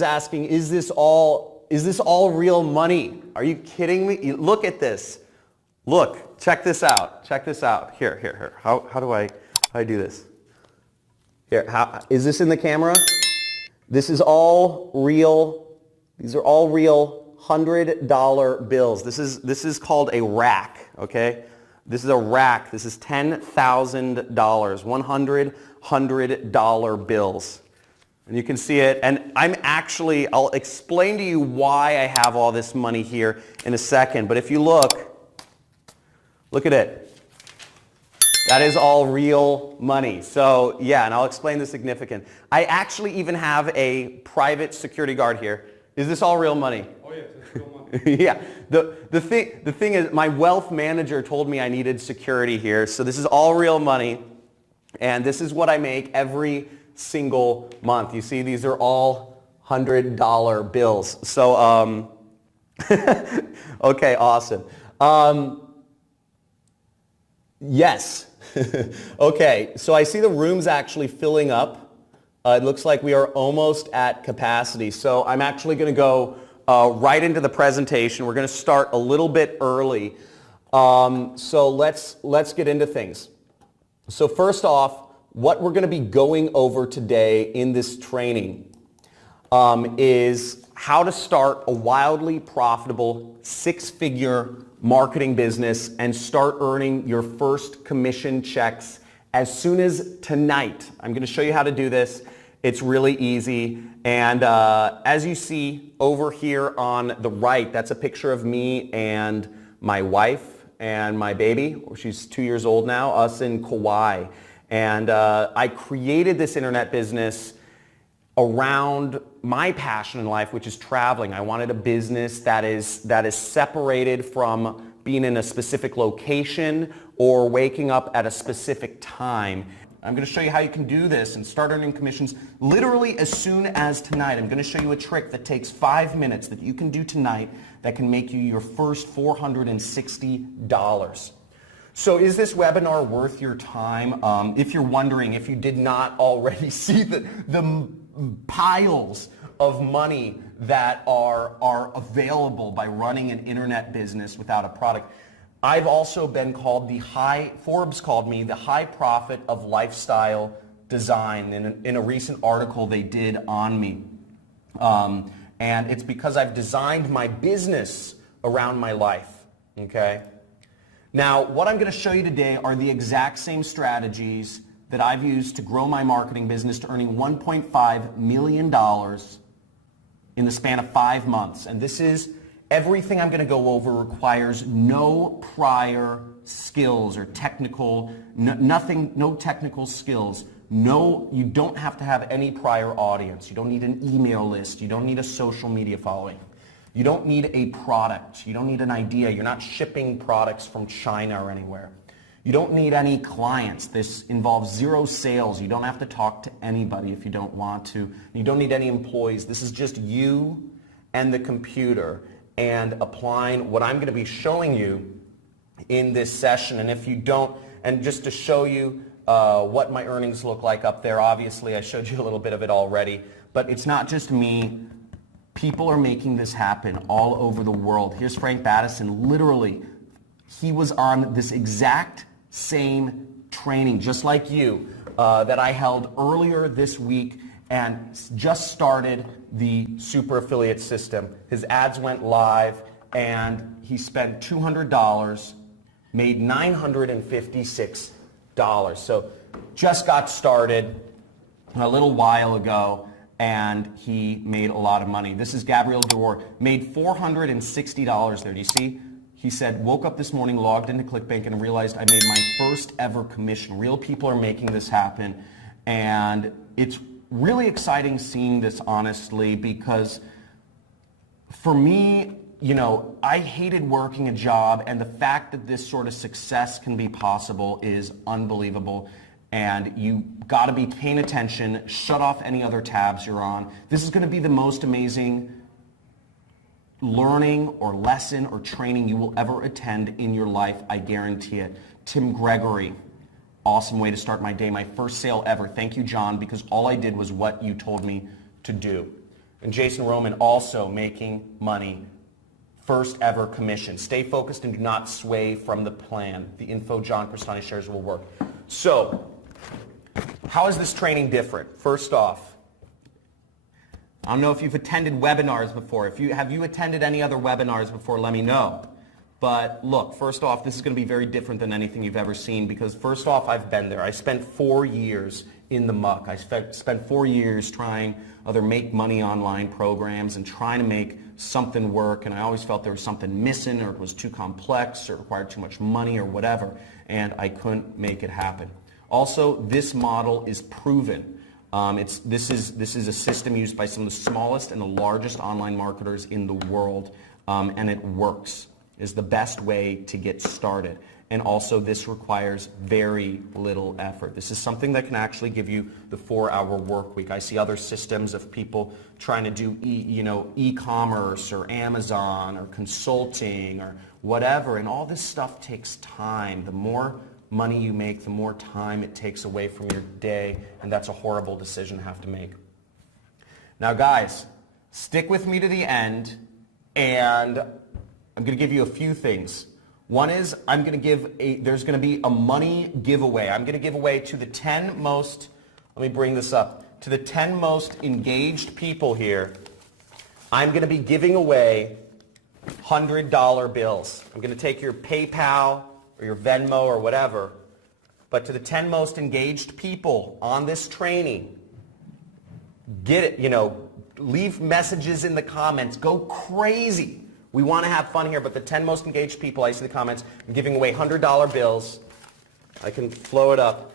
Asking, is this all real money? Are you kidding me? Look at this. Look, check this out. Check this out. Here. How do I do this? Here, is this in the camera? This is all real. These are all real $100 bills. This is called a rack, okay? This is a rack. This is $10,000, $100 bills. And you can see it, and I'll explain to you why I have all this money here in a second, but if you look at it. That is all real money. So yeah, and I'll explain the significance. I actually even have a private security guard here. Is this all real money? Oh yeah, it's real money. Yeah. The thing is, my wealth manager told me I needed security here, so this is all real money, and this is what I make every single month. You see, these are all $100 bills. So, okay, awesome. Yes. Okay, so I see the room's actually filling up. It looks like we are almost at capacity. So I'm actually going to go right into the presentation. We're going to start a little bit early. So let's get into things. So first off, what we're going to be going over today in this training is how to start a wildly profitable six-figure marketing business and start earning your first commission checks as soon as tonight. I'm going to show you how to do this. It's really easy. And as you see over here on the right, that's a picture of me and my wife and my baby. She's 2 years old now, us in Kauai. And I created this internet business around my passion in life, which is traveling. I wanted a business that is separated from being in a specific location or waking up at a specific time. I'm going to show you how you can do this and start earning commissions literally as soon as tonight. I'm going to show you a trick that takes 5 minutes that you can do tonight that can make you your first $460. So is this webinar worth your time? If you're wondering, if you did not already see the piles of money that are available by running an internet business without a product. I've also been called Forbes called me the high prophet of lifestyle design in a recent article they did on me. And it's because I've designed my business around my life, okay? Now, what I'm going to show you today are the exact same strategies that I've used to grow my marketing business to earning $1.5 million in the span of 5 months. And this is everything I'm going to go over requires no prior skills or no technical skills. No, you don't have to have any prior audience. You don't need an email list. You don't need a social media following. You don't need a product. You don't need an idea. You're not shipping products from China or anywhere. You don't need any clients. This involves zero sales. You don't have to talk to anybody if you don't want to. You don't need any employees. This is just you and the computer and applying what I'm going to be showing you in this session. And if you don't, and just to show you what my earnings look like up there, obviously I showed you a little bit of it already, but it's not just me. People are making this happen all over the world. Here's Frank Battison. Literally, he was on this exact same training, just like you, that I held earlier this week and just started the super affiliate system. His ads went live and he spent $200, made $956. So just got started a little while ago, and he made a lot of money. This is Gabriel Dorr, made $460 there. Do you see? He said, woke up this morning, logged into ClickBank, and realized I made my first ever commission. Real people are making this happen. And it's really exciting seeing this, honestly, because for me, you know, I hated working a job, and the fact that this sort of success can be possible is unbelievable. And you got to be paying attention, shut off any other tabs you're on. This is going to be the most amazing learning or lesson or training you will ever attend in your life, I guarantee it. Tim Gregory, awesome way to start my day, my first sale ever. Thank you, John, because all I did was what you told me to do. And Jason Roman also making money. First ever commission. Stay focused and do not sway from the plan. The info John Crestani shares will work. So, how is this training different? First off, I don't know if you've attended webinars before. Have you attended any other webinars before, let me know. But look, first off, this is going to be very different than anything you've ever seen because first off, I've been there. I spent 4 years in the muck. I spent 4 years trying other make money online programs and trying to make something work, and I always felt there was something missing or it was too complex or it required too much money or whatever, and I couldn't make it happen. Also, this model is proven. This is a system used by some of the smallest and the largest online marketers in the world, and it works. Is the best way to get started. And also this requires very little effort. This is something that can actually give you the 4-hour work week. I see other systems of people trying to do e-commerce or Amazon or consulting or whatever, and all this stuff takes time. The more money you make, the more time it takes away from your day, and that's a horrible decision to have to make. Now guys, stick with me to the end, and I'm going to give you a few things. One is there's going to be a money giveaway. I'm going to give away to the 10 most, let me bring this up, to the 10 most engaged people here, I'm going to be giving away $100 bills. I'm going to take your PayPal or your Venmo or whatever, but to the 10 most engaged people on this training, get it, leave messages in the comments, go crazy. We want to have fun here, but the 10 most engaged people, I see the comments, I'm giving away $100 bills. I can flow it up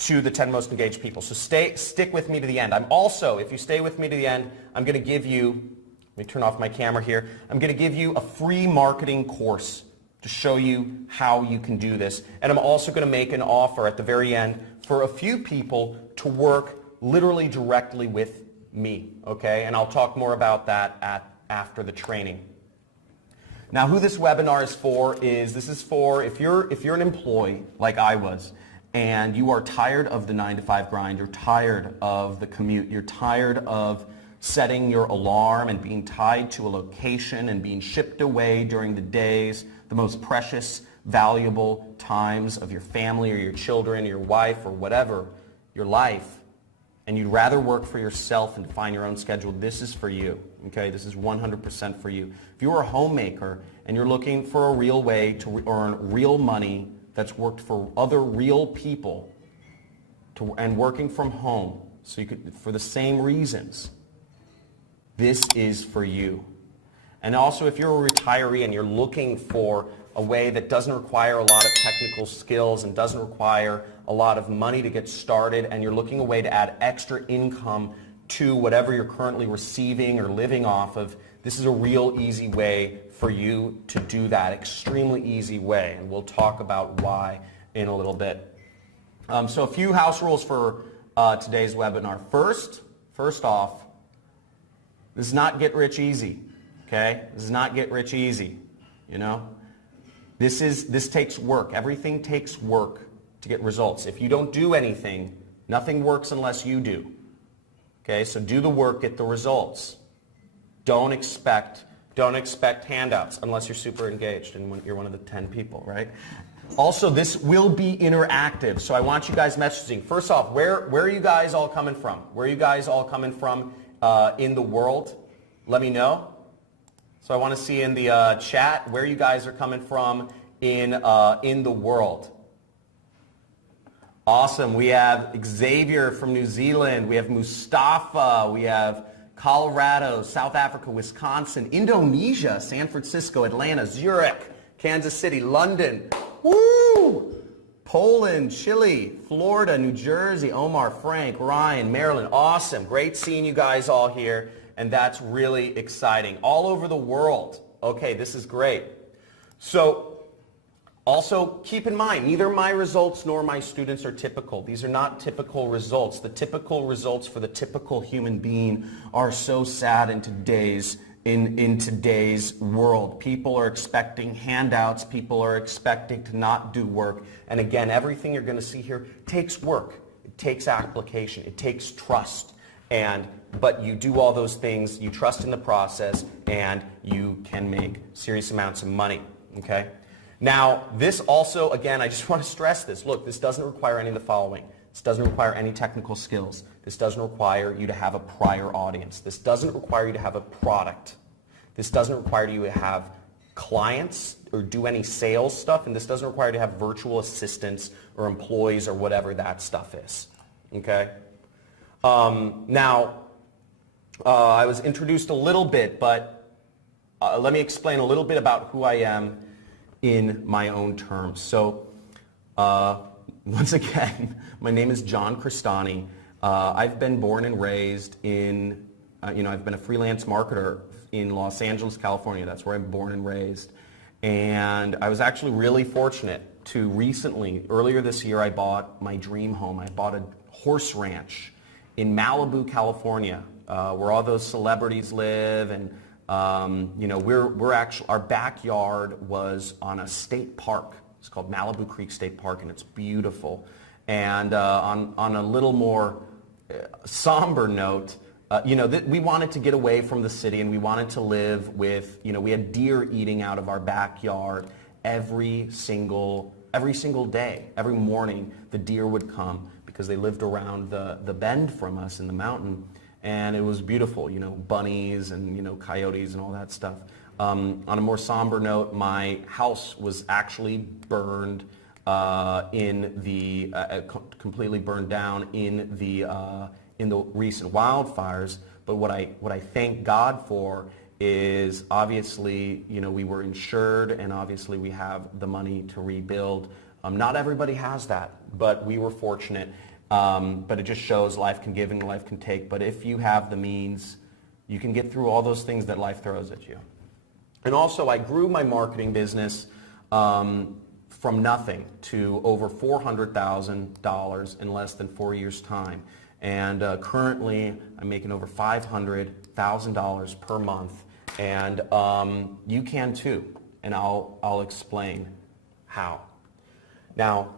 to the 10 most engaged people. So stick with me to the end. I'm also, if you stay with me to the end, I'm going to give you, let me turn off my camera here, I'm going to give you a free marketing course to show you how you can do this. And I'm also going to make an offer at the very end for a few people to work literally directly with me, okay? And I'll talk more about that after the training. Now, who this webinar is for is, this is for if you're an employee like I was, and you are tired of the 9-to-5 grind, you're tired of the commute, you're tired of setting your alarm and being tied to a location and being shipped away during the days, the most precious, valuable times of your family or your children or your wife or whatever, your life, and you'd rather work for yourself and define your own schedule, this is for you. Okay, this is 100% for you. If you're a homemaker and you're looking for a real way to earn real money that's worked for other real people and working from home, so you could, for the same reasons, this is for you. And also, if you're a retiree and you're looking for a way that doesn't require a lot of technical skills and doesn't require a lot of money to get started, and you're looking a way to add extra income to whatever you're currently receiving or living off of, this is a real easy way for you to do that, extremely easy way, and we'll talk about why in a little bit. So a few house rules for today's webinar. First off, this is not get rich easy, okay? This is not get rich easy, This takes work. Everything takes work to get results. If you don't do anything, nothing works unless you do. Okay, so do the work, get the results. Don't expect handouts unless you're super engaged and you're one of the 10 people, right? Also, this will be interactive, so I want you guys messaging. First off, where are you guys all coming from? Where are you guys all coming from in the world? Let me know. So I want to see in the chat where you guys are coming from in the world. Awesome. We have Xavier from New Zealand. We have Mustafa. We have Colorado, South Africa, Wisconsin, Indonesia, San Francisco, Atlanta, Zurich, Kansas City, London. Woo! Poland, Chile, Florida, New Jersey, Omar, Frank, Ryan, Maryland. Awesome. Great seeing you guys all here. And that's really exciting. All over the world. Okay, this is great. So, also, keep in mind, neither my results nor my students are typical. These are not typical results. The typical results for the typical human being are so sad in today's world. People are expecting handouts. People are expecting to not do work. And again, everything you're going to see here takes work. It takes application. It takes trust. And but you do all those things, you trust in the process, and you can make serious amounts of money, okay? Now, this also, again, I just want to stress this. Look, this doesn't require any of the following. This doesn't require any technical skills. This doesn't require you to have a prior audience. This doesn't require you to have a product. This doesn't require you to have clients or do any sales stuff, and this doesn't require you to have virtual assistants or employees or whatever that stuff is, okay? Now, I was introduced a little bit, but let me explain a little bit about who I am in my own terms. So, once again, my name is John Crestani. I've been born and raised in, I've been a freelance marketer in Los Angeles, California. That's where I'm born and raised. And I was actually really fortunate to recently, earlier this year, I bought my dream home. I bought a horse ranch in Malibu, California, where all those celebrities live, and we're actually, our backyard was on a state park. It's called Malibu Creek State Park, and it's beautiful. And on a little more somber note, we wanted to get away from the city, and we wanted to live with, we had deer eating out of our backyard every single day. Every morning, the deer would come because they lived around the bend from us in the mountain. And it was beautiful, bunnies and, coyotes and all that stuff. On a more somber note, my house was actually burned completely burned down in the recent wildfires. But what I thank God for is obviously, we were insured, and obviously we have the money to rebuild. Not everybody has that, but we were fortunate. But it just shows life can give and life can take. But if you have the means, you can get through all those things that life throws at you. And also, I grew my marketing business from nothing to over $400,000 in less than 4 years' time. And currently, I'm making over $500,000 per month. And you can too. And I'll explain how. Now,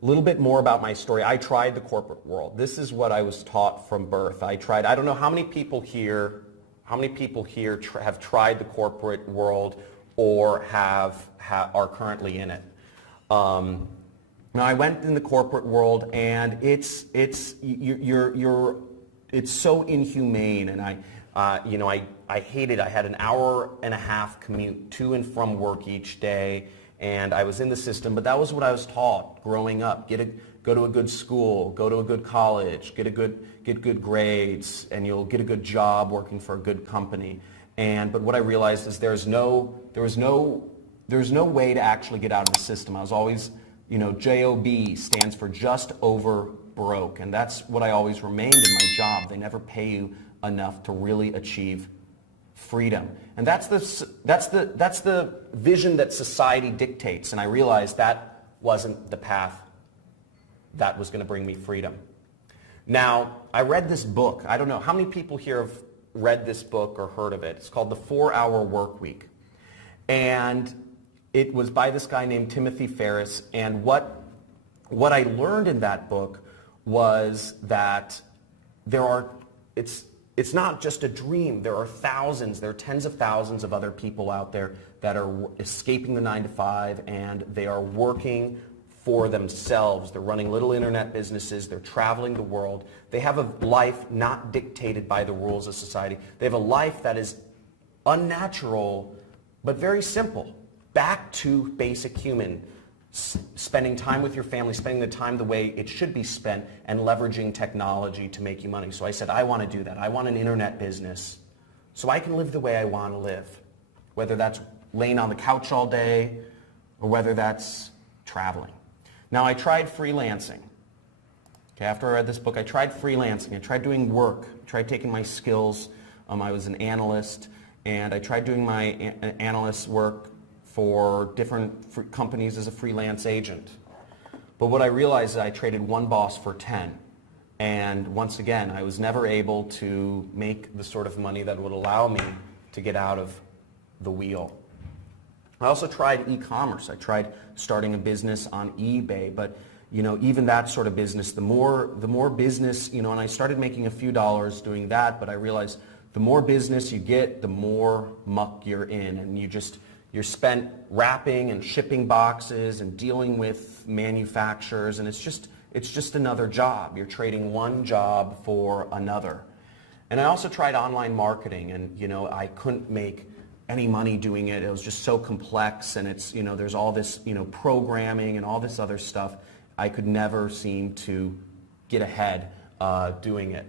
a little bit more about my story. I tried the corporate world. This is what I was taught from birth. I don't know how many people here have tried the corporate world or are currently in it. Now, I went in the corporate world, and it's so inhumane, and I hated. I had an hour and a half commute to and from work each day. And I was in the system, but that was what I was taught growing up. Go to a good school, go to a good college, get good grades, and you'll get a good job working for a good company. But what I realized is there was no way to actually get out of the system. I was always, JOB stands for just over broke, and that's what I always remained in my job. They never pay you enough to really achieve freedom. And that's the vision that society dictates. And I realized that wasn't the path that was going to bring me freedom. Now, I read this book. I don't know how many people here have read this book or heard of it. It's called The 4-Hour Workweek. And it was by this guy named Timothy Ferriss. And what I learned in that book was that it's not just a dream. There are tens of thousands of other people out there that are escaping the 9-to-5, and they are working for themselves. They're running little internet businesses. They're traveling the world. They have a life not dictated by the rules of society. They have a life that is unnatural, but very simple. Back to basic human. Spending time with your family, spending the time the way it should be spent, and leveraging technology to make you money. So I said, I want to do that. I want an internet business so I can live the way I want to live, whether that's laying on the couch all day or whether that's traveling. Now, I tried freelancing. Okay, after I read this book, I tried freelancing. I tried doing work. I tried taking my skills. I was an analyst, and I tried doing my analyst work for different companies as a freelance agent. But what I realized is I traded one boss for 10. And once again, I was never able to make the sort of money that would allow me to get out of the wheel. I also tried e-commerce. I tried starting a business on eBay, but even that sort of business, the more business, and I started making a few dollars doing that, but I realized the more business you get, the more muck you're in, and you're spent wrapping and shipping boxes and dealing with manufacturers, and it's just another job. You're trading one job for another. And I also tried online marketing, and I couldn't make any money doing it. It was just so complex, and it's there's all this programming and all this other stuff. I could never seem to get ahead doing it.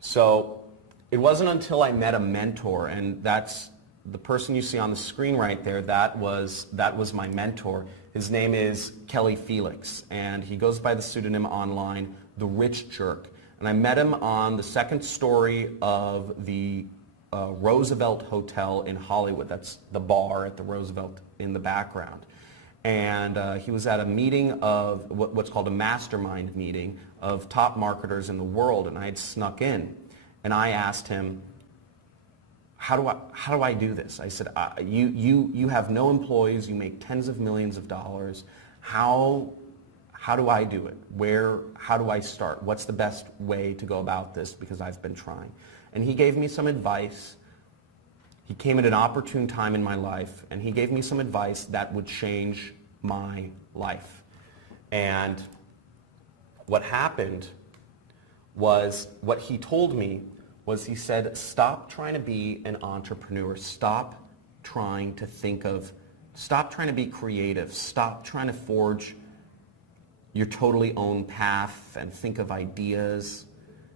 So it wasn't until I met a mentor, and that's the person you see on the screen right there. That was my mentor. His name is Kelly Felix, and he goes by the pseudonym online, The Rich Jerk. And I met him on the second story of the Roosevelt Hotel in Hollywood. That's the bar at the Roosevelt in the background. And he was at a meeting of what's called a mastermind meeting of top marketers in the world, and I had snuck in. And I asked him, how do I do this? I said, you have no employees, you make tens of millions of dollars. How do I do it? How do I start? What's the best way to go about this? Because I've been trying. And he gave me some advice. He came at an opportune time in my life, and he gave me some advice that would change my life. And what happened was, what he told me was, he said, stop trying to be an entrepreneur. Stop trying to be creative. Stop trying to forge your totally own path and think of ideas.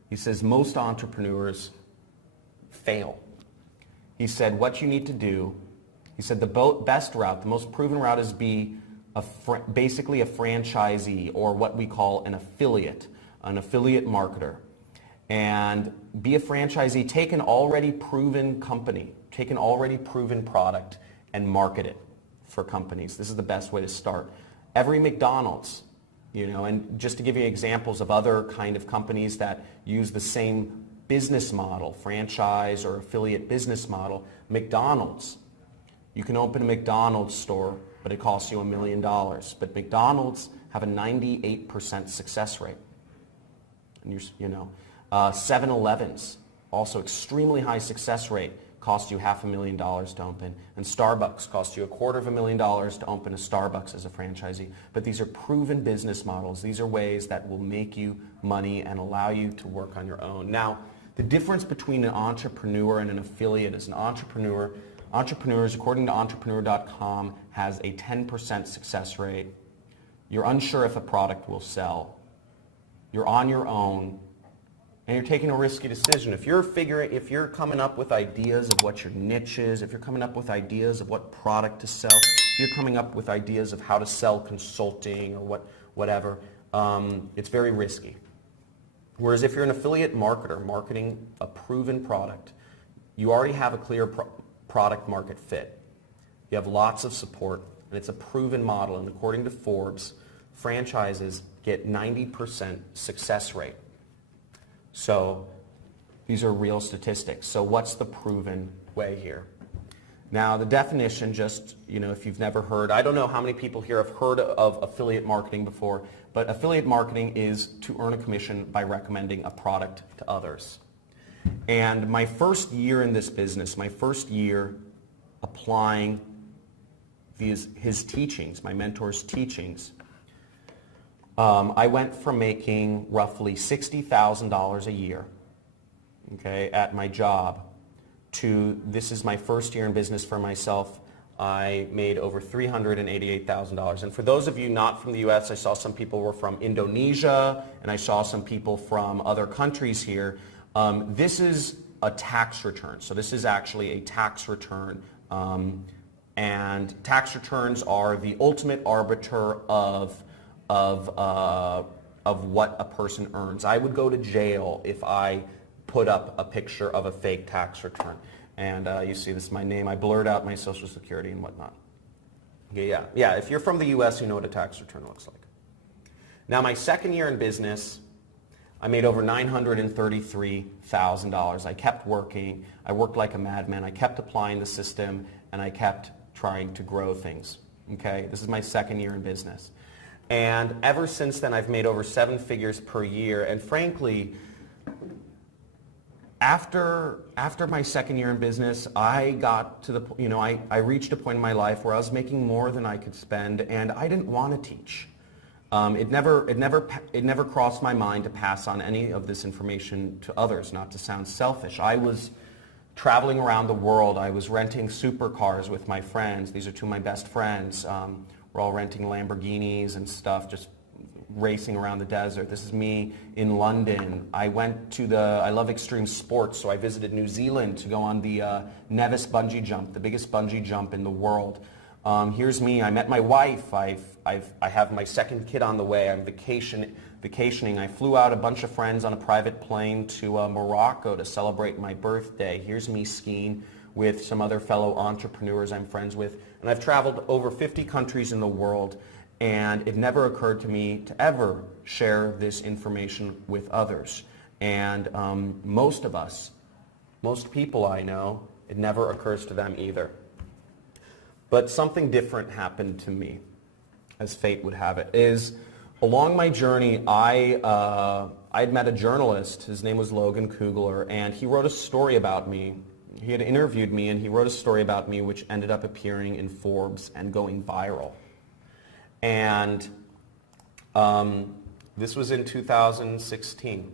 He says most entrepreneurs fail. He said what you need to do, he said the best route, the most proven route is be basically a franchisee, or what we call an affiliate marketer. And be a franchisee, take an already proven company, take an already proven product and market it for companies. This is the best way to start. Every McDonald's, and just to give you examples of other kind of companies that use the same business model, franchise or affiliate business model, McDonald's. You can open a McDonald's store, but it costs you $1 million. But McDonald's have a 98% success rate. And 7-Elevens, also extremely high success rate, cost you $500,000 to open, and Starbucks cost you $250,000 to open a Starbucks as a franchisee. But these are proven business models. These are ways that will make you money and allow you to work on your own. Now, the difference between an entrepreneur and an affiliate is entrepreneurs, according to entrepreneur.com, has a 10% success rate. You're unsure if a product will sell. You're on your own, and you're taking a risky decision. If you're coming up with ideas of what your niche is, if you're coming up with ideas of what product to sell, if you're coming up with ideas of how to sell consulting or whatever, it's very risky. Whereas if you're an affiliate marketer marketing a proven product, you already have a clear product market fit. You have lots of support, and it's a proven model. And according to Forbes, franchises get 90% success rate. So these are real statistics. So what's the proven way here? Now the definition, just, if you've never heard, I don't know how many people here have heard of affiliate marketing before, but affiliate marketing is to earn a commission by recommending a product to others. And my first year in this business, my first year applying his teachings, my mentor's teachings, I went from making roughly $60,000 a year, at my job, to this is my first year in business for myself. I made over $388,000. And for those of you not from the U.S., I saw some people were from Indonesia, and I saw some people from other countries here. This is a tax return. So this is actually a tax return. And tax returns are the ultimate arbiter of what a person earns. I would go to jail if I put up a picture of a fake tax return. And you see this is my name. I blurred out my Social Security and whatnot. Yeah. If you're from the U.S., you know what a tax return looks like. Now, my second year in business, I made over $933,000. I kept working. I worked like a madman. I kept applying the system, and I kept trying to grow things. This is my second year in business. And ever since then, I've made over 7 figures per year. And frankly, after my second year in business, I got to the, I reached a point in my life where I was making more than I could spend, and I didn't want to teach. It never crossed my mind to pass on any of this information to others, not to sound selfish. I was traveling around the world. I was renting supercars with my friends. These are 2 of my best friends. We're all renting Lamborghinis and stuff, just racing around the desert. This is me in London. I love extreme sports, so I visited New Zealand to go on the Nevis bungee jump, the biggest bungee jump in the world. Here's me. I met my wife. I have my second kid on the way. I'm vacationing. I flew out a bunch of friends on a private plane to Morocco to celebrate my birthday. Here's me skiing with some other fellow entrepreneurs I'm friends with. And I've traveled over 50 countries in the world, and it never occurred to me to ever share this information with others. And most people I know, it never occurs to them either. But something different happened to me, as fate would have it, is along my journey, I'd met a journalist. His name was Logan Kugler, and he wrote a story about me. He had interviewed me, and he wrote a story about me which ended up appearing in Forbes and going viral. And this was in 2016.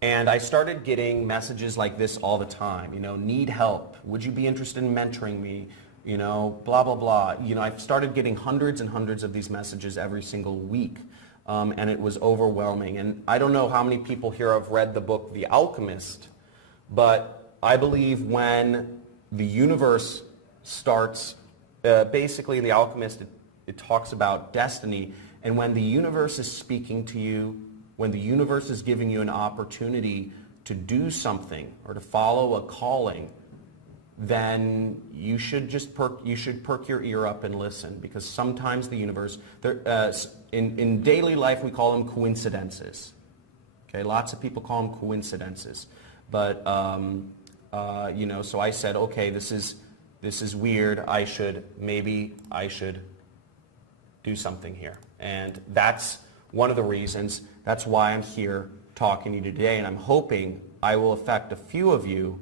And I started getting messages like this all the time. Need help. Would you be interested in mentoring me? Blah, blah, blah. I started getting hundreds and hundreds of these messages every single week. And it was overwhelming. And I don't know how many people here have read the book The Alchemist, but I believe when the universe starts, basically in The Alchemist, it talks about destiny. And when the universe is speaking to you, when the universe is giving you an opportunity to do something or to follow a calling, then you should just perk your ear up and listen, because sometimes the universe, in daily life we call them coincidences. Okay, lots of people call them coincidences, but so I said, okay, this is weird. I should do something here, and that's one of the reasons. That's why I'm here talking to you today, and I'm hoping I will affect a few of you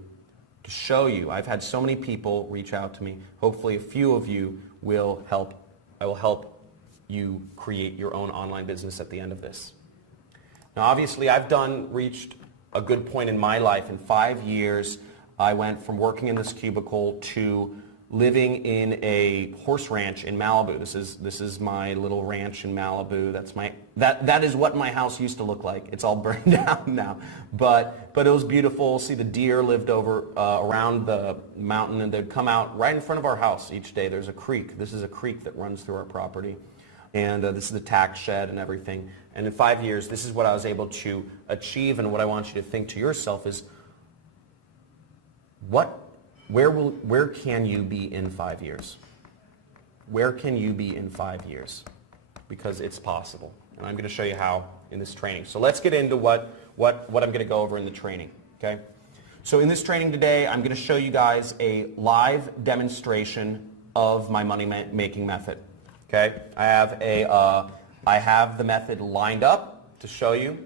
to show you. I've had so many people reach out to me. Hopefully a few of you will help. I will help you create your own online business at the end of this. Now obviously I've reached a good point in my life. In 5 years I went from working in this cubicle to living in a horse ranch in Malibu. This is my little ranch in Malibu. That is what my house used to look like. It's all burned down now, but it was beautiful. See, the deer lived over around the mountain, and they'd come out right in front of our house each day. There's a creek. This is a creek that runs through our property, and this is the tax shed and everything. And in 5 years, this is what I was able to achieve. And what I want you to think to yourself is, where can you be in 5 years? Where can you be in 5 years? Because it's possible. And I'm going to show you how in this training. So let's get into what I'm going to go over in the training. Okay? So in this training today, I'm going to show you guys a live demonstration of my money making method. Okay? I have the method lined up to show you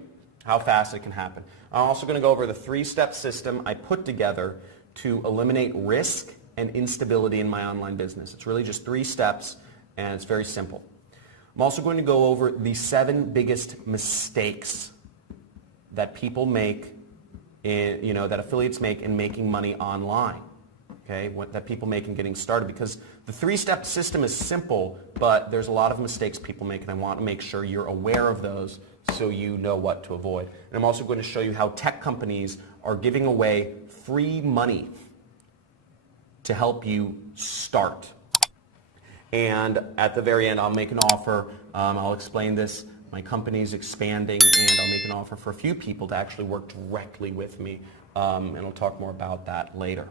how fast it can happen. I'm also going to go over the 3-step system I put together to eliminate risk and instability in my online business. It's really just 3 steps, and it's very simple. I'm also going to go over the 7 biggest mistakes that people make, that affiliates make in making money online. Okay, that people make in getting started, because the 3-step system is simple, but there's a lot of mistakes people make, and I want to make sure you're aware of those so you know what to avoid. And I'm also going to show you how tech companies are giving away free money to help you start. And at the very end, I'll make an offer. I'll explain this. My company's expanding, and I'll make an offer for a few people to actually work directly with me. And I'll talk more about that later.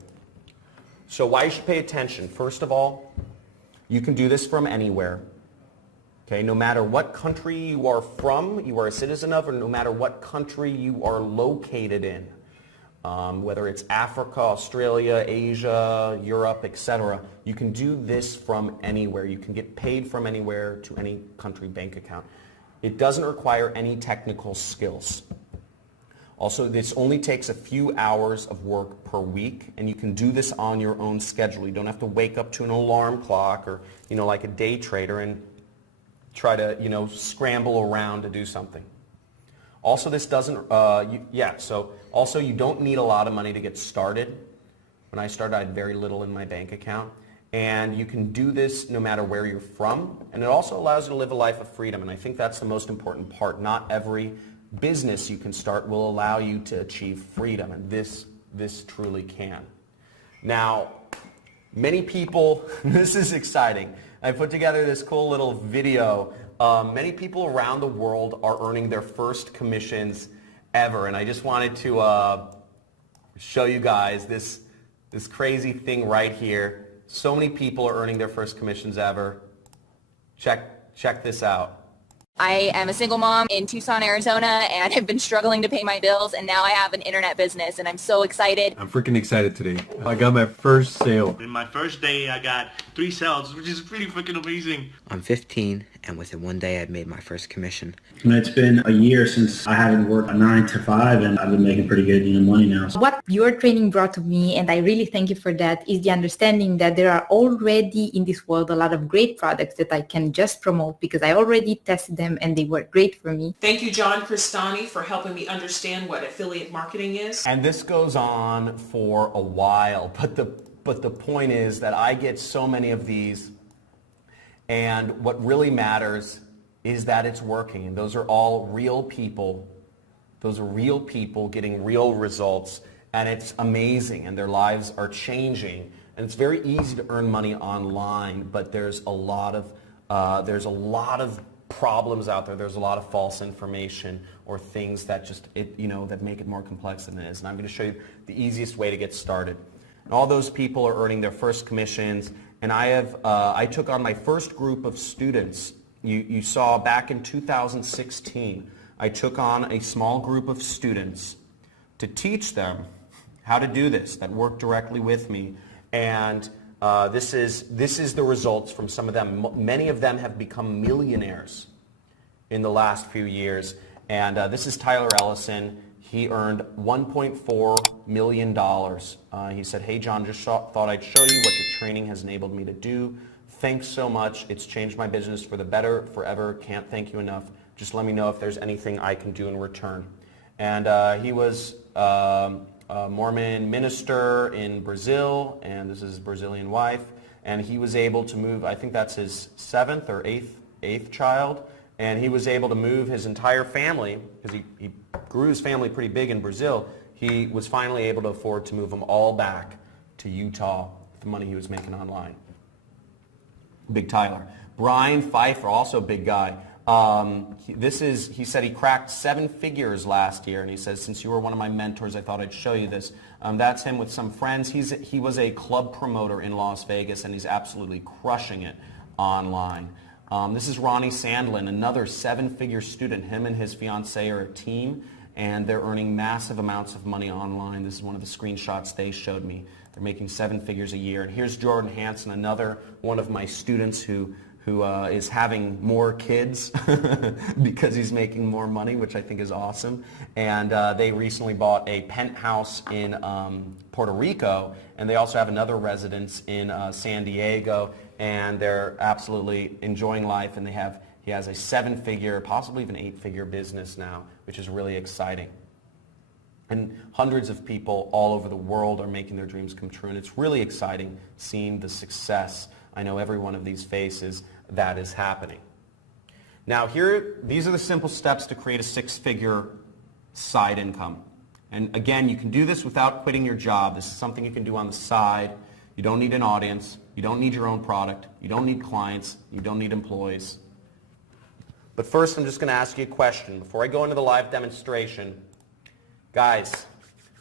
So why you should pay attention. First of all, you can do this from anywhere. Okay, no matter what country you are from, you are a citizen of, or no matter what country you are located in, whether it's Africa, Australia, Asia, Europe, etc., you can do this from anywhere. You can get paid from anywhere to any country bank account. It doesn't require any technical skills. Also, this only takes a few hours of work per week, and you can do this on your own schedule. You don't have to wake up to an alarm clock or, like a day trader and try to, scramble around to do something. Also, this doesn't, also you don't need a lot of money to get started. When I started, I had very little in my bank account. And you can do this no matter where you're from, and it also allows you to live a life of freedom, and I think that's the most important part. Not every business you can start will allow you to achieve freedom, and this truly can. Now, many people, this is exciting. I put together this cool little video. Many people around the world are earning their first commissions ever, and I just wanted to show you guys this crazy thing right here. So many people are earning their first commissions ever. Check this out. I am a single mom in Tucson, Arizona, and have been struggling to pay my bills, and now I have an internet business, and I'm so excited. I'm freaking excited today. I got my first sale. In my first day, I got 3 sales, which is pretty freaking amazing. I'm 15, and within one day, I'd made my first commission. And it's been a year since I haven't worked a 9 to 5, and I've been making pretty good money now. What your training brought to me, and I really thank you for that, is the understanding that there are already in this world a lot of great products that I can just promote because I already tested them and they work great for me. Thank you, John Cristani, for helping me understand what affiliate marketing is. And this goes on for a while, but the point is that I get so many of these, and what really matters is that it's working. And those are all real people. Those are real people getting real results, and it's amazing, and their lives are changing. And it's very easy to earn money online, but there's a lot of problems out there. There's a lot of false information or things that that make it more complex than it is. And I'm going to show you the easiest way to get started. And all those people are earning their first commissions. And I took on my first group of students. You saw back in 2016, I took on a small group of students to teach them how to do this, that worked directly with me. And this is the results from some of them. Many of them have become millionaires in the last few years. And this is Tyler Ellison. He earned $1.4 million. He said, "Hey John, just thought I'd show you what your training has enabled me to do. Thanks so much. It's changed my business for the better forever. Can't thank you enough. Just let me know if there's anything I can do in return." And he was a Mormon minister in Brazil, and this is his Brazilian wife. And he was able to move, I think that's his 7th or 8th child, and he was able to move his entire family, because he grew his family pretty big in Brazil. He was finally able to afford to move them all back to Utah with the money he was making online. Big Tyler. Brian Pfeiffer, also a big guy. He said he cracked 7 figures last year, and he says, "Since you were one of my mentors, I thought I'd show you this." That's him with some friends. He was a club promoter in Las Vegas, and he's absolutely crushing it online. This is Ronnie Sandlin, another 7-figure student. Him and his fiancée are a team, and they're earning massive amounts of money online. This is one of the screenshots they showed me. They're making 7 figures a year. And here's Jordan Hansen, another one of my students who is having more kids because he's making more money, which I think is awesome. And they recently bought a penthouse in Puerto Rico, and they also have another residence in San Diego, and they're absolutely enjoying life, and he has a 7-figure, possibly even 8-figure business now, which is really exciting. And hundreds of people all over the world are making their dreams come true, and it's really exciting seeing the success. I know every one of these faces that is happening. Now these are the simple steps to create a 6-figure side income. And again, you can do this without quitting your job. This is something you can do on the side. You don't need an audience. You don't need your own product. You don't need clients. You don't need employees. But first, I'm just going to ask you a question. Before I go into the live demonstration, guys,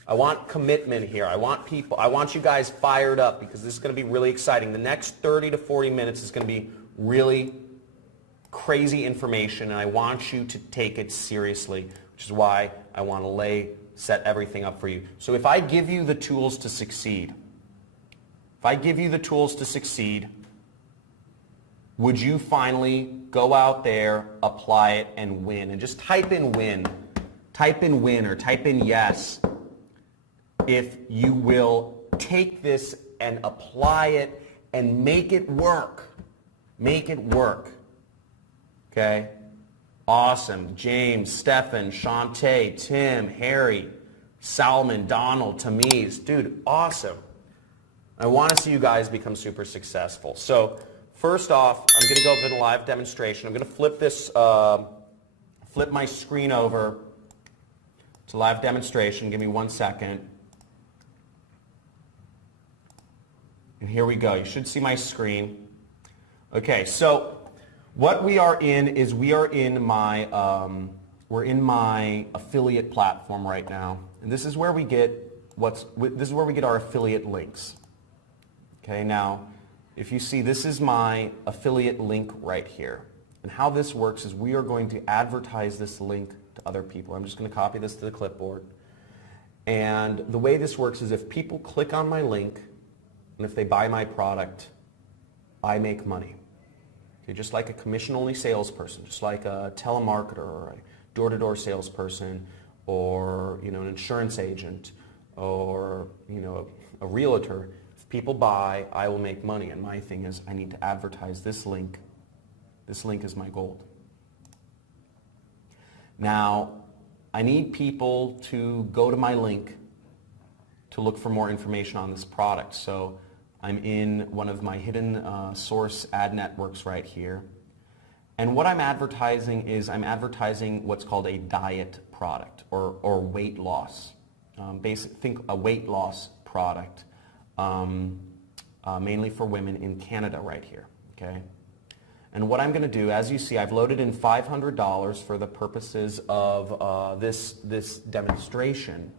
I want commitment here. I want you guys fired up, because this is going to be really exciting. The next 30 to 40 minutes is going to be really crazy information, and I want you to take it seriously, which is why I want to set everything up for you. So if I give you the tools to succeed, would you finally go out there, apply it, and win? And just type in win. Type in win or type in yes if you will take this and apply it and make it work. Make it work. Okay? Awesome. James, Stefan, Shantae, Tim, Harry, Salman, Donald, Tamiz. Dude, awesome. I want to see you guys become super successful. So first off, I'm going to go over the live demonstration. I'm going to flip this, flip my screen over to live demonstration. Give me 1 second. And here we go. You should see my screen. Okay, so what we are in is we're in my affiliate platform right now, and this is where we get our affiliate links. Okay, now if you see, this is my affiliate link right here, and how this works is we are going to advertise this link to other people. I'm just going to copy this to the clipboard, and the way this works is if people click on my link and if they buy my product, I make money. Okay, just like a commission-only salesperson, just like a telemarketer or a door-to-door salesperson, or an insurance agent, or a realtor. If people buy, I will make money. And my thing is, I need to advertise this link. This link is my gold. Now, I need people to go to my link to look for more information on this product. So I'm in one of my hidden source ad networks right here. And what I'm advertising is I'm advertising what's called a diet product or weight loss. Think a weight loss product, mainly for women in Canada right here. Okay. And what I'm going to do, as you see, I've loaded in $500 for the purposes of this demonstration.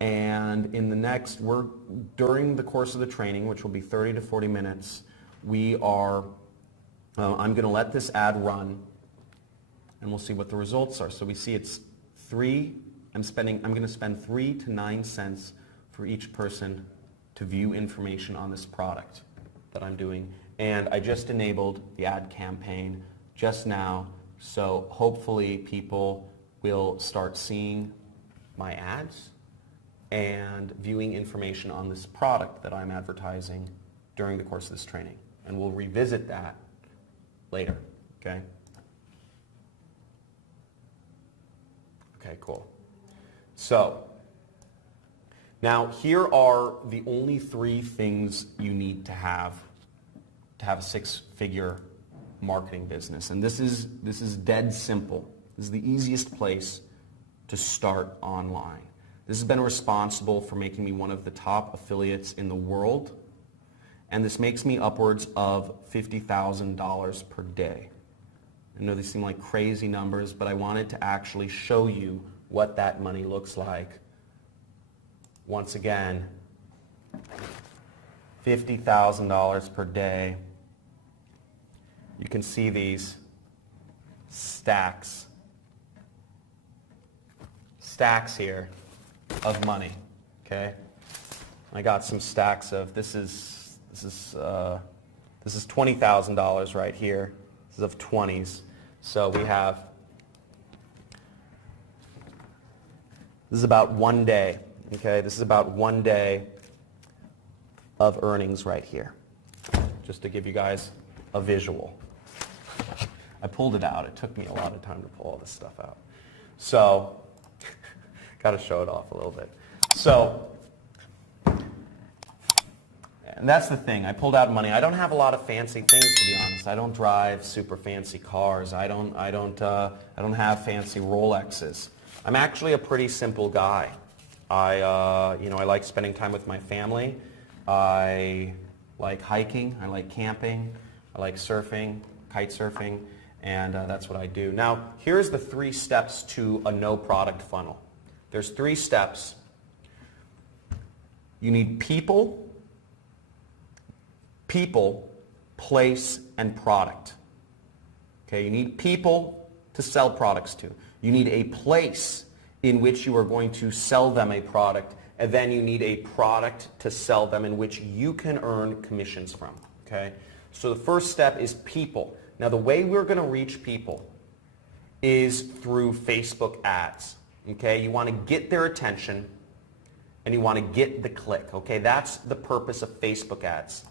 And in the next, during the course of the training, which will be 30 to 40 minutes, I'm going to let this ad run, and we'll see what the results are. So we see it's I'm going to spend 3 to 9 cents for each person to view information on this product that I'm doing. And I just enabled the ad campaign just now, so hopefully people will start seeing my ads and viewing information on this product that I'm advertising during the course of this training. And we'll revisit that later, okay? Okay, cool. So, now here are the only 3 things you need to have a 6-figure marketing business. And this is dead simple. This is the easiest place to start online. This has been responsible for making me one of the top affiliates in the world, and this makes me upwards of $50,000 per day. I know these seem like crazy numbers, but I wanted to actually show you what that money looks like. Once again, $50,000 per day. You can see these stacks here of money, okay? I got some stacks of, this is $20,000 right here. This is of 20s. So we have, this is about 1 day, okay? This is about 1 day of earnings right here, just to give you guys a visual. I pulled it out. It took me a lot of time to pull all this stuff out. So, got to show it off a little bit. So, and that's the thing. I pulled out money. I don't have a lot of fancy things, to be honest. I don't drive super fancy cars. I don't have fancy Rolexes. I'm actually a pretty simple guy. I like spending time with my family. I like hiking. I like camping. I like surfing, kite surfing, and that's what I do. Now, here's the 3 steps to a no product funnel. There's 3 steps. You need people, place, and product. Okay, you need people to sell products to. You need a place in which you are going to sell them a product, and then you need a product to sell them in which you can earn commissions from. Okay? So the first step is people. Now the way we're going to reach people is through Facebook ads. Okay, you want to get their attention and you want to get the click. Okay, that's the purpose of Facebook ads.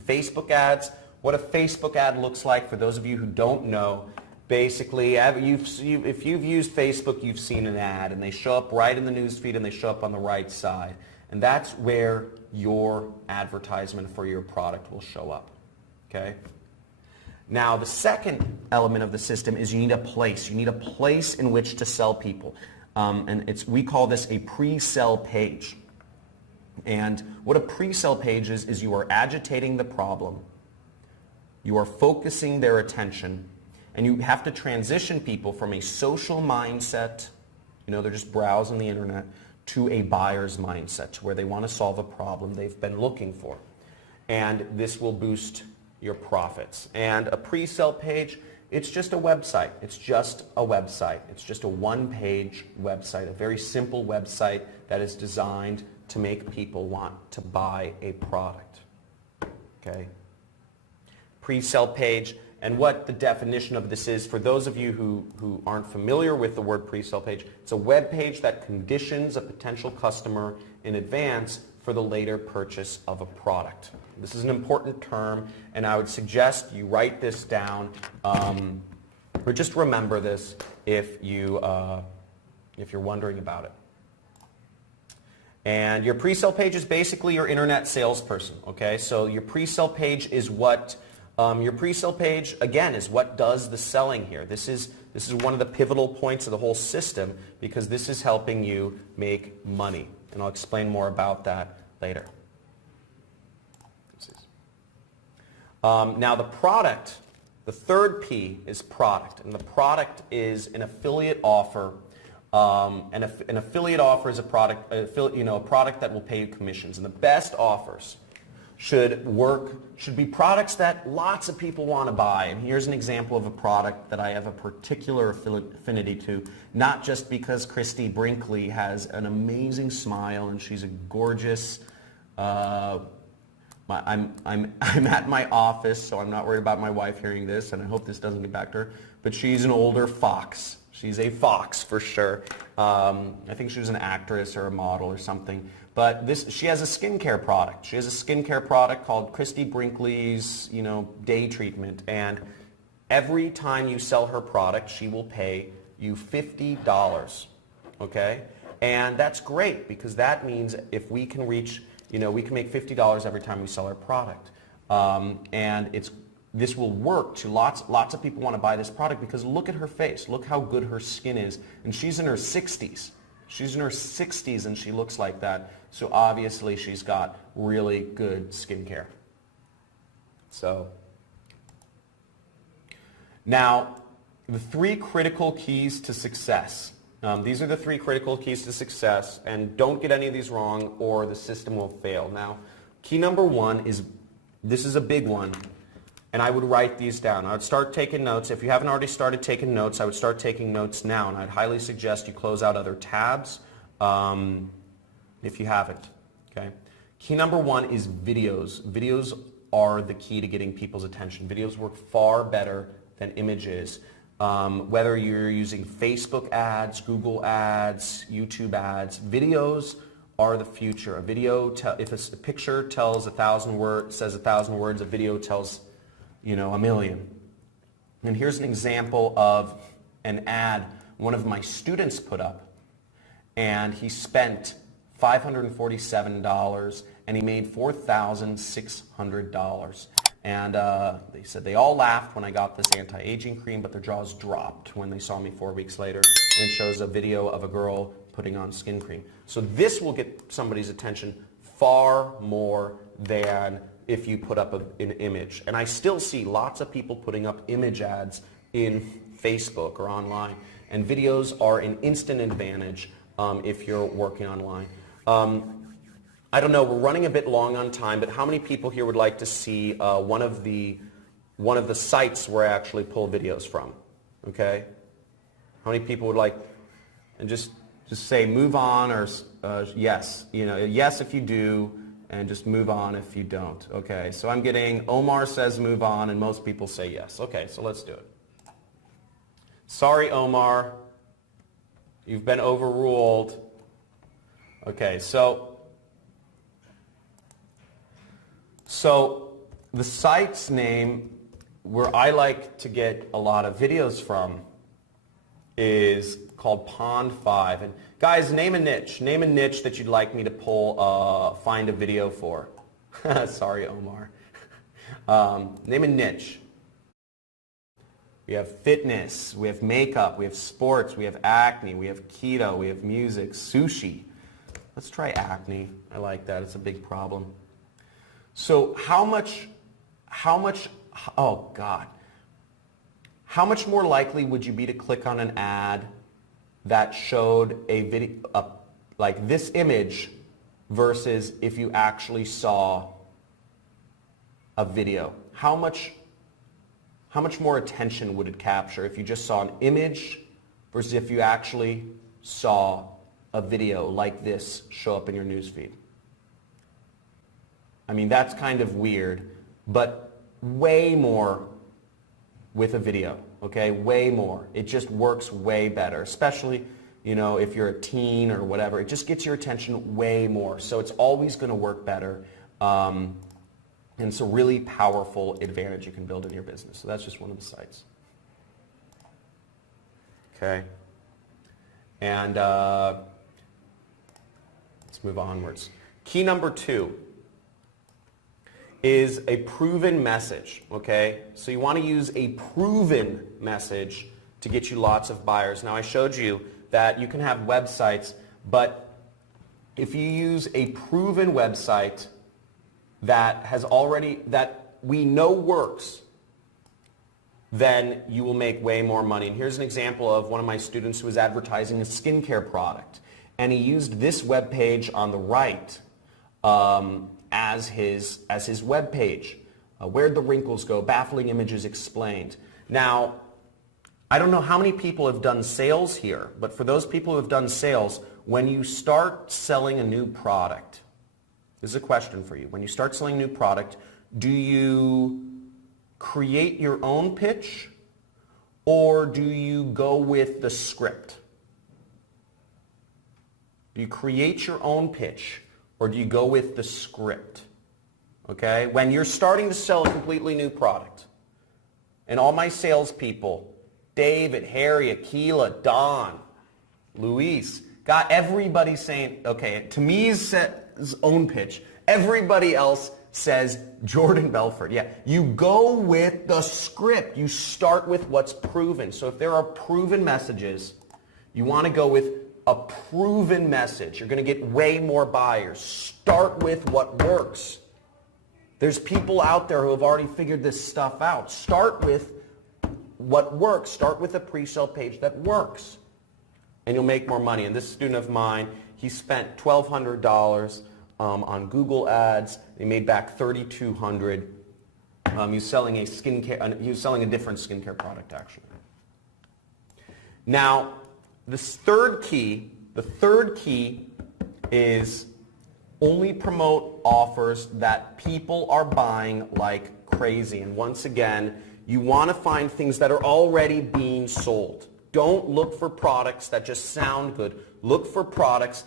Facebook ads, what a Facebook ad looks like, for those of you who don't know, basically, if you've used Facebook, you've seen an ad, and they show up right in the news feed, and they show up on the right side. And that's where your advertisement for your product will show up. Okay? Now, the second element of the system is you need a place. You need a place in which to sell people. And we call this a pre-sell page. And what a pre-sell page is you are agitating the problem. You are focusing their attention. And you have to transition people from a social mindset, they're just browsing the internet, to a buyer's mindset, to where they want to solve a problem they've been looking for. And this will boost your profits. And a pre-sell page, it's just a website. It's just a website. It's just a one-page website, a very simple website that is designed to make people want to buy a product. Okay? Pre-sell page. And what the definition of this is, for those of you who aren't familiar with the word pre-sale page, it's a web page that conditions a potential customer in advance for the later purchase of a product. This is an important term, and I would suggest you write this down, or just remember this if you're wondering about it. And your pre-sale page is basically your internet salesperson. Okay, so your pre-sale page is what your pre-sale page, again, is what does the selling here. This is one of the pivotal points of the whole system, because this is helping you make money. And I'll explain more about that later. Now the product, the third P is product. And the product is an affiliate offer. An affiliate offer is a product, a product that will pay you commissions. And the best offers should be products that lots of people want to buy. And here's an example of a product that I have a particular affinity to, not just because Christy Brinkley has an amazing smile and she's a gorgeous, I'm at my office, so I'm not worried about my wife hearing this, and I hope this doesn't get back to her, but she's an older fox. She's a fox for sure. I think she was an actress or a model or something. But she has a skincare product. She has a skincare product called Christy Brinkley's, Day Treatment. And every time you sell her product, she will pay you $50. Okay? And that's great, because that means if we can reach, we can make $50 every time we sell her product. And this will work to lots of people want to buy this product, because look at her face. Look how good her skin is. And she's in her 60s. She's in her 60s and she looks like that. So obviously she's got really good skincare. So now the three critical keys to success. These are the three critical keys to success, and don't get any of these wrong or the system will fail. Now, key number one is, this is a big one, and I would write these down. I would start taking notes. If you haven't already started taking notes, I would start taking notes now, and I'd highly suggest you close out other tabs if you haven't. Okay. Key number one is videos. Videos are the key to getting people's attention. Videos work far better than images. Whether you're using Facebook ads, Google ads, YouTube ads, videos are the future. A video, if a picture tells 1,000 words, says 1,000 words, a video tells a million. And here's an example of an ad one of my students put up, and he spent $547 and he made $4,600. And they said they all laughed when I got this anti-aging cream, but their jaws dropped when they saw me 4 weeks later. And it shows a video of a girl putting on skin cream. So this will get somebody's attention far more than if you put up an image. And I still see lots of people putting up image ads in Facebook or online. And videos are an instant advantage if you're working online. I don't know, we're running a bit long on time, but how many people here would like to see one of the sites where I actually pull videos from? Okay? How many people would like, and just say move on, or yes, yes if you do, and just move on if you don't. Okay, so I'm getting Omar says move on, and most people say yes. Okay, so let's do it. Sorry, Omar. You've been overruled. Okay, so the site's name, where I like to get a lot of videos from, is called Pond5. And guys, name a niche. Name a niche that you'd like me to find a video for. Sorry, Omar. Name a niche. We have fitness, we have makeup, we have sports, we have acne, we have keto, we have music, sushi. Let's try acne. I like that. It's a big problem. So how much, oh God. How much more likely would you be to click on an ad that showed a video, like this image, versus if you actually saw a video? How much more attention would it capture if you just saw an image versus if you actually saw a video like this show up in your newsfeed? I mean, that's kind of weird, but way more with a video, okay? Way more. It just works way better, especially, you know, if you're a teen or whatever. It just gets your attention way more. So it's always going to work better. And it's a really powerful advantage you can build in your business. So that's just one of the sites. Okay. And let's move onwards. Key number 2 is a proven message, okay? So you want to use a proven message to get you lots of buyers. Now I showed you that you can have websites, but if you use a proven website that we know works, then you will make way more money. And here's an example of one of my students who was advertising a skincare product. And he used this web page on the right as his web page. Where'd the wrinkles go? Baffling images explained. Now, I don't know how many people have done sales here, but for those people who have done sales, when you start selling a new product, this is a question for you. When you start selling a new product, do you create your own pitch, or do you go with the script? Do you create your own pitch, or do you go with the script? Okay? When you're starting to sell a completely new product, and all my salespeople, David, Harry, Akila, Don, Luis, got everybody saying, okay, Tamiz's own pitch. Everybody else says Jordan Belfort. Yeah, you go with the script. You start with what's proven. So if there are proven messages, you want to go with a proven message. You're going to get way more buyers. Start with what works. There's people out there who have already figured this stuff out. Start with what works. Start with a pre-sale page that works, and you'll make more money. And this student of mine, he spent $1,200 on Google ads. He made back $3,200. He was selling a different skincare product, actually. Now, the third key is only promote offers that people are buying like crazy. And once again, you want to find things that are already being sold. Don't look for products that just sound good. Look for products.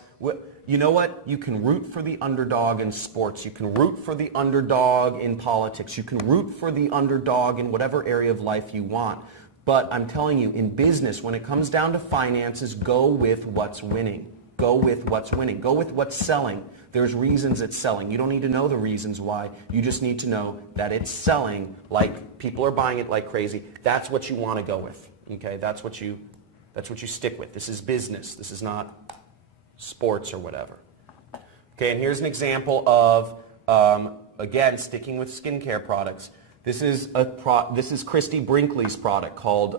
You know what? You can root for the underdog in sports. You can root for the underdog in politics. You can root for the underdog in whatever area of life you want. But I'm telling you, in business, when it comes down to finances, go with what's winning. Go with what's winning. Go with what's selling. There's reasons it's selling. You don't need to know the reasons why. You just need to know that it's selling, like people are buying it like crazy. That's what you want to go with. Okay? That's what you stick with. This is business. This is not sports or whatever. Okay, and here's an example of, again, sticking with skincare products. This is Christy Brinkley's product called,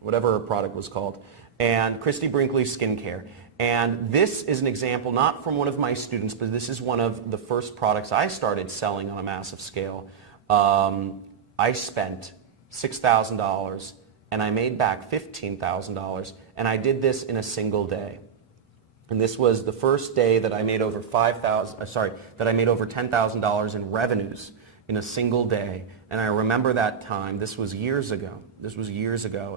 whatever her product was called, and Christy Brinkley Skincare. And this is an example, not from one of my students, but this is one of the first products I started selling on a massive scale. I spent $6,000 and I made back $15,000, and I did this in a single day. And this was the first day that I made over $10,000 in revenues in a single day. And I remember that time. This was years ago.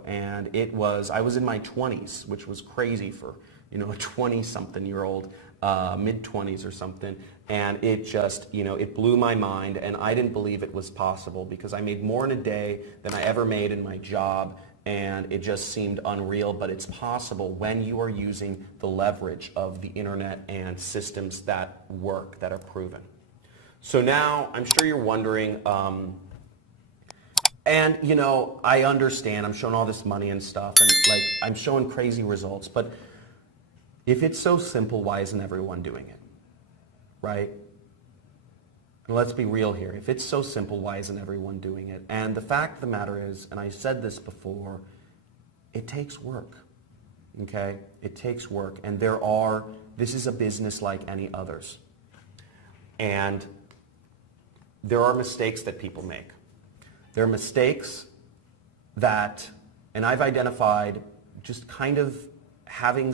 And I was in my 20s, which was crazy for, a 20-something-year-old, mid-20s or something. And it just, it blew my mind, and I didn't believe it was possible because I made more in a day than I ever made in my job. And it just seemed unreal, but it's possible when you are using the leverage of the internet and systems that work, that are proven. So now, I'm sure you're wondering, and I understand, I'm showing all this money and stuff, and I'm showing crazy results, but if it's so simple, why isn't everyone doing it, right? And let's be real here. If it's so simple, why isn't everyone doing it? And the fact of the matter is, and I said this before, it takes work, okay? It takes work. And this is a business like any others. And there are mistakes that people make. There are mistakes that, and I've identified just kind of having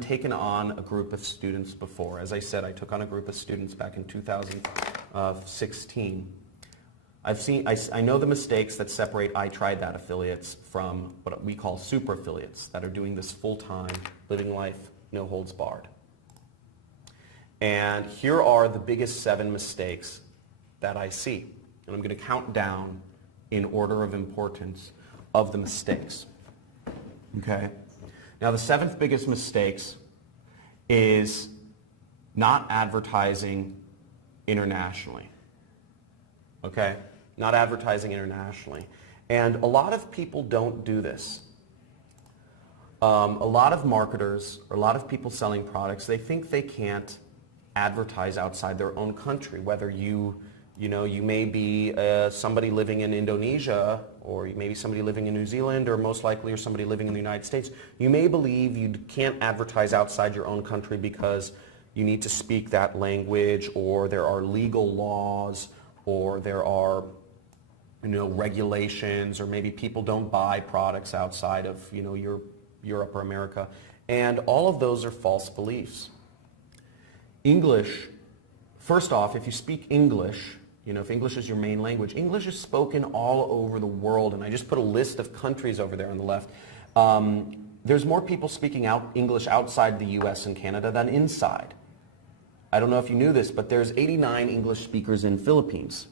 taken on a group of students before. As I said, I took on a group of students back in 2016. I know the mistakes that separate I Tried That affiliates from what we call super affiliates that are doing this full-time, living life, no holds barred. And here are the biggest 7 mistakes that I see. And I'm going to count down in order of importance of the mistakes. Okay? Now, the 7th biggest mistakes is not advertising internationally. Okay? Not advertising internationally. And a lot of people don't do this. A lot of marketers, or a lot of people selling products, they think they can't advertise outside their own country, whether you may be somebody living in Indonesia, or maybe somebody living in New Zealand, or most likely you're somebody living in the United States. You may believe you can't advertise outside your own country because you need to speak that language, or there are legal laws, or there are regulations, or maybe people don't buy products outside of Europe or America. And all of those are false beliefs. English, first off, if you speak English, if English is your main language, English is spoken all over the world, and I just put a list of countries over there on the left. There's more people speaking English outside the US and Canada than inside. I don't know if you knew this, but there's 89 English speakers in Philippines.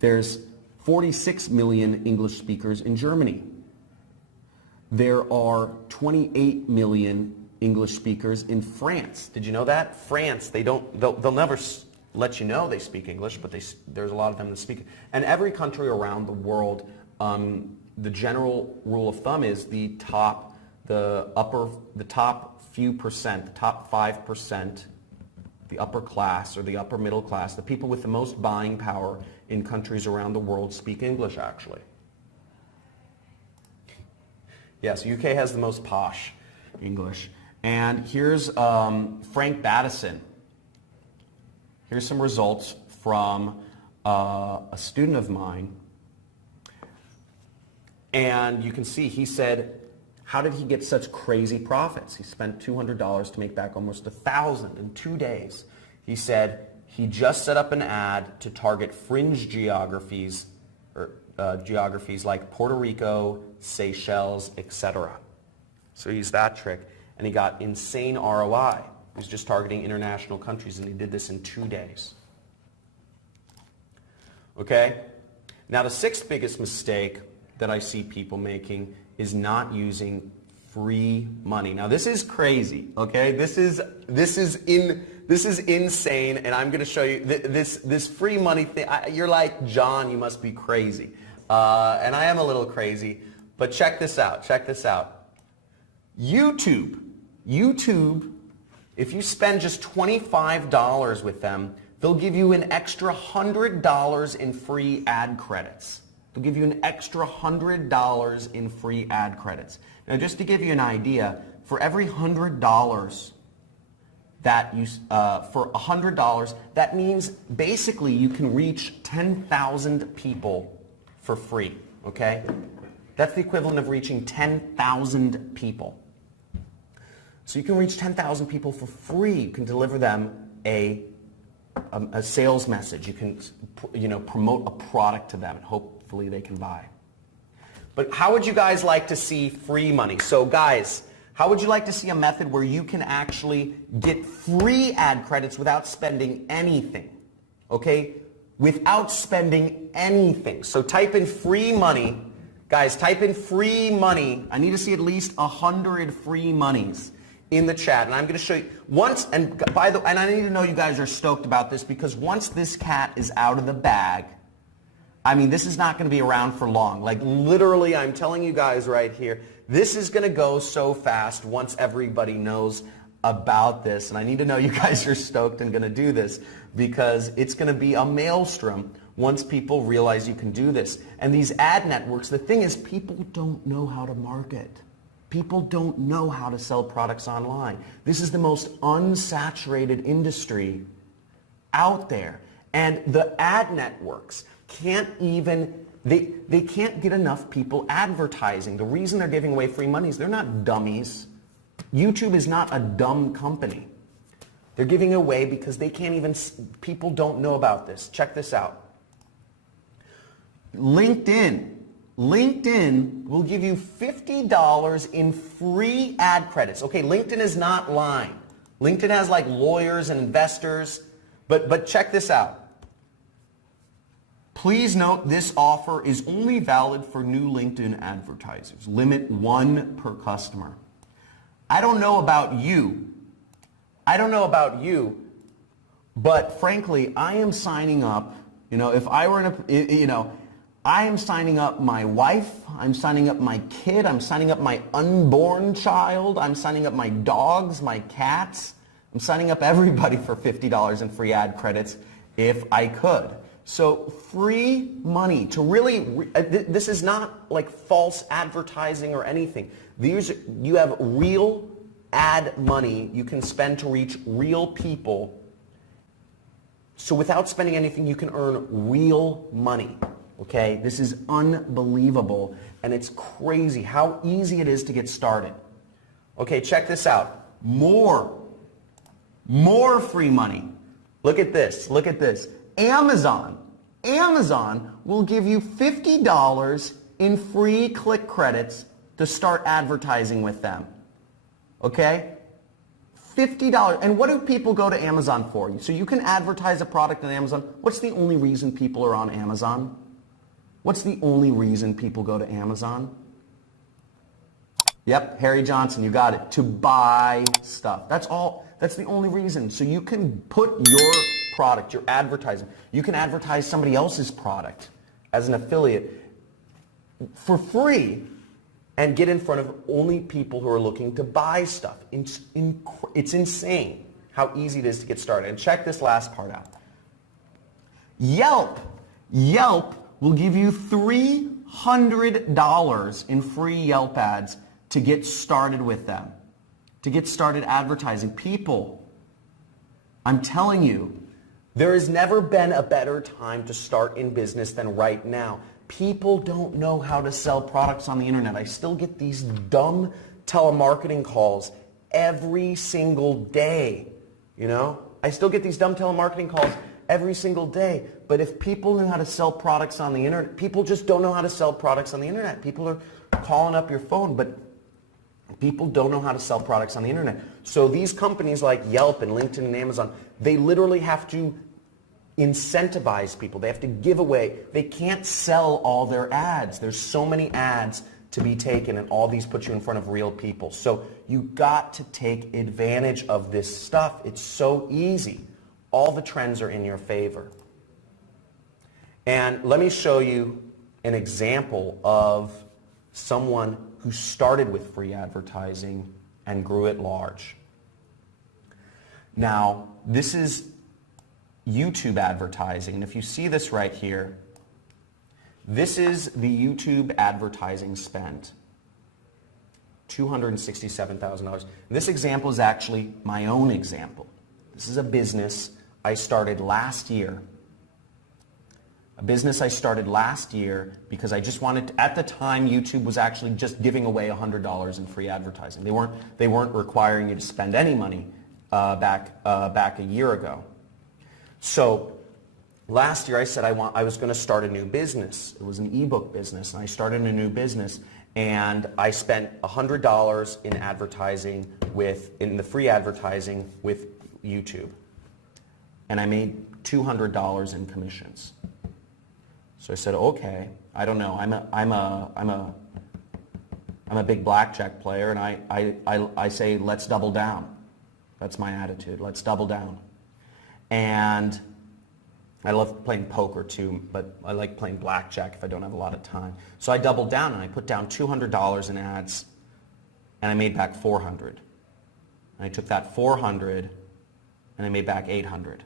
There's 46 million English speakers in Germany. There are 28 million English speakers in France. Did you know that? France, they'll never let you know they speak English, but there's a lot of them that speak it. And every country around the world, the general rule of thumb is the top few percent, the top 5%, the upper class or the upper middle class, the people with the most buying power in countries around the world speak English, actually. Yes, UK has the most posh English. And here's Frank Battison. Here's some results from a student of mine. And you can see he said, how did he get such crazy profits? He spent $200 to make back almost $1,000 in 2 days. He said he just set up an ad to target fringe geographies, or geographies like Puerto Rico, Seychelles, etc. So he used that trick, and he got insane ROI. He was just targeting international countries, and he did this in 2 days. Okay? Now, the 6th biggest mistake that I see people making is not using free money. Now, this is crazy, okay? This is insane, and I'm going to show you this free money thing. You're like, John, you must be crazy. And I am a little crazy, but check this out. Check this out. YouTube, if you spend just $25 with them, they'll give you an extra $100 in free ad credits. They'll give you an extra $100 in free ad credits. Now, just to give you an idea, for every $100 that you, for $100, that means basically you can reach 10,000 people for free, okay? That's the equivalent of reaching 10,000 people. So you can reach 10,000 people for free. You can deliver them a sales message. You can, promote a product to them, and hopefully they can buy. But how would you guys like to see free money? So guys, how would you like to see a method where you can actually get free ad credits without spending anything? Okay? Without spending anything. So type in free money. Guys, type in free money. I need to see at least 100 free monies in the chat. And I'm going to show you once, and by the way, and I need to know you guys are stoked about this, because once this cat is out of the bag, I mean, this is not going to be around for long. Like literally, I'm telling you guys right here, this is going to go so fast once everybody knows about this. And I need to know you guys are stoked and going to do this, because it's going to be a maelstrom once people realize you can do this. And these ad networks, the thing is, people don't know how to market. People don't know how to sell products online. This is the most unsaturated industry out there. And the ad networks can't even, they can't get enough people advertising. The reason they're giving away free money is they're not dummies. YouTube is not a dumb company. They're giving away because they can't even, people don't know about this. Check this out. LinkedIn will give you $50 in free ad credits. Okay, LinkedIn is not lying. LinkedIn has like lawyers and investors, but check this out. Please note this offer is only valid for new LinkedIn advertisers. Limit 1 per customer. I don't know about you, but frankly, I am signing up, if I were in a, I am signing up my wife, I'm signing up my kid, I'm signing up my unborn child, I'm signing up my dogs, my cats, I'm signing up everybody for $50 in free ad credits if I could. So free money to really, this is not like false advertising or anything. You have real ad money you can spend to reach real people. So without spending anything, you can earn real money. Okay, this is unbelievable, and it's crazy how easy it is to get started. Okay, check this out. More free money. Look at this. Amazon will give you $50 in free click credits to start advertising with them. Okay? $50. And what do people go to Amazon for? So you can advertise a product on Amazon. What's the only reason people are on Amazon? What's the only reason people go to Amazon? Yep, Harry Johnson, you got it. To buy stuff. That's all. That's the only reason. So you can put your product, your advertising, you can advertise somebody else's product as an affiliate for free and get in front of only people who are looking to buy stuff. It's insane how easy it is to get started. And check this last part out. Yelp will give you $300 in free Yelp ads to get started with them, to get started advertising. People, I'm telling you, there has never been a better time to start in business than right now. People don't know how to sell products on the internet. I still get these dumb telemarketing calls every single day, I still get these dumb telemarketing calls every single day. But if people knew how to sell products on the internet, people just don't know how to sell products on the internet. People are calling up your phone, but people don't know how to sell products on the internet. So these companies like Yelp and LinkedIn and Amazon, they literally have to incentivize people. They have to give away. They can't sell all their ads. There's so many ads to be taken, and all these put you in front of real people. So you got to take advantage of this stuff. It's so easy. All the trends are in your favor. And let me show you an example of someone who started with free advertising and grew it large. Now, this is YouTube advertising. And if you see this right here, this is the YouTube advertising spend. $267,000. This example is actually my own example. This is a business I started last year. a business I started last year because I just wanted to, at the time YouTube was actually just giving away $100 in free advertising. They weren't requiring you to spend any money back a year ago. So last year I said I was going to start a new business. It was an ebook business, and I started a new business, and I spent $100 in advertising in the free advertising with YouTube, and I made $200 in commissions. So I said, okay, I don't know. I'm a big blackjack player, and I say, let's double down. That's my attitude. Let's double down. And I love playing poker too, but I like playing blackjack if I don't have a lot of time. So I doubled down and I put down $200 in ads, and I made back $400. And I took that $400 and I made back $800.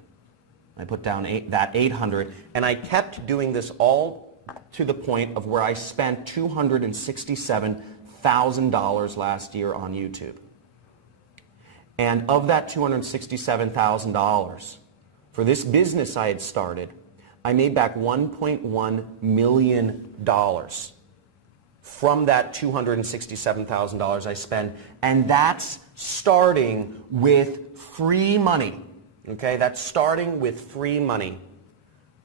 I put down that $800, and I kept doing this all to the point of where I spent $267,000 last year on YouTube. And of that $267,000, for this business I had started, I made back $1.1 million from that $267,000 I spent, and that's starting with free money. Okay, that's starting with free money.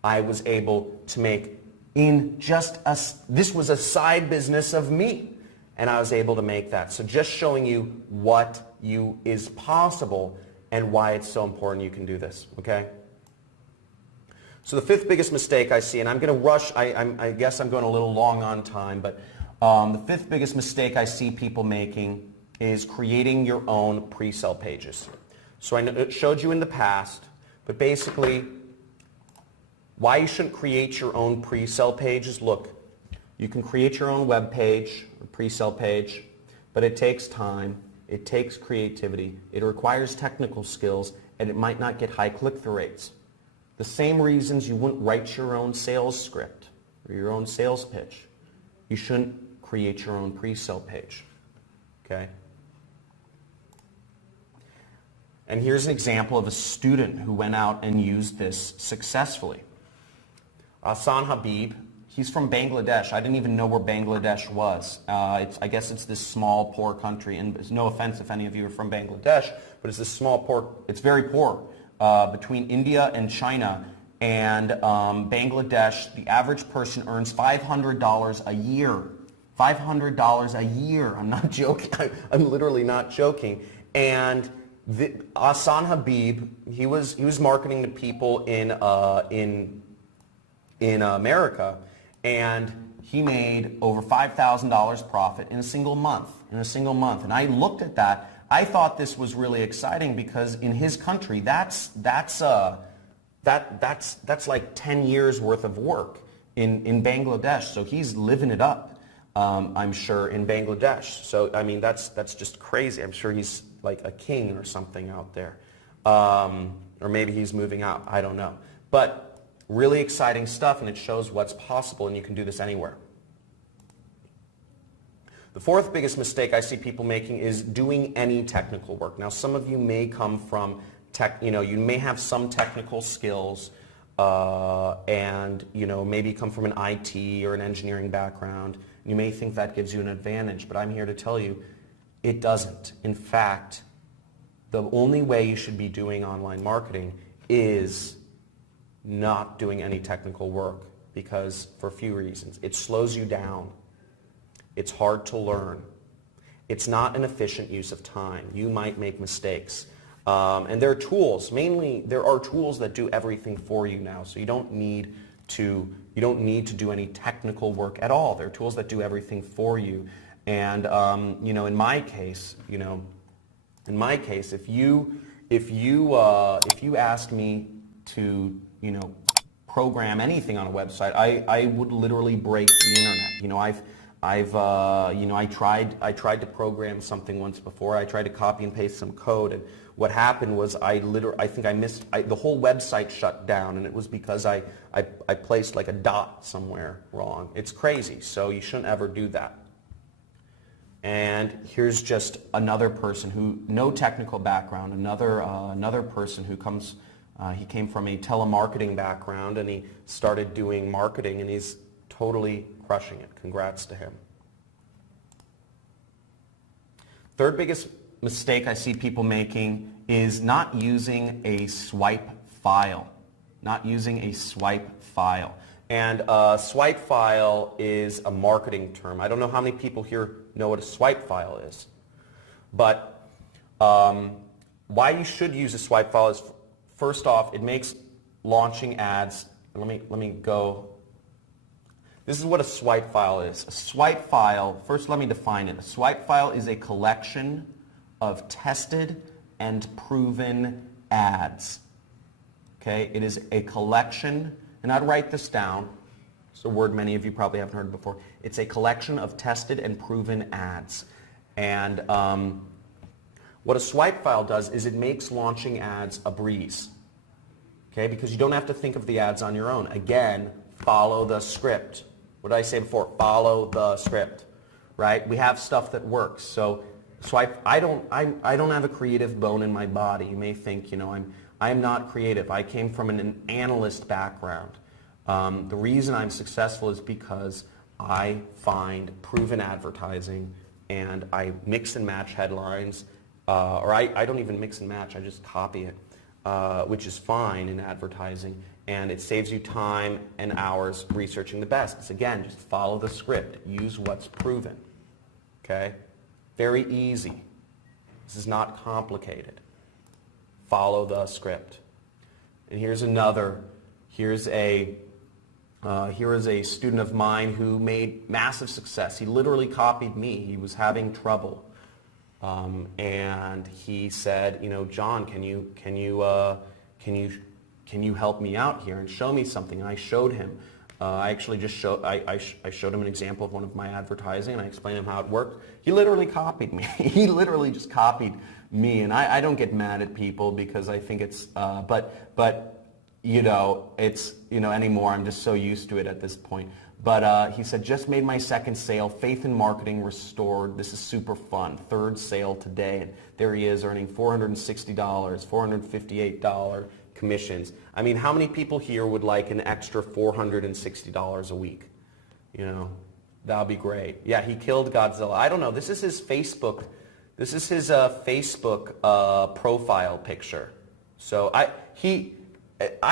I was able to make this was a side business of me, and I was able to make that. So just showing you what is possible and why it's so important you can do this, okay? So the fifth biggest mistake I see, and I'm going to rush, I guess I'm going a little long on time, but the fifth biggest mistake I see people making is creating your own pre-sale pages. So I showed you in the past, but basically why you shouldn't create your own pre-sale pages. Look, you can create your own web page, or pre-sale page, but it takes time, it takes creativity, it requires technical skills, and it might not get high click-through rates. The same reasons you wouldn't write your own sales script or your own sales pitch. You shouldn't create your own pre-sale page, okay? And here's an example of a student who went out and used this successfully. Ahsan Habib, he's from Bangladesh. I didn't even know where Bangladesh was. I guess it's this small, poor country, and it's no offense if any of you are from Bangladesh, but it's this small, poor, it's very poor, between India and China. And Bangladesh, the average person earns $500 a year. $500 a year. I'm not joking. I'm literally not joking. And Ahsan Habib, he was marketing to people in America, and he made over $5,000 profit in a single month. And I looked at that. I thought this was really exciting because in his country, that's like 10 years worth of work in Bangladesh. So he's living it up, I'm sure, in Bangladesh. So I mean, that's just crazy. I'm sure he's like a king or something out there, or maybe he's moving out. I don't know, but really exciting stuff, and it shows what's possible, and you can do this anywhere. The fourth biggest mistake I see people making is doing any technical work. Now, some of you may come from you may have some technical skills, and maybe come from an IT or an engineering background. You may think that gives you an advantage, but I'm here to tell you it doesn't. In fact, the only way you should be doing online marketing is not doing any technical work, because for a few reasons. It slows you down. It's hard to learn. It's not an efficient use of time. You might make mistakes. And there are tools. Mainly, there are tools that do everything for you now. So you don't need to do any technical work at all. There are tools that do everything for you. And in my case, if you asked me to program anything on a website, I would literally break the internet. I tried to program something once before. I tried to copy and paste some code, and what happened was the whole website shut down, and it was because I placed like a dot somewhere wrong. It's crazy, so you shouldn't ever do that. And here's just another person who, no technical background, another person who comes He came from a telemarketing background and he started doing marketing and he's totally crushing it. Congrats to him. Third biggest mistake I see people making is not using a swipe file. Not using a swipe file. And a swipe file is a marketing term. I don't know how many people here know what a swipe file is. But why you should use a swipe file is, first off, it makes launching ads. Let me go. This is what a swipe file is. A swipe file, first let me define it. A swipe file is a collection of tested and proven ads. Okay, it is a collection, and I'd write this down. It's a word many of you probably haven't heard before. It's a collection of tested and proven ads. And what a swipe file does is it makes launching ads a breeze. Okay, because you don't have to think of the ads on your own. Again, follow the script. What did I say before? Follow the script, right? We have stuff that works. So I don't have a creative bone in my body. You may think, I'm not creative. I came from an analyst background. The reason I'm successful is because I find proven advertising and I mix and match headlines, or I don't even mix and match, I just copy it, which is fine in advertising, and it saves you time and hours researching the best. It's, again, just follow the script. Use what's proven, okay? Very easy. This is not complicated. Follow the script. And here is a student of mine who made massive success. He literally copied me. He was having trouble. And he said, John, can you help me out here and show me something? And I showed him. I showed him an example of one of my advertising, and I explained him how it worked. He literally copied me. He literally just copied me, and I don't get mad at people because I think it's, anymore. I'm just so used to it at this point. But he said, just made my second sale, faith in marketing restored. This is super fun. Third sale today. And there he is earning $460, $458 commissions. I mean, how many people here would like an extra $460 a week? That'll be great. Yeah, he killed Godzilla. I don't know. This is his Facebook. This is his Facebook profile picture. So I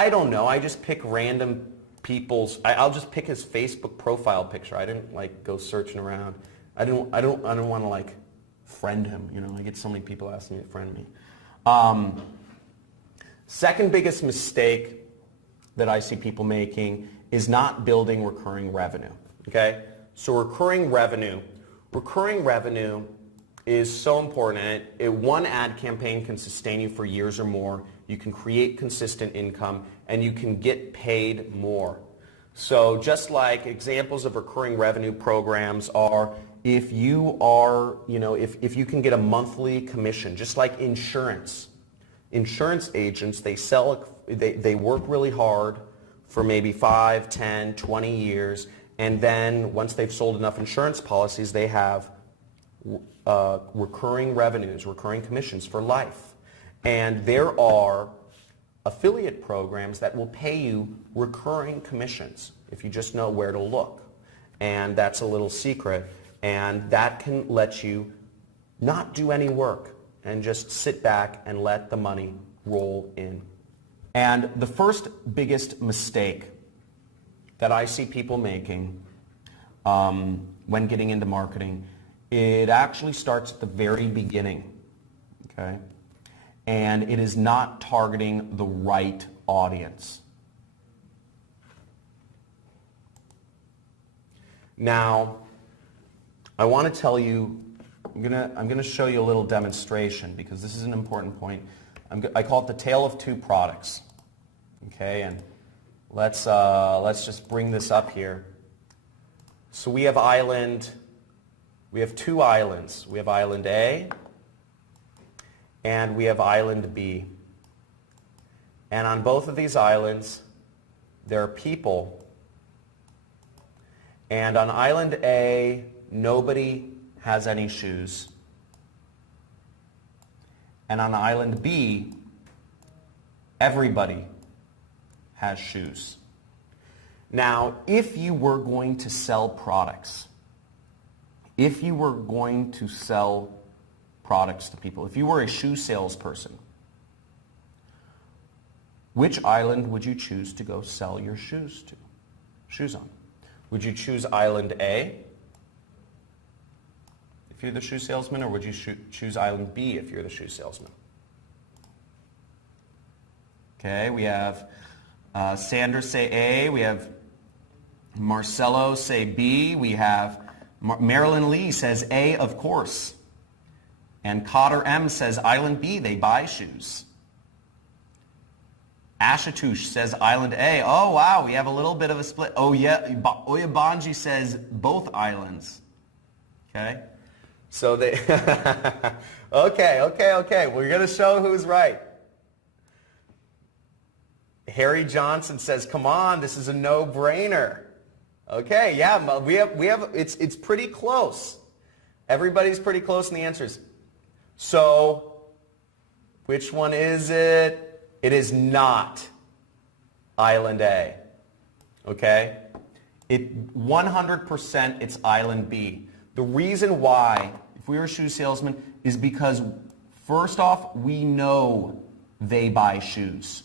don't know. I just pick random people's. I'll just pick his Facebook profile picture. I didn't go searching around. I don't want to friend him. I get so many people asking me to friend me. Second biggest mistake that I see people making is not building recurring revenue. Okay, so recurring revenue is so important, and one ad campaign can sustain you for years or more. You can create consistent income, and you can get paid more. So just like examples of recurring revenue programs are, if you are, if you can get a monthly commission, just like insurance. Insurance agents, they work really hard for maybe 5, 10, 20 years, and then once they've sold enough insurance policies, they have recurring revenues, recurring commissions for life. And there are affiliate programs that will pay you recurring commissions if you just know where to look. And that's a little secret. And that can let you not do any work and just sit back and let the money roll in. And the first biggest mistake that I see people making when getting into marketing, it actually starts at the very beginning, okay? And it is not targeting the right audience. Now, I want to tell you, I'm gonna show you a little demonstration because this is an important point. I call it the tale of two products. Okay, and let's just bring this up here. So we have two islands. We have island A and we have island B. And on both of these islands, there are people. And on island A, nobody has any shoes. And on island B, Everybody has shoes. Now, if you were going to sell products, if you were going to sell products to people, if you were a shoe salesperson, which island would you choose to go sell your shoes on? Would you choose island A if you're the shoe salesman, or would you choose island B if you're the shoe salesman? Okay, we have Sandra say A, we have Marcelo say B, we have Marilyn Lee says A, of course. And Cotter M says island B, they buy shoes. Ashatush says island A. Oh, wow, we have a little bit of a split. Oh, yeah, Oyabanji says both islands. Okay? So they... Okay. We're going to show who's right. Harry Johnson says, come on, this is a no-brainer. Okay, yeah, we have it's pretty close. Everybody's pretty close in the answers. So, which one is it? It is not island A. Okay? 100% it's island B. The reason why, if we were a shoe salesman, is because first off, we know they buy shoes.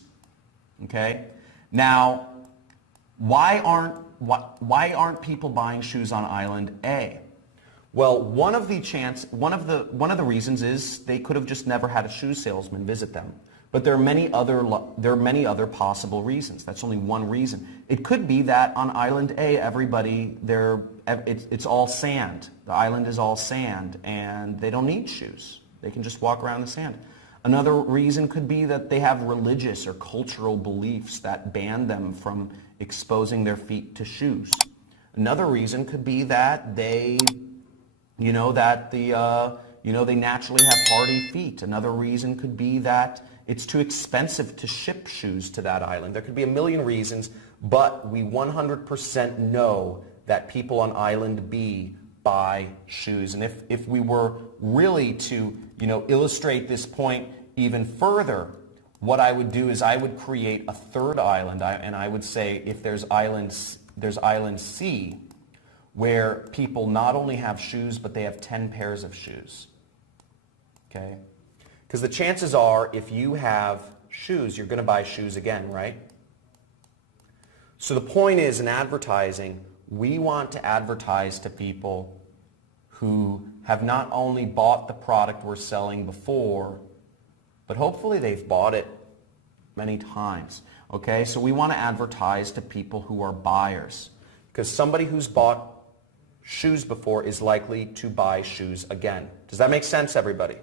Okay? Now, why aren't people buying shoes on island A? Well, one of the reasons is they could have just never had a shoe salesman visit them. But there are many other possible reasons. That's only one reason. It could be that on island A, it's all sand. The island is all sand, and they don't need shoes. They can just walk around the sand. Another reason could be that they have religious or cultural beliefs that ban them from exposing their feet to shoes. Another reason could be that they naturally have hardy feet. Another reason could be that it's too expensive to ship shoes to that island. There could be a million reasons, but we 100% know that people on island B buy shoes. And if we were really to, illustrate this point even further, what I would do is I would create a third island, and I would say if there's island C, where people not only have shoes, but they have 10 pairs of shoes. Okay? Because the chances are, if you have shoes, you're going to buy shoes again, right? So the point is, in advertising, we want to advertise to people who have not only bought the product we're selling before, but hopefully they've bought it many times. Okay? So we want to advertise to people who are buyers. Because somebody who's bought shoes before is likely to buy shoes again. Does that make sense, everybody?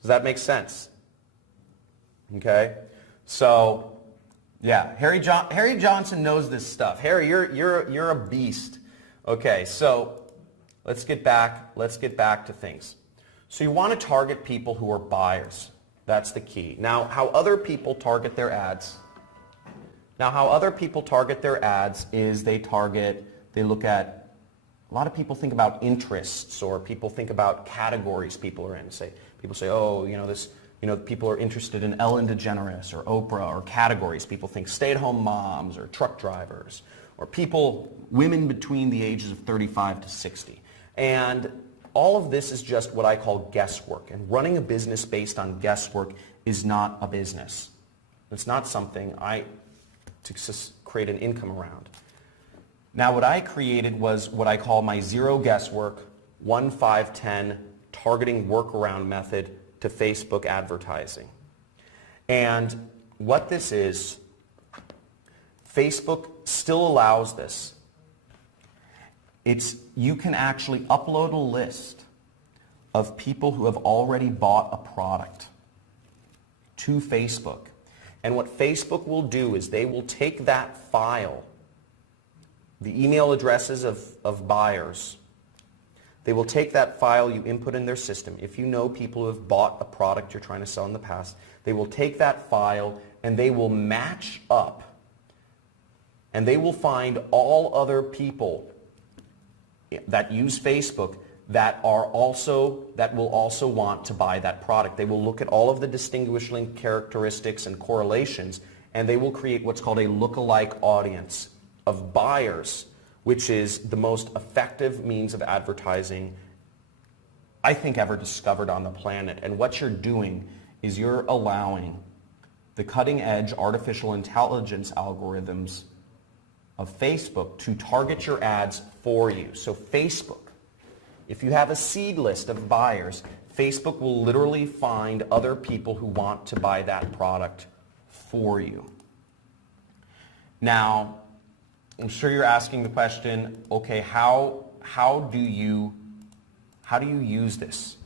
Does that make sense? Okay? So, yeah, Harry Johnson knows this stuff. Harry, you're a beast. Okay, so let's get back to things. So you want to target people who are buyers. That's the key. Now, how other people target their ads is they look at, a lot of people think about interests, or people think about categories people are in. People say, people are interested in Ellen DeGeneres or Oprah, or categories. People think stay-at-home moms or truck drivers, or women between the ages of 35 to 60. And all of this is just what I call guesswork. And running a business based on guesswork is not a business. It's not something to create an income around. Now, what I created was what I call my zero guesswork, 1-5-10 targeting workaround method to Facebook advertising. And what this is, Facebook still allows this. You can actually upload a list of people who have already bought a product to Facebook. And what Facebook will do is they will take that file, the email addresses of buyers, they will take that file you input in their system. If you know people who have bought a product you're trying to sell in the past, they will take that file and they will match up, and they will find all other people that use Facebook that will also want to buy that product. They will look at all of the distinguishing characteristics and correlations, and they will create what's called a lookalike audience of buyers, which is the most effective means of advertising I think ever discovered on the planet. And what you're doing is you're allowing the cutting edge artificial intelligence algorithms of Facebook to target your ads for you. So Facebook, if you have a seed list of buyers, Facebook will literally find other people who want to buy that product for you. Now, I'm sure you're asking the question, okay, how do you use this?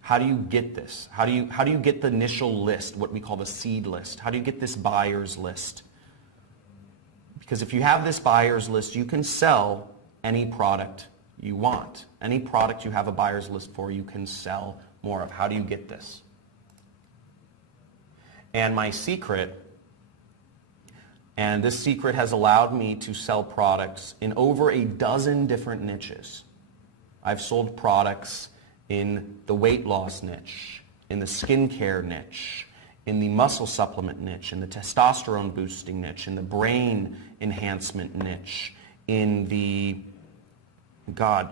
How do you get this? How do you get the initial list, what we call the seed list? How do you get this buyer's list? Because if you have this buyer's list, you can sell any product you want. Any product you have a buyer's list for, you can sell more of. How do you get this? And my secret, and this secret has allowed me to sell products in over a dozen different niches. I've sold products in the weight loss niche, in the skincare niche, in the muscle supplement niche, in the testosterone boosting niche, in the brain enhancement niche, in the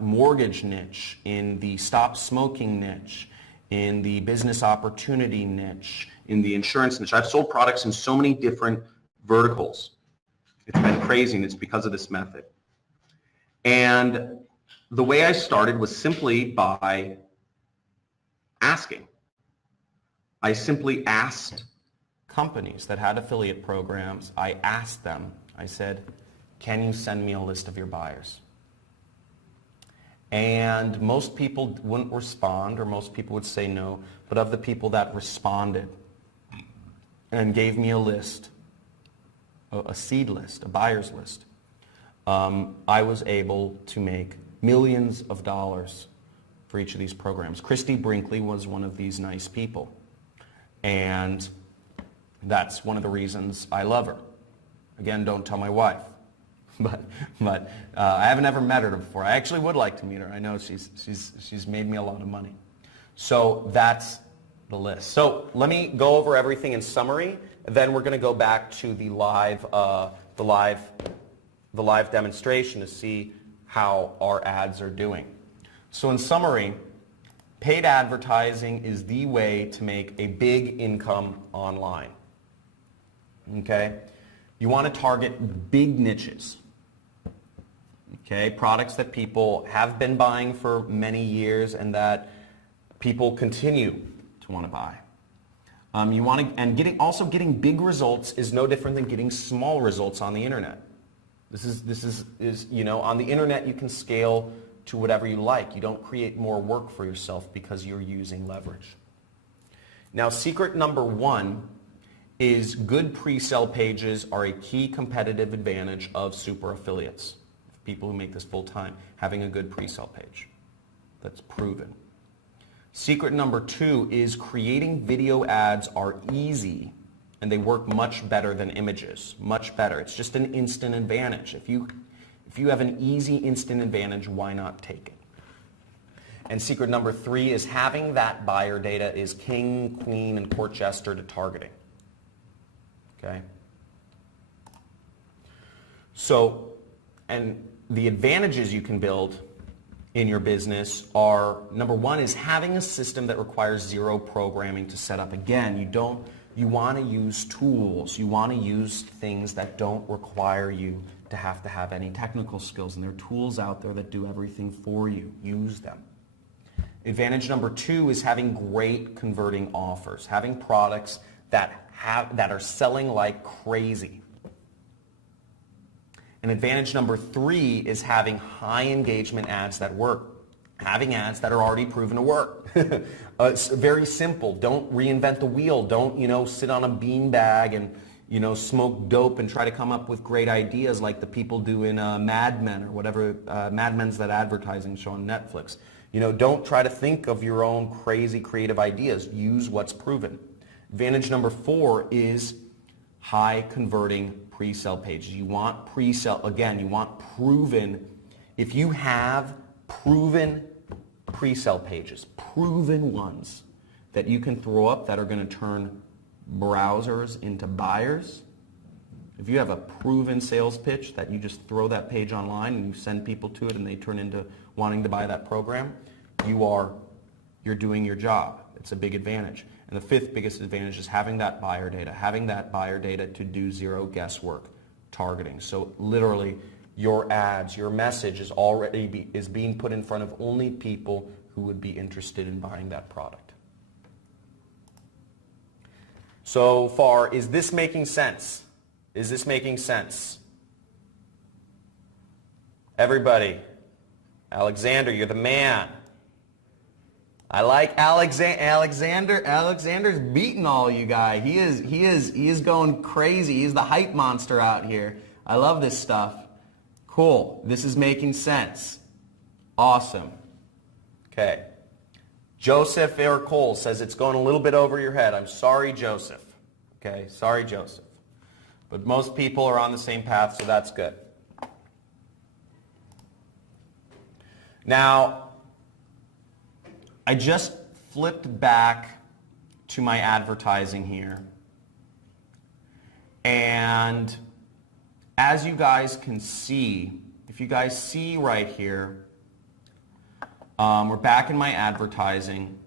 mortgage niche, in the stop smoking niche, in the business opportunity niche, in the insurance niche. I've sold products in so many different verticals. It's been crazy, and it's because of this method. And the way I started was simply by asking. I simply asked companies that had affiliate programs, I asked them, I said, can you send me a list of your buyers? And most people wouldn't respond, or most people would say no, but of the people that responded and gave me a list, a seed list, a buyer's list, I was able to make millions of dollars for each of these programs. Christy Brinkley was one of these nice people. And that's one of the reasons I love her. Again, don't tell my wife. But I haven't ever met her before. I actually would like to meet her. I know she's made me a lot of money. So that's the list. So let me go over everything in summary. Then we're going to go back to the live demonstration to see how our ads are doing. So in summary, paid advertising is the way to make a big income online. Okay? You want to target big niches. Okay? Products that people have been buying for many years and that people continue to want to buy. You want to, and getting big results is no different than getting small results on the internet. This is you know, on the internet you can scale to whatever you like. You don't create more work for yourself because you're using leverage. Now, secret number one is good pre-sale pages are a key competitive advantage of super affiliates. People who make this full time, having a good pre-sale page. That's proven. Secret number two is creating video ads are easy and they work much better than images, much better. It's just an instant advantage. If you have an easy instant advantage, why not take it? And secret number three is having that buyer data is king, queen, and court jester to targeting. Okay? So, and the advantages you can build in your business are, number one is having a system that requires zero programming to set up. Again, you want to use tools. You want to use things that don't require you to have any technical skills. And there are tools out there that do everything for you. Use them. Advantage number two is having great converting offers. Having products that are selling like crazy. And advantage number three is having high engagement ads that work. Having ads that are already proven to work. It's very simple. Don't reinvent the wheel. Don't, sit on a beanbag and, smoke dope and try to come up with great ideas like the people do in Mad Men or whatever. Mad Men's that advertising show on Netflix. Don't try to think of your own crazy creative ideas. Use what's proven. Advantage number four is high converting pre-sale pages. You want pre-sale, again, you want proven. If you have proven pre-sale pages, proven ones that you can throw up that are going to turn browsers into buyers. If you have a proven sales pitch that you just throw that page online and you send people to it and they turn into wanting to buy that program, you're doing your job. It's a big advantage. And the fifth biggest advantage is having that buyer data to do zero guesswork targeting. So literally your ads, your message is being put in front of only people who would be interested in buying that product. So far, is this making sense? Is this making sense? Everybody, Alexander, you're the man. I like Alexander. Alexander's beating all you guys. He is going crazy. He's the hype monster out here. I love this stuff. Cool. This is making sense. Awesome. Okay. Joseph Air Cole says it's going a little bit over your head. I'm sorry, Joseph. Okay. Sorry, Joseph. But most people are on the same path, so that's good. Now, I just flipped back to my advertising here. And as you guys can see, if you guys see right here, we're back in my advertising.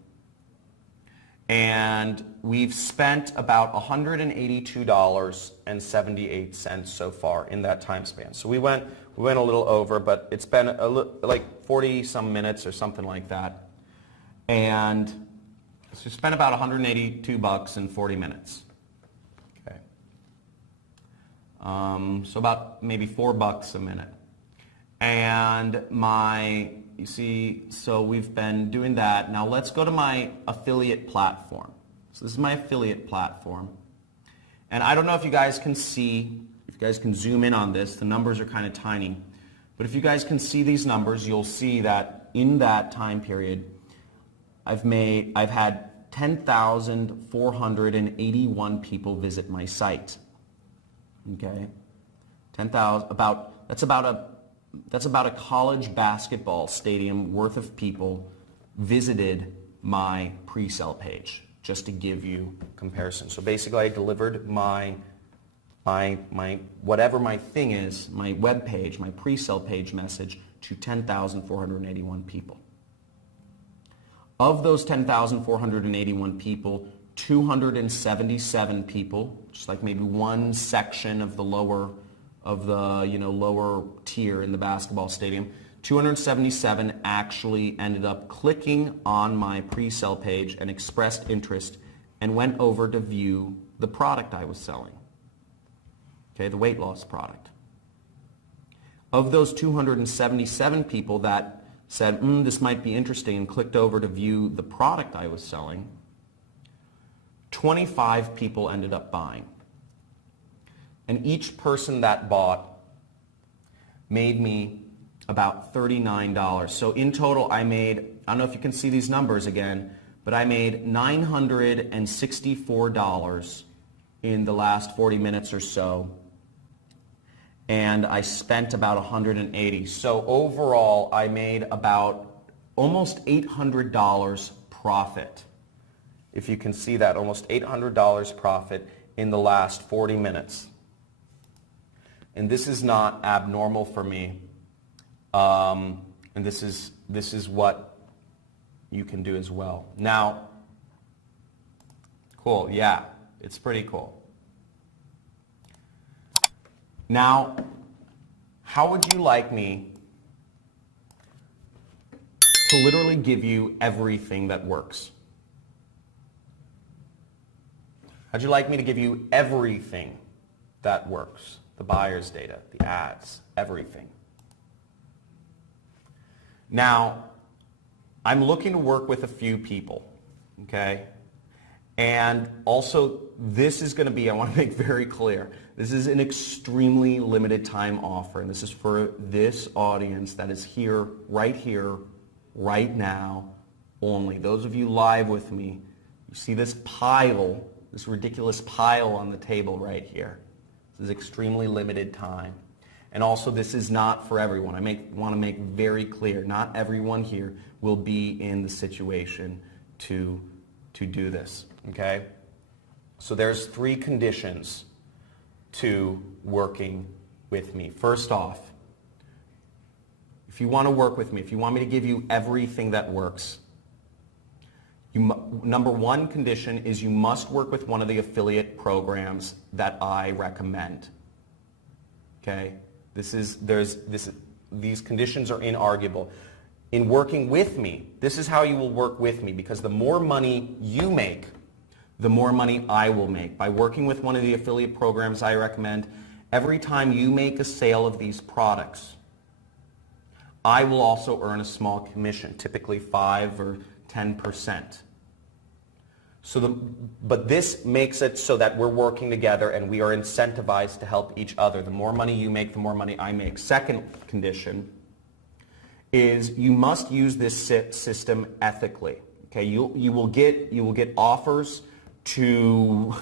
And we've spent about $182.78 so far in that time span. So we went a little over, but it's been like 40 some minutes or something like that. And so we spent about $182 in 40 minutes. Okay. So about maybe $4 a minute. And you see, so we've been doing that. Now let's go to my affiliate platform. So this is my affiliate platform. And I don't know if you guys can see, if you guys can zoom in on this, the numbers are kind of tiny. But if you guys can see these numbers, you'll see that in that time period, I've had 10,481 people visit my site. Okay? 10,000, that's about a college basketball stadium worth of people visited my pre-sale page, just to give you comparison. So basically I delivered my whatever my thing is, my web page, my pre-sale page message to 10,481 people. Of those 10,481 people, 277 people, just like maybe one section of the lower tier in the basketball stadium, 277 actually ended up clicking on my pre-sale page and expressed interest and went over to view the product I was selling. Okay, the weight loss product. Of those 277 people that said, this might be interesting, and clicked over to view the product I was selling, 25 people ended up buying. And each person that bought made me about $39. So in total, I don't know if you can see these numbers again, but I made $964 in the last 40 minutes or so. And I spent about $180. So overall, I made about almost $800 profit. If you can see that, almost $800 profit in the last 40 minutes. And this is not abnormal for me. And this is what you can do as well. Now, cool, yeah, it's pretty cool. Now, how would you like me to literally give you everything that works? How'd you like me to give you everything that works? The buyer's data, the ads, everything. Now, I'm looking to work with a few people, okay? And also, this is going to be, I want to make very clear, this is an extremely limited time offer, and this is for this audience that is here, right now, only. Those of you live with me, you see this pile, this ridiculous pile on the table right here. This is extremely limited time. And also, this is not for everyone. Want to make very clear, not everyone here will be in the situation to do this, okay? So there's 3 conditions to working with me. First off, if you want to work with me, if you want me to give you everything that works, number 1 condition is you must work with one of the affiliate programs that I recommend. Okay? These conditions are inarguable. In working with me, this is how you will work with me, because the more money you make, the more money I will make. By working with one of the affiliate programs I recommend, every time you make a sale of these products, I will also earn a small commission, typically 5 or 10%. But this makes it so that we're working together and we are incentivized to help each other. The more money you make, the more money I make. Second condition is you must use this system ethically. Okay, you will get offers to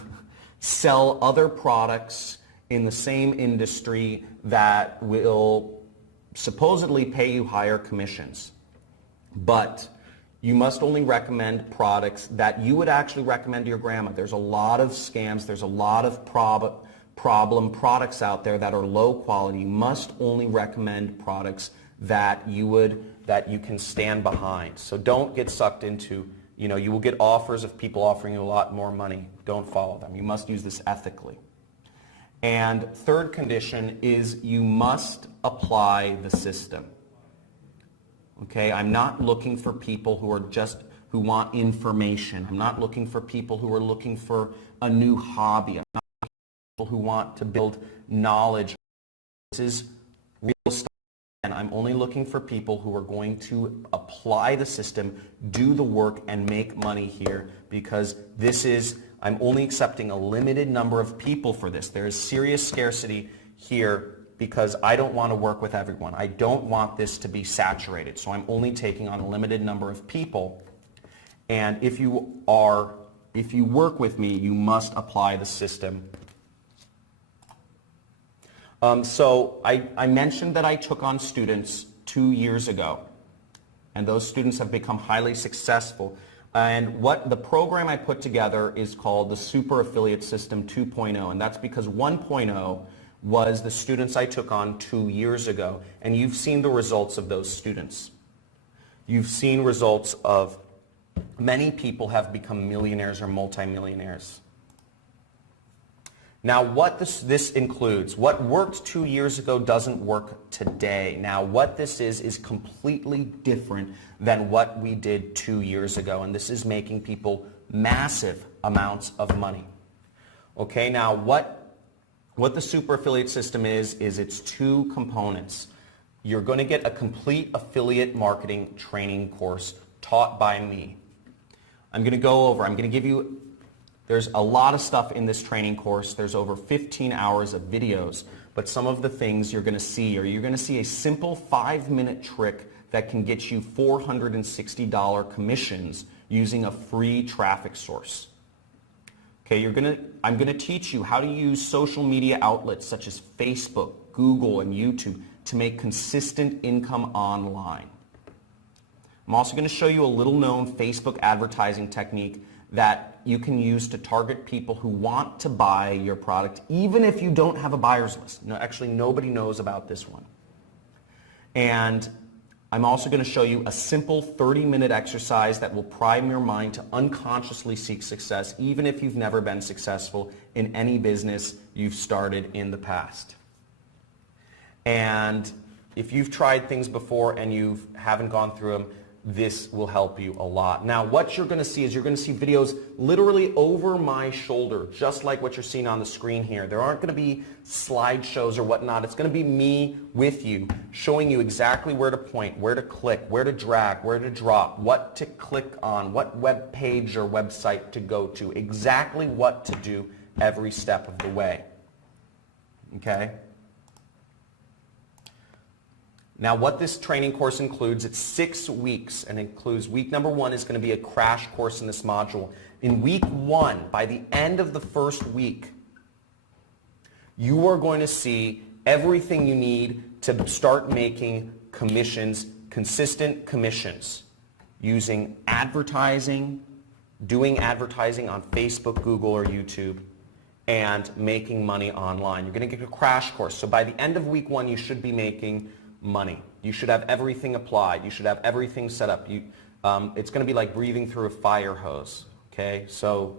sell other products in the same industry that will supposedly pay you higher commissions, but you must only recommend products that you would actually recommend to your grandma. There's a lot of scams, there's a lot of problem products out there that are low quality. You must only recommend products that you can stand behind. So don't get sucked into, you will get offers of people offering you a lot more money. Don't follow them. You must use this ethically. And third condition is you must apply the system. Okay, I'm not looking for people who want information. I'm not looking for people who are looking for a new hobby. I'm not looking for people who want to build knowledge. This is real stuff. And I'm only looking for people who are going to apply the system, do the work, and make money here, because I'm only accepting a limited number of people for this. There is serious scarcity here because I don't want to work with everyone. I don't want this to be saturated. So I'm only taking on a limited number of people. And if you work with me, you must apply the system. So I mentioned that I took on students 2 years ago, and those students have become highly successful. And what the program I put together is called the Super Affiliate System 2.0, and that's because 1.0 was the students I took on 2 years ago, and you've seen the results of those students. You've seen results of many people have become millionaires or multimillionaires. Now, what this includes, what worked 2 years ago doesn't work today. Now, what this is completely different than what we did 2 years ago, and this is making people massive amounts of money. Okay, now what the super affiliate system is it's 2 components. You're going to get a complete affiliate marketing training course taught by me. I'm going to give you, there's a lot of stuff in this training course. There's over 15 hours of videos, but some of the things you're going to see a simple 5-minute trick that can get you $460 commissions using a free traffic source. Okay, I'm going to teach you how to use social media outlets such as Facebook, Google, and YouTube to make consistent income online. I'm also going to show you a little-known Facebook advertising technique that you can use to target people who want to buy your product, even if you don't have a buyer's list. No, actually, nobody knows about this one. And I'm also going to show you a simple 30-minute exercise that will prime your mind to unconsciously seek success, even if you've never been successful in any business you've started in the past. And if you've tried things before and you haven't gone through them, this will help you a lot. Now, what you're going to see is you're going to see videos literally over my shoulder, just like what you're seeing on the screen here. There aren't going to be slideshows or whatnot. It's going to be me with you, showing you exactly where to point, where to click, where to drag, where to drop, what to click on, what web page or website to go to, exactly what to do every step of the way. Okay? Now, what this training course includes, it's 6 weeks, and includes week number 1 is going to be a crash course in this module. In week 1, by the end of the first week, you are going to see everything you need to start making commissions, consistent commissions, using advertising, doing advertising on Facebook, Google, or YouTube, and making money online. You're going to get a crash course. So by the end of week 1, you should be making money. You should have everything applied. You should have everything set up. It's going to be like breathing through a fire hose. Okay, so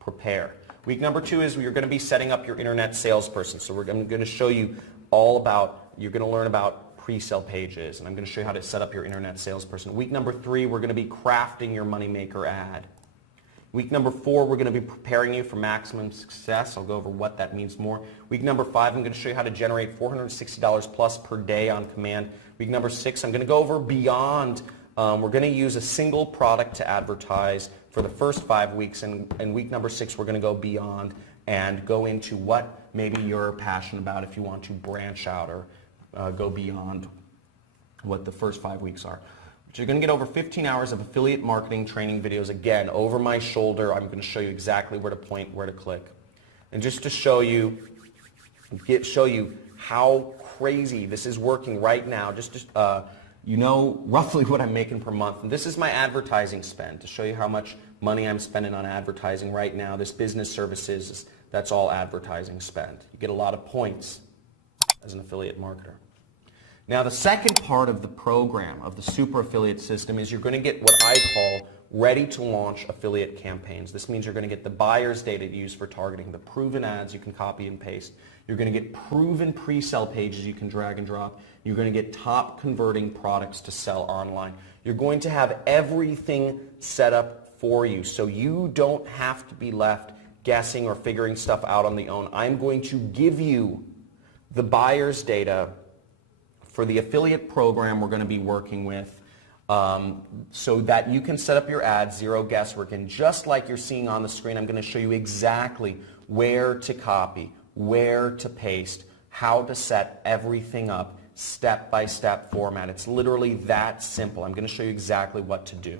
prepare. Week number 2 is you're going to be setting up your internet salesperson. So I'm going to show you all about, you're going to learn about pre-sale pages, and I'm going to show you how to set up your internet salesperson. Week number 3, we're going to be crafting your moneymaker ad. Week number 4, we're going to be preparing you for maximum success. I'll go over what that means more. Week number 5, I'm going to show you how to generate $460 plus per day on command. Week number 6, I'm going to go over beyond. We're going to use a single product to advertise for the first 5 weeks, and week number 6, we're going to go beyond and go into what maybe you're passionate about if you want to branch out or go beyond what the first 5 weeks are. But you're going to get over 15 hours of affiliate marketing training videos, again, over my shoulder. I'm going to show you exactly where to point, where to click. And just to show you how crazy this is working right now, you know roughly what I'm making per month. And this is my advertising spend to show you how much money I'm spending on advertising right now. This business services, that's all advertising spend. You get a lot of points as an affiliate marketer. Now the second part of the program, of the super affiliate system, is you're going to get what I call ready to launch affiliate campaigns. This means you're going to get the buyer's data to use for targeting, the proven ads you can copy and paste. You're going to get proven pre-sale pages you can drag and drop. You're going to get top converting products to sell online. You're going to have everything set up for you, so you don't have to be left guessing or figuring stuff out on the own. I'm going to give you the buyer's data for the affiliate program we're going to be working with, so that you can set up your ads, zero guesswork. And just like you're seeing on the screen, I'm going to show you exactly where to copy, where to paste, how to set everything up, step-by-step format. It's literally that simple. I'm going to show you exactly what to do.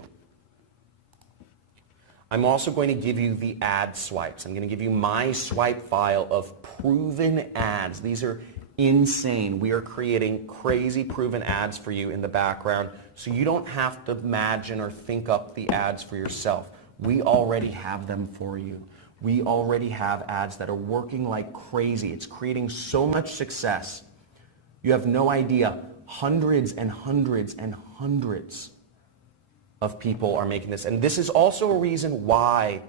I'm also going to give you the ad swipes. I'm going to give you my swipe file of proven ads. These are insane. We are creating crazy proven ads for you in the background, so you don't have to imagine or think up the ads for yourself. We already have them for you. We already have ads that are working like crazy. It's creating so much success. You have no idea. Hundreds and hundreds and hundreds of people are making this. And this is also a reason why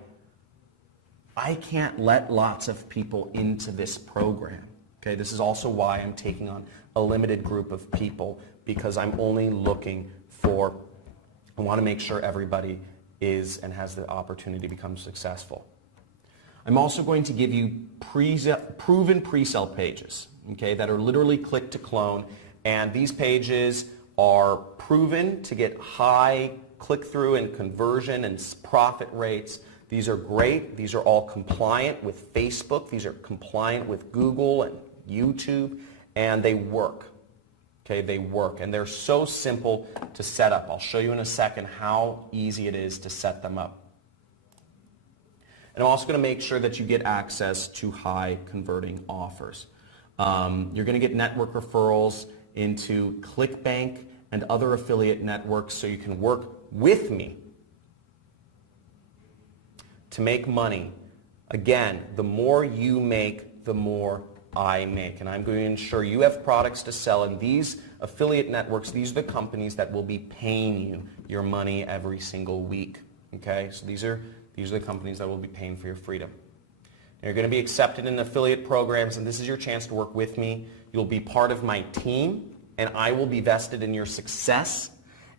I can't let lots of people into this program. Okay, this is also why I'm taking on a limited group of people, because I'm only looking for, I want to make sure everybody is and has the opportunity to become successful. I'm also going to give you proven pre-sale pages, okay, that are literally click to clone, and these pages are proven to get high click-through and conversion and profit rates. These are great. These are all compliant with Facebook. These are compliant with Google and YouTube, and they work. Okay, they work, and they're so simple to set up. I'll show you in a second how easy it is to set them up. And I'm also going to make sure that you get access to high converting offers. You're going to get network referrals into ClickBank and other affiliate networks, so you can work with me to make money. Again, the more you make, the more I make. And I'm going to ensure you have products to sell, and these affiliate networks, these are the companies that will be paying you your money every single week. Okay, so these are the companies that will be paying for your freedom. You're going to be accepted in affiliate programs, and this is your chance to work with me. You'll be part of my team, and I will be vested in your success.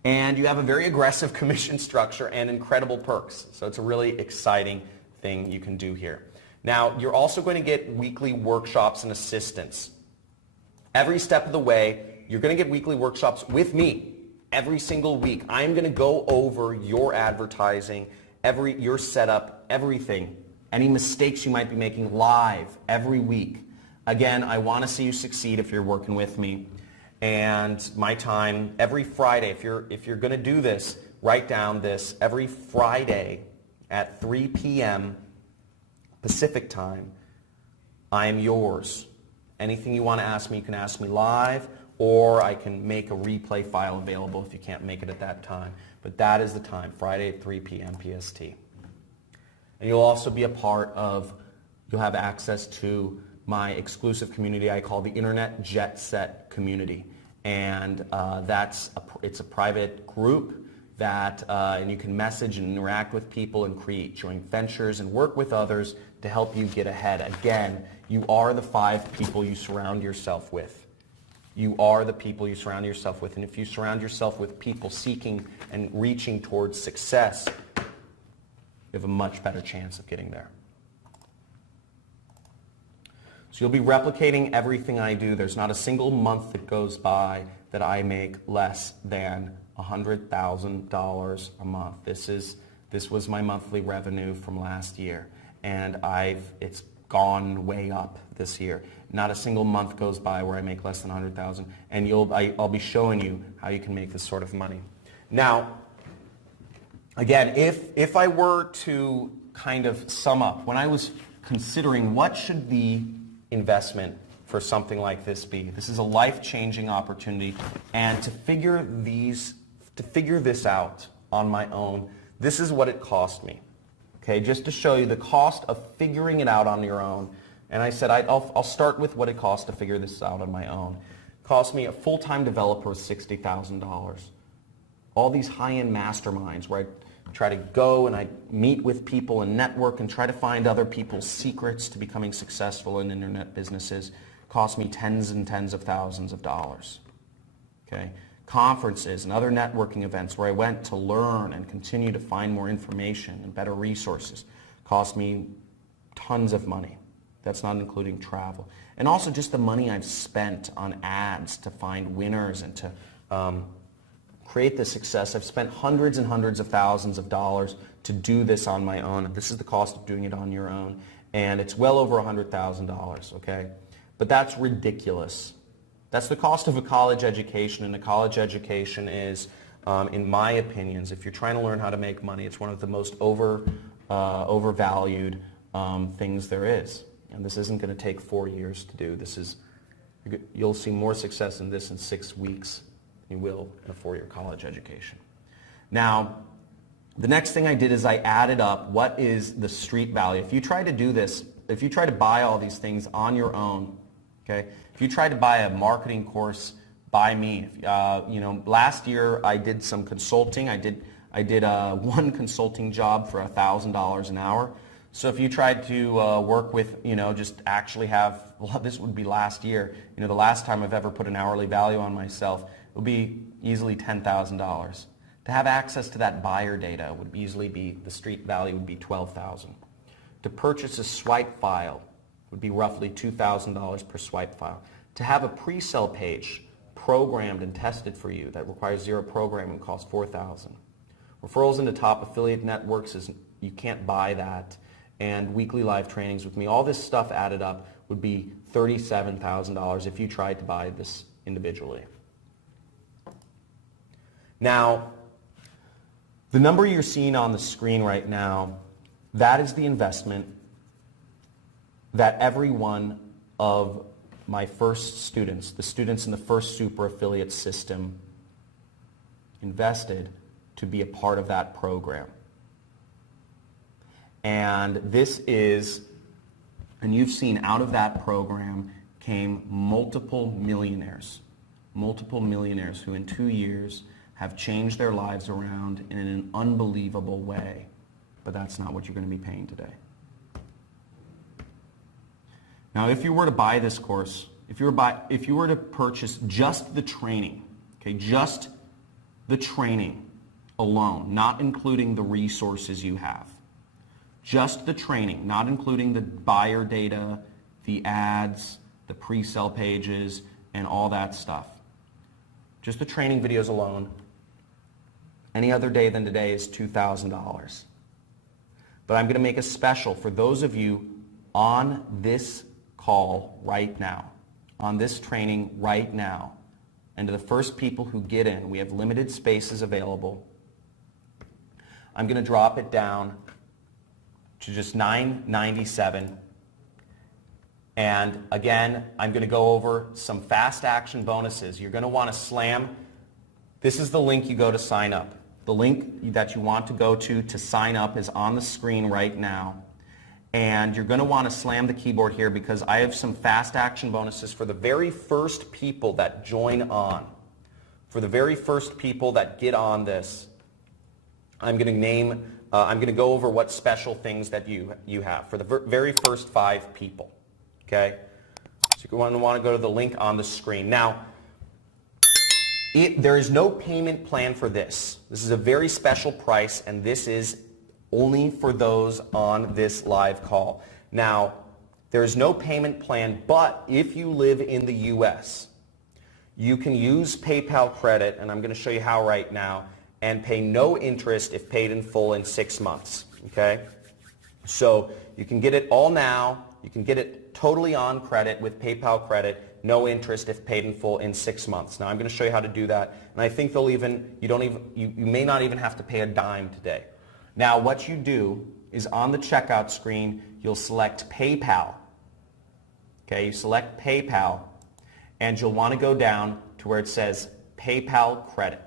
And you have a very aggressive commission structure and incredible perks. So it's a really exciting thing you can do here. Now, you're also going to get weekly workshops and assistance. Every step of the way, you're going to get weekly workshops with me every single week. I'm going to go over your advertising, your setup, everything, any mistakes you might be making live every week. Again, I want to see you succeed if you're working with me. And my time every Friday, if you're going to do this, write down this, every Friday at 3 p.m. Pacific time, I am yours Anything you want to ask me, you can ask me live, or I can make a replay file available if you can't make it at that time. But that is the time, Friday at 3 p.m. PST. And you'll also be a part of, you'll have access to my exclusive community I call the Internet Jet Set Community. And it's a private group that, and you can message and interact with people and create joint ventures and work with others to help you get ahead. Again, you are the 5 people you surround yourself with. You are the people you surround yourself with. And if you surround yourself with people seeking and reaching towards success, you have a much better chance of getting there. So you'll be replicating everything I do. There's not a single month that goes by that I make less than $100,000 a month. This was my monthly revenue from last year, and it's gone way up this year. Not a single month goes by where I make less than $100,000, and I'll be showing you how you can make this sort of money. Now, again, if I were to kind of sum up, when I was considering what should the investment for something like this be, this is a life-changing opportunity, and to figure this out on my own, this is what it cost me. Okay, just to show you the cost of figuring it out on your own. And I said I'll start with what it cost to figure this out on my own. It cost me, a full-time developer, was $60,000. All these high-end masterminds where I try to go and I meet with people and network and try to find other people's secrets to becoming successful in internet businesses cost me tens and tens of thousands of dollars. Okay? Conferences and other networking events where I went to learn and continue to find more information and better resources cost me tons of money. That's not including travel. And also just the money I've spent on ads to find winners and to create this success. I've spent hundreds and hundreds of thousands of dollars to do this on my own. This is the cost of doing it on your own. And it's well over $100,000, okay? But that's ridiculous. That's the cost of a college education, and a college education is, in my opinions, if you're trying to learn how to make money, it's one of the most overvalued things there is. And this isn't going to take 4 years to do. You'll see more success in this in 6 weeks than you will in a 4-year college education. Now, the next thing I did is I added up what is the street value. If you try to do this, if you try to buy all these things on your own, okay? If you try to buy a marketing course by me, last year I did some consulting. I did one consulting job for $1,000 an hour. So if you tried to work with, just actually have, well, this would be last year. The last time I've ever put an hourly value on myself, it would be easily $10,000. To have access to that buyer data would easily be, the street value would be $12,000. To purchase a swipe file would be roughly $2,000 per swipe file. To have a pre-sale page programmed and tested for you that requires zero programming costs $4,000. Referrals into top affiliate networks, you can't buy that. And weekly live trainings with me, all this stuff added up would be $37,000 if you tried to buy this individually. Now, the number you're seeing on the screen right now, that is the investment that every one of my first students, the students in the first super affiliate system, invested to be a part of that program. And this is, and you've seen out of that program came multiple millionaires who in 2 years have changed their lives around in an unbelievable way. But that's not what you're going to be paying today. Now, if you were to buy this course, if you were to purchase just the training, okay, just the training alone, not including the resources you have, just the training, not including the buyer data, the ads, the pre-sale pages, and all that stuff. Just the training videos alone, any other day than today is $2,000. But I'm going to make a special for those of you on this call right now, on this training right now, and to the first people who get in. We have limited spaces available. I'm going to drop it down to just $997, And again, I'm going to go over some fast action bonuses. You're going to want to slam. This is the link you go to sign up. The link that you want to go to sign up is on the screen right now. And you're going to want to slam the keyboard here because I have some fast action bonuses for the very first people that join on. For the very first people that get on this, I'm going to go over what special things that you have for the very first 5 people. Okay? So you're going to want to go to the link on the screen. Now, there is no payment plan for this. This is a very special price, and this is only for those on this live call. Now, there is no payment plan, but if you live in the U.S., you can use PayPal credit, and I'm going to show you how right now, and pay no interest if paid in full in 6 months. Okay? So you can get it all now. You can get it totally on credit with PayPal credit, no interest if paid in full in 6 months. Now I'm going to show you how to do that, and I think you may not even have to pay a dime today. Now what you do is on the checkout screen, you'll select PayPal. Okay, you select PayPal, and you'll want to go down to where it says PayPal credit.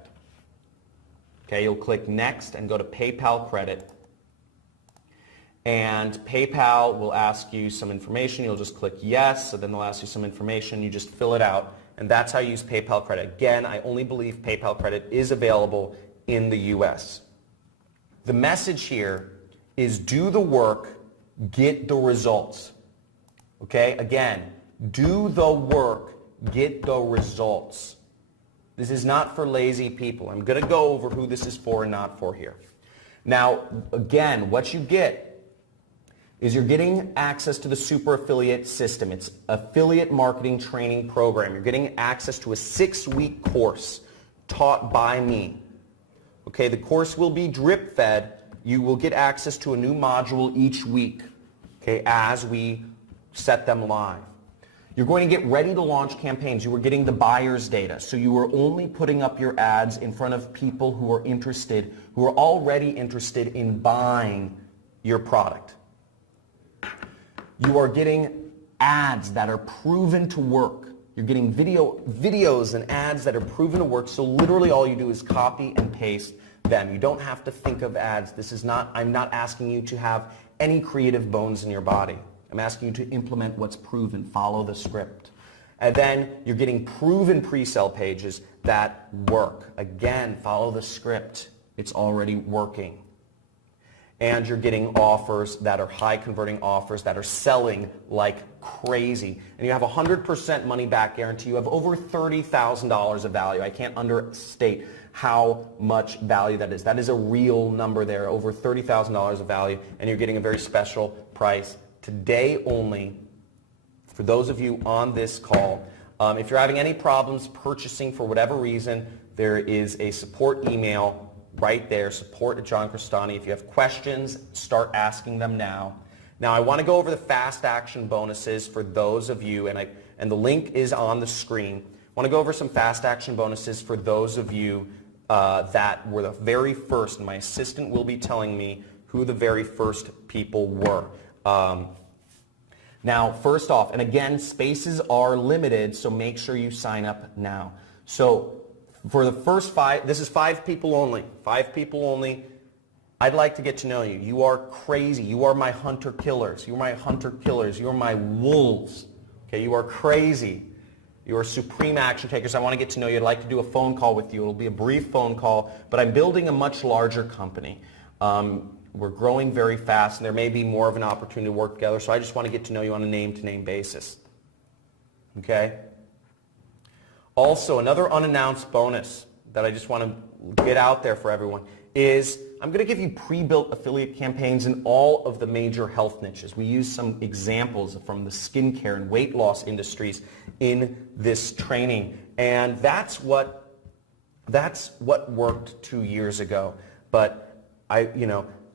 Okay, you'll click next and go to PayPal credit. And PayPal will ask you some information. You'll just click yes, so then they'll ask you some information. You just fill it out, and that's how you use PayPal credit. Again, I only believe PayPal credit is available in the U.S. The message here is do the work, get the results. Okay, again, do the work, get the results. This is not for lazy people. I'm going to go over who this is for and not for here. Now, again, what you get is you're getting access to the Super Affiliate System. It's affiliate marketing training program. You're getting access to a 6-week course taught by me. Okay, the course will be drip fed. You will get access to a new module each week, okay, as we set them live. You're going to get ready to launch campaigns. You are getting the buyer's data. So you are only putting up your ads in front of people who are interested, who are already interested in buying your product. You are getting ads that are proven to work. You're getting videos and ads that are proven to work. So literally all you do is copy and paste them. You don't have to think of ads. I'm not asking you to have any creative bones in your body. I'm asking you to implement what's proven. Follow the script. And then you're getting proven pre-sale pages that work. Again, follow the script. It's already working. And you're getting offers that are high converting offers that are selling like crazy. And you have 100% money back guarantee. You have over $30,000 of value. I can't understate how much value that is. That is a real number there, over $30,000 of value, and you're getting a very special price today only for those of you on this call. If you're having any problems purchasing for whatever reason, there is a support email right there, support@JohnCrestani. If you have questions, start asking them now. Now, I want to go over the fast action bonuses for those of you, and the link is on the screen. I want to go over some fast action bonuses for those of you that were the very first, and my assistant will be telling me who the very first people were. Now, first off, and again, spaces are limited, so make sure you sign up now. So for the first 5, this is 5 people only. 5 people only. I'd like to get to know you. You are crazy. You are my hunter killers. You are my hunter killers. You are my wolves. Okay, you are crazy. You are supreme action takers. I want to get to know you. I'd like to do a phone call with you. It'll be a brief phone call, but I'm building a much larger company. We're growing very fast, and there may be more of an opportunity to work together, so I just want to get to know you on a name-to-name basis. Okay? Also, another unannounced bonus that I just want to get out there for everyone is I'm going to give you pre-built affiliate campaigns in all of the major health niches. We use some examples from the skincare and weight loss industries in this training, and that's what worked 2 years ago. But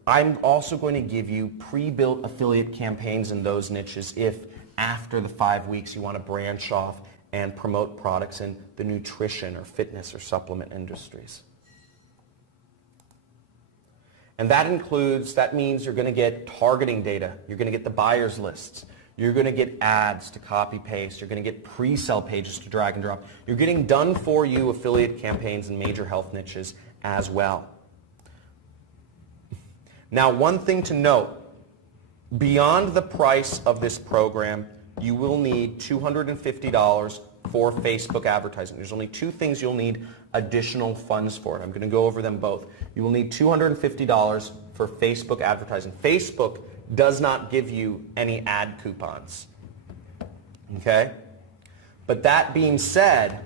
I'm also going to give you pre-built affiliate campaigns in those niches if after the 5 weeks you want to branch off and promote products in the nutrition or fitness or supplement industries. And that means you're going to get targeting data. You're going to get the buyers lists. You're going to get ads to copy paste. You're going to get pre-sell pages to drag and drop. You're getting done for you affiliate campaigns in major health niches as well. Now, one thing to note, beyond the price of this program, you will need $250 for Facebook advertising. There's only two things you'll need additional funds for. I'm going to go over them both. You will need $250 for Facebook advertising. Facebook does not give you any ad coupons. Okay? But that being said,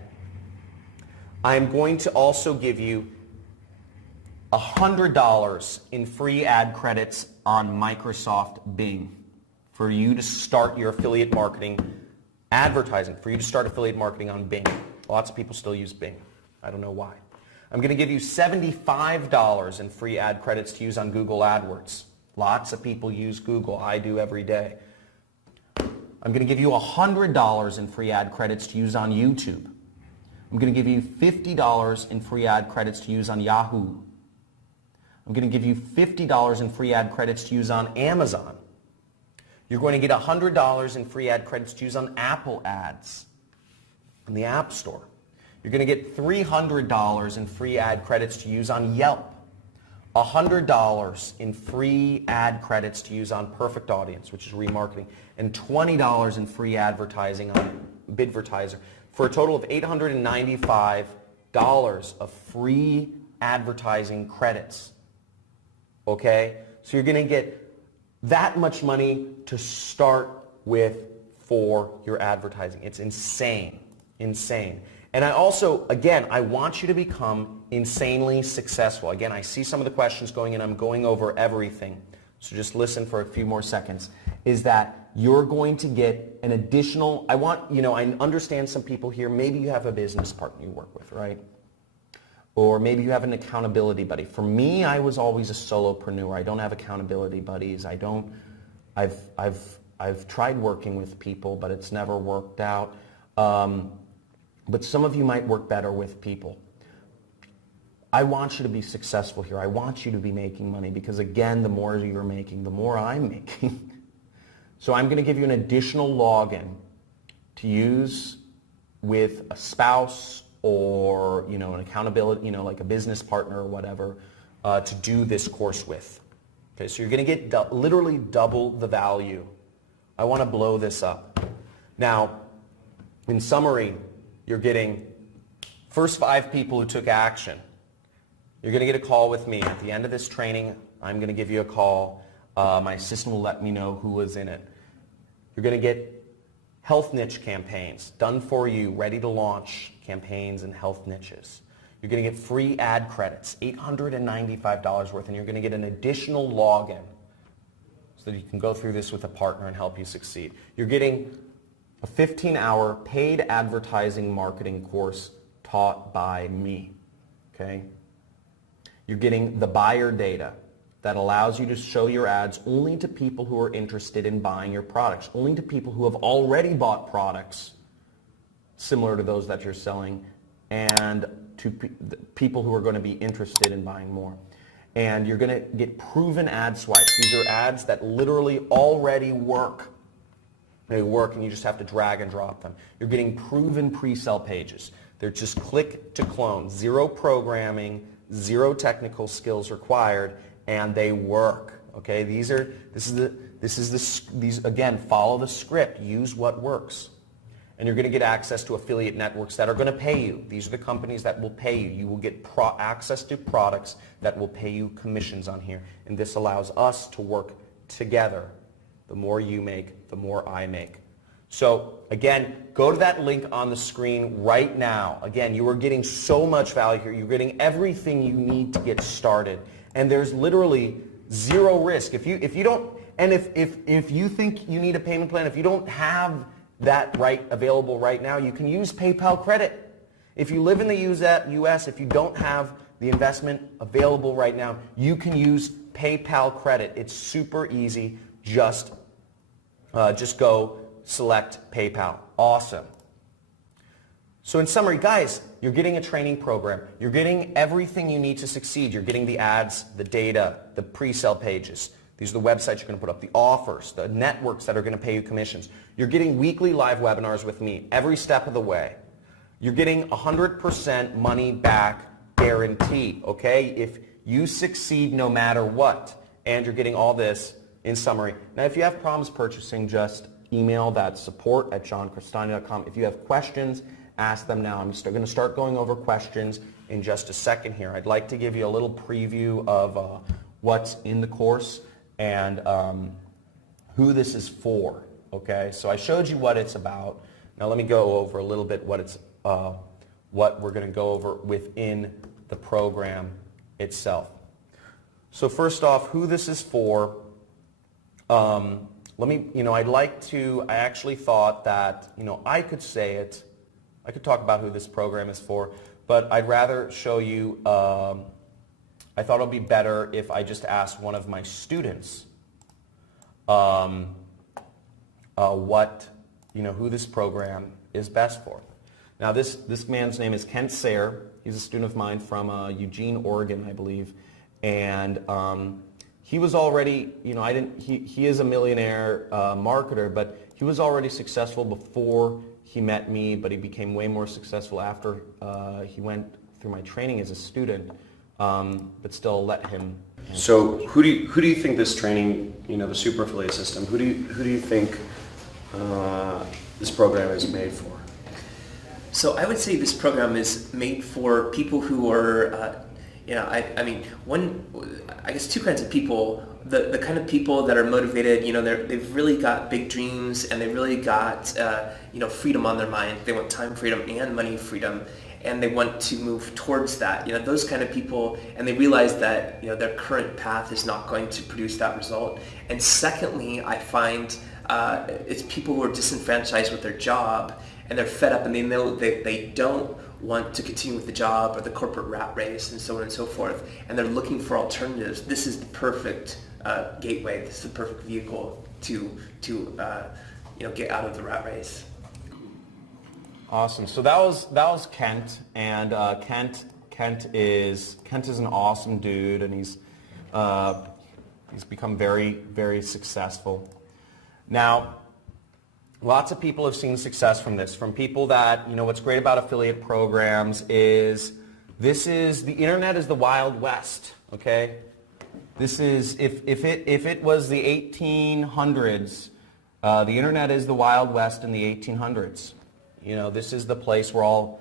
I'm going to also give you $100 in free ad credits on Microsoft Bing for you to start your affiliate marketing advertising, for you to start affiliate marketing on Bing. Lots of people still use Bing. I don't know why. I'm going to give you $75 in free ad credits to use on Google AdWords. Lots of people use Google. I do every day. I'm going to give you $100 in free ad credits to use on YouTube. I'm going to give you $50 in free ad credits to use on Yahoo. I'm going to give you $50 in free ad credits to use on Amazon. You're going to get $100 in free ad credits to use on Apple ads in the App Store. You're going to get $300 in free ad credits to use on Yelp. $100 in free ad credits to use on Perfect Audience, which is remarketing, and $20 in free advertising on Bidvertiser, for a total of $895 of free advertising credits. Okay? So you're going to get that much money to start with for your advertising. It's insane. Insane. And I also, again, I want you to become insanely successful. Again, I see some of the questions going in. I'm going over everything. So just listen for a few more seconds. Is that you're going to get an additional, I understand some people here, maybe you have a business partner you work with, right? Or maybe you have an accountability buddy. For me, I was always a solopreneur. I don't have accountability buddies. I've tried working with people, but it's never worked out. But some of you might work better with people. I want you to be successful here. I want you to be making money because, again, the more you're making, the more I'm making. So I'm going to give you an additional login to use with a spouse or an accountability, like a business partner or whatever, to do this course with. Okay, so you're going to get literally double the value. I want to blow this up. Now, in summary, you're getting first 5 people who took action. You're going to get a call with me. At the end of this training, I'm going to give you a call. My assistant will let me know who was in it. You're going to get health niche campaigns done for you, ready to launch campaigns in health niches. You're going to get free ad credits, $895 worth, and you're going to get an additional login so that you can go through this with a partner and help you succeed. You're getting a 15-hour paid advertising marketing course taught by me, okay? You're getting the buyer data that allows you to show your ads only to people who are interested in buying your products, only to people who have already bought products similar to those that you're selling, and to people who are going to be interested in buying more. And you're going to get proven ad swipes. These are ads that literally already work. They work and you just have to drag and drop them. You're getting proven pre-sell pages. They're just click to clone. Zero programming, zero technical skills required, and they work. Okay, these again, follow the script. Use what works. And you're going to get access to affiliate networks that are going to pay you. These are the companies that will pay you. You will get access to products that will pay you commissions on here. And this allows us to work together. The more you make, the more I make. So again, go to that link on the screen right now. Again, you are getting so much value here. You're getting everything you need to get started. And there's literally zero risk. If you think you need a payment plan, if you don't have that available right now, you can use PayPal credit. If you live in the US, if you don't have the investment available right now, you can use PayPal credit. It's super easy. Just go select PayPal. Awesome. So in summary, guys, you're getting a training program. You're getting everything you need to succeed. You're getting the ads, the data, the pre-sell pages, These are the websites you're going to put up, the offers, the networks that are going to pay you commissions. You're getting weekly live webinars with me every step of the way. You're getting 100% money back guarantee, okay? If you succeed no matter what, and you're getting all this in summary. Now, if you have problems purchasing, just email that support@johncristani.com. If you have questions, ask them now. I'm going to start going over questions in just a second here. I'd like to give you a little preview of what's in the course and who this is for, okay? So I showed you what it's about. Now let me go over a little bit what we're going to go over within the program itself. So first off, who this is for, I actually thought that, I could say it, I could talk about who this program is for, but I'd rather show you, I thought it would be better if I just asked one of my students who this program is best for. Now this man's name is Kent Sayre. He's a student of mine from Eugene, Oregon, I believe, and he was already, he is a millionaire marketer, but he was already successful before he met me, but he became way more successful after he went through my training as a student, but still let him. So who do you think this training, the super affiliate system, who do you think this program is made for? So I would say this program is made for people who are, two kinds of people. The kind of people that are motivated, they've really got big dreams and they've really got, freedom on their mind. They want time freedom and money freedom, and they want to move towards that. Those kind of people, and they realize that, their current path is not going to produce that result. And secondly, I find it's people who are disenfranchised with their job, and they're fed up, and they know that they don't want to continue with the job or the corporate rat race and so on and so forth, and they're looking for alternatives. This is the perfect gateway. This is the perfect vehicle to get out of the rat race. Awesome. So that was Kent, and Kent is an awesome dude, and he's become very, very successful. Now, lots of people have seen success from this, from people that, what's great about affiliate programs is the internet is the Wild West, okay? This is, if it was the 1800s, the internet is the Wild West in the 1800s. This is the place where all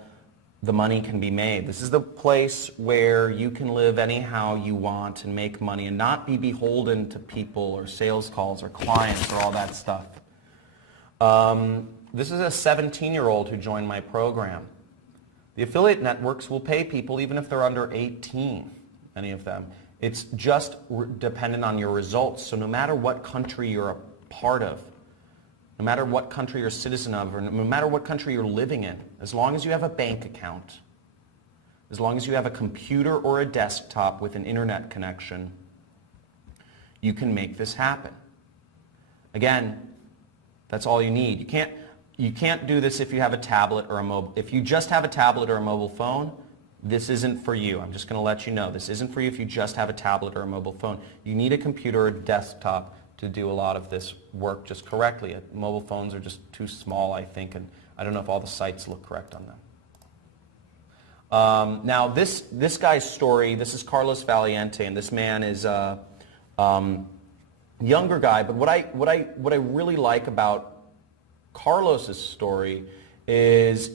the money can be made. This is the place where you can live anyhow you want and make money and not be beholden to people or sales calls or clients or all that stuff. This is a 17-year-old who joined my program. The affiliate networks will pay people even if they're under 18, many of them. It's just dependent on your results. So no matter what country you're a part of, no matter what country you're a citizen of, or no matter what country you're living in, as long as you have a bank account, as long as you have a computer or a desktop with an internet connection, you can make this happen. Again, that's all you need. You can't do this if you have a tablet or a mobile. If you just have a tablet or a mobile phone, this isn't for you. I'm just going to let you know. This isn't for you if you just have a tablet or a mobile phone. You need a computer or a desktop to do a lot of this work just correctly. Mobile phones are just too small, I think, and I don't know if all the sites look correct on them. Now, this guy's story, this is Carlos Valiente, and this man is a younger guy, but what I really like about Carlos's story is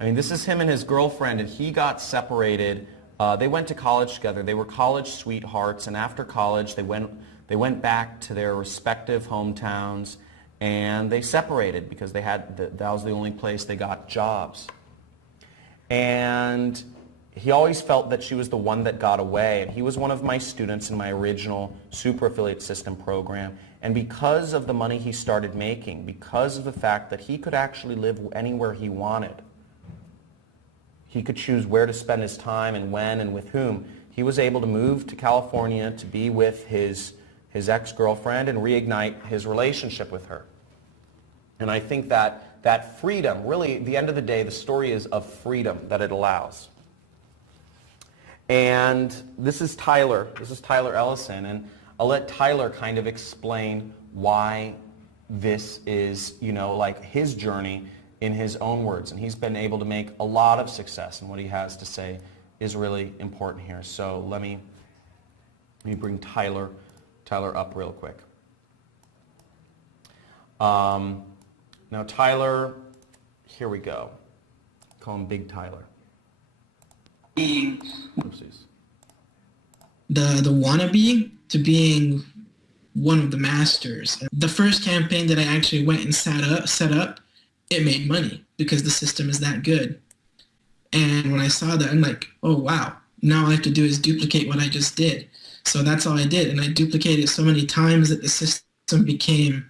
this is him and his girlfriend, and he got separated. They went to college together. They were college sweethearts, and after college, they went back to their respective hometowns, and they separated because that was the only place they got jobs. And he always felt that she was the one that got away, and he was one of my students in my original Super Affiliate System program. And because of the money he started making, because of the fact that he could actually live anywhere he wanted, he could choose where to spend his time and when and with whom, he was able to move to California to be with his ex-girlfriend and reignite his relationship with her. And I think that freedom, really, at the end of the day, the story is of freedom that it allows. And this is Tyler Ellison, and I'll let Tyler kind of explain why this is, like his journey in his own words. And he's been able to make a lot of success, and what he has to say is really important here. So let me bring Tyler up real quick. Now Tyler, here we go. Call him Big Tyler. Being Oopsies. the wannabe to being one of the masters. The first campaign that I actually went and set up, it made money because the system is that good. And when I saw that, I'm like, oh wow, now all I have to do is duplicate what I just did. So that's all I did, and I duplicated it so many times that the system became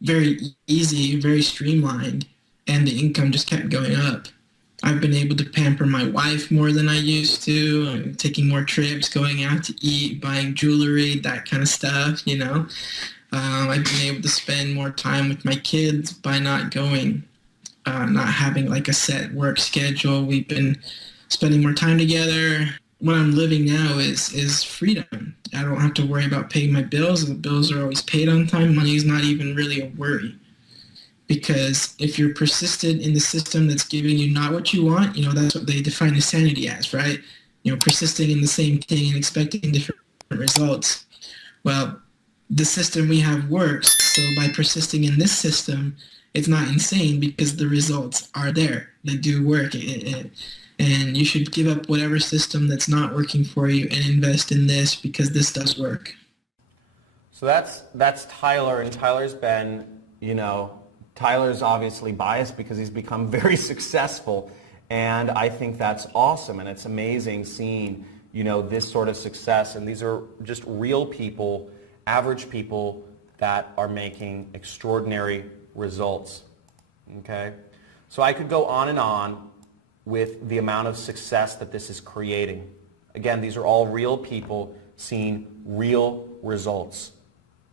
very easy, very streamlined, and the income just kept going up. I've been able to pamper my wife more than I used to. I'm taking more trips, going out to eat, buying jewelry, that kind of stuff, I've been able to spend more time with my kids by not having like a set work schedule. We've been spending more time together. What I'm living now is freedom. I don't have to worry about paying my bills. The bills are always paid on time. Money is not even really a worry. Because if you're persistent in the system that's giving you not what you want, that's what they define insanity as, right? Persisting in the same thing and expecting different results. Well, the system we have works, so by persisting in this system, it's not insane because the results are there. They do work. And you should give up whatever system that's not working for you and invest in this because this does work. So that's Tyler, and Tyler's been, Tyler's obviously biased because he's become very successful, and I think that's awesome, and it's amazing seeing, this sort of success, and these are just real people, average people that are making extraordinary results, okay? So I could go on and on with the amount of success that this is creating. Again, these are all real people seeing real results.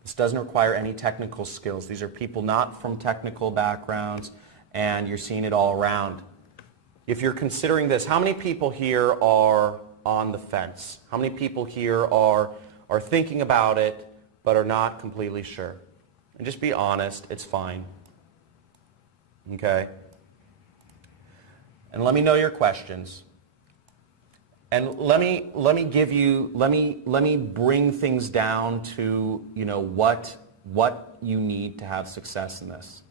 This doesn't require any technical skills. These are people not from technical backgrounds, and you're seeing it all around. If you're considering this, how many people here are on the fence? How many people here are thinking about it but are not completely sure? And just be honest, it's fine. Okay? And let me know your questions. And let me bring things down to, what you need to have success in this.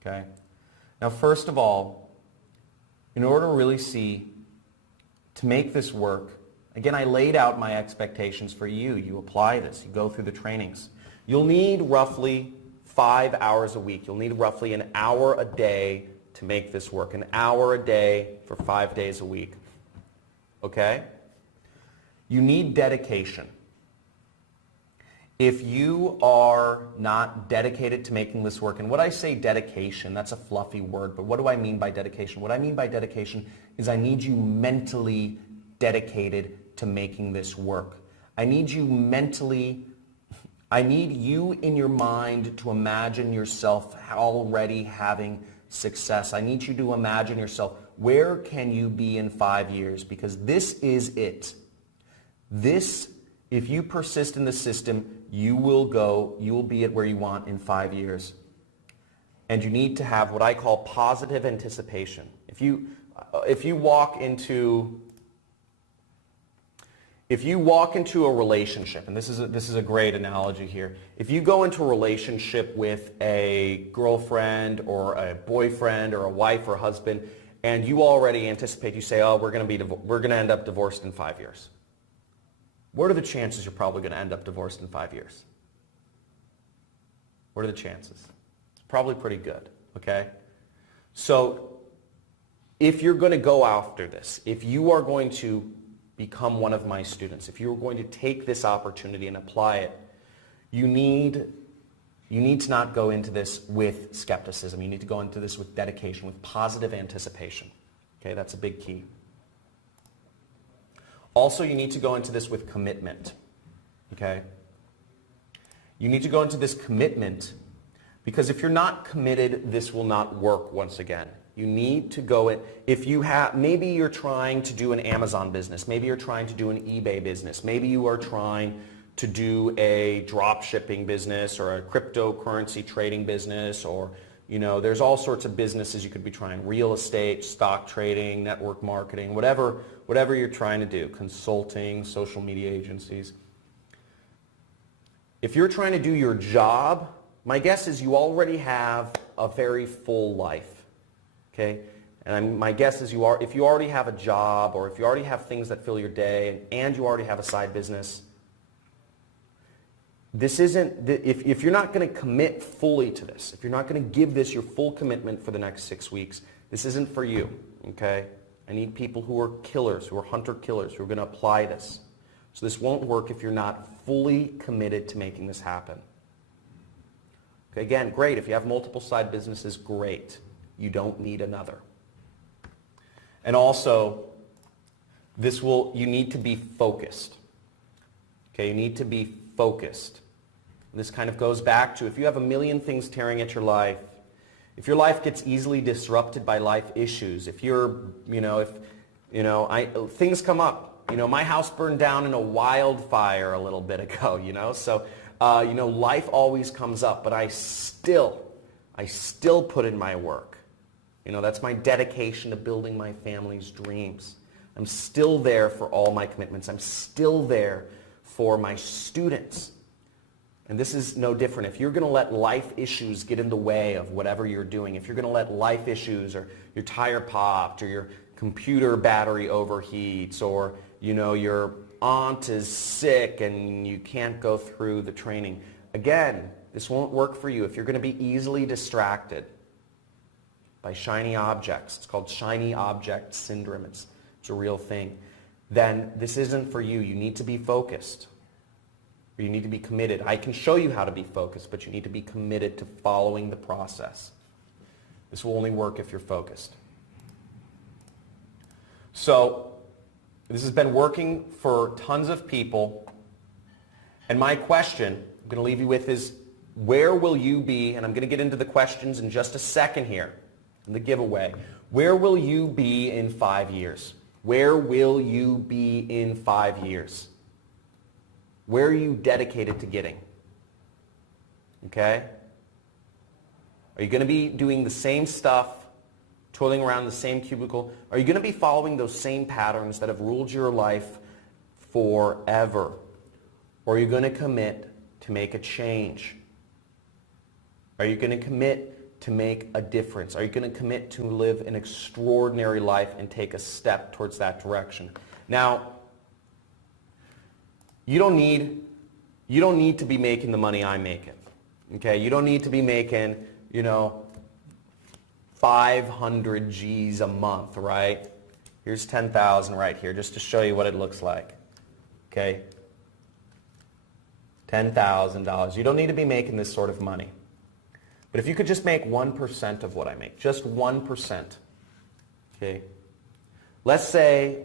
Okay? Now, first of all, in order to really to make this work, again, I laid out my expectations for you. You apply this, you go through the trainings. You'll need roughly 5 hours a week. You'll need roughly an hour a day to make this work. An hour a day for 5 days a week. Okay? You need dedication. If you are not dedicated to making this work, and when I say dedication, that's a fluffy word, but what do I mean by dedication? What I mean by dedication is I need you mentally dedicated to making this work. I need you in your mind to imagine yourself already having success. I need you to imagine yourself, where can you be in 5 years? Because this is it. If you persist in the system, you will be at where you want in 5 years. And you need to have what I call positive anticipation. If you walk into a relationship, and this is a great analogy here. If you go into a relationship with a girlfriend or a boyfriend or a wife or a husband, and you already anticipate, you say, oh, we're going to end up divorced in 5 years. What are the chances you're probably going to end up divorced in 5 years? What are the chances? It's probably pretty good, okay? So if you're going to go after this, if you are going to become one of my students, if you're going to take this opportunity and apply it, you need to not go into this with skepticism. You need to go into this with dedication, with positive anticipation. Okay, that's a big key. Also, you need to go into this with commitment. Okay? You need to go into this commitment because if you're not committed, this will not work once again. You need to go in. Maybe you're trying to do an Amazon business. Maybe you're trying to do an eBay business. Maybe you are trying to do a drop shipping business or a cryptocurrency trading business, or there's all sorts of businesses you could be trying. Real estate, stock trading, network marketing, whatever you're trying to do, consulting, social media agencies. If you're trying to do your job, my guess is you already have a very full life, okay? And my guess is if you already have a job, or if you already have things that fill your day, and you already have a side business, this isn't, if you're not going to commit fully to this, if you're not going to give this your full commitment for the next 6 weeks, this isn't for you, okay? I need people who are killers, who are hunter killers, who are going to apply this. So this won't work if you're not fully committed to making this happen. Okay, again, great. If you have multiple side businesses, great. You don't need another. And also, you need to be focused. Okay, you need to be focused. And this kind of goes back to, if you have a million things tearing at your life, if your life gets easily disrupted by life issues, if things come up. My house burned down in a wildfire a little bit ago, so life always comes up, but I still put in my work. That's my dedication to building my family's dreams. I'm still there for all my commitments. I'm still there for my students. And this is no different. If you're going to let life issues get in the way of whatever you're doing, if you're going to let life issues, or your tire popped, or your computer battery overheats, or your aunt is sick and you can't go through the training, again, this won't work for you. If you're going to be easily distracted by shiny objects, it's called shiny object syndrome, it's a real thing, then this isn't for you. You need to be focused. Or you need to be committed. I can show you how to be focused, but you need to be committed to following the process. This will only work if you're focused. So, this has been working for tons of people. And my question I'm going to leave you with is, where will you be? And I'm going to get into the questions in just a second here, in the giveaway. Where will you be in 5 years? Where will you be in 5 years? Where are you dedicated to getting? Okay? Are you going to be doing the same stuff, toiling around the same cubicle? Are you going to be following those same patterns that have ruled your life forever? Or are you going to commit to make a change? Are you going to commit to make a difference? Are you going to commit to live an extraordinary life and take a step towards that direction? Now, you don't need to be making the money I'm making. Okay? You don't need to be making, 500 G's a month, right? Here's 10,000 right here, just to show you what it looks like. Okay? $10,000. You don't need to be making this sort of money. But if you could just make 1% of what I make, just 1%. Okay? Let's say,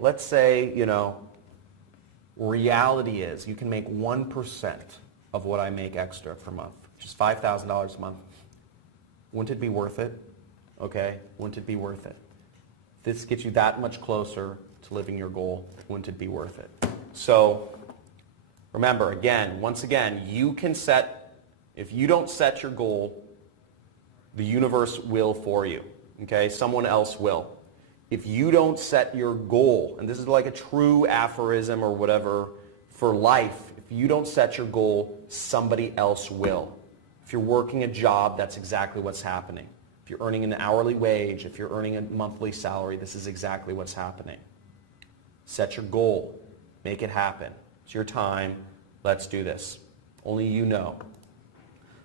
reality is you can make 1% of what I make extra per month, which is $5,000 a month. Wouldn't it be worth it? Okay, wouldn't it be worth it? This gets you that much closer to living your goal. Wouldn't it be worth it? So remember, once again, you can set, if you don't set your goal, the universe will for you. Okay, someone else will. If you don't set your goal, and this is like a true aphorism or whatever for life, if you don't set your goal, somebody else will. If you're working a job, that's exactly what's happening. If you're earning an hourly wage, if you're earning a monthly salary, this is exactly what's happening. Set your goal. Make it happen. It's your time. Let's do this. Only you know.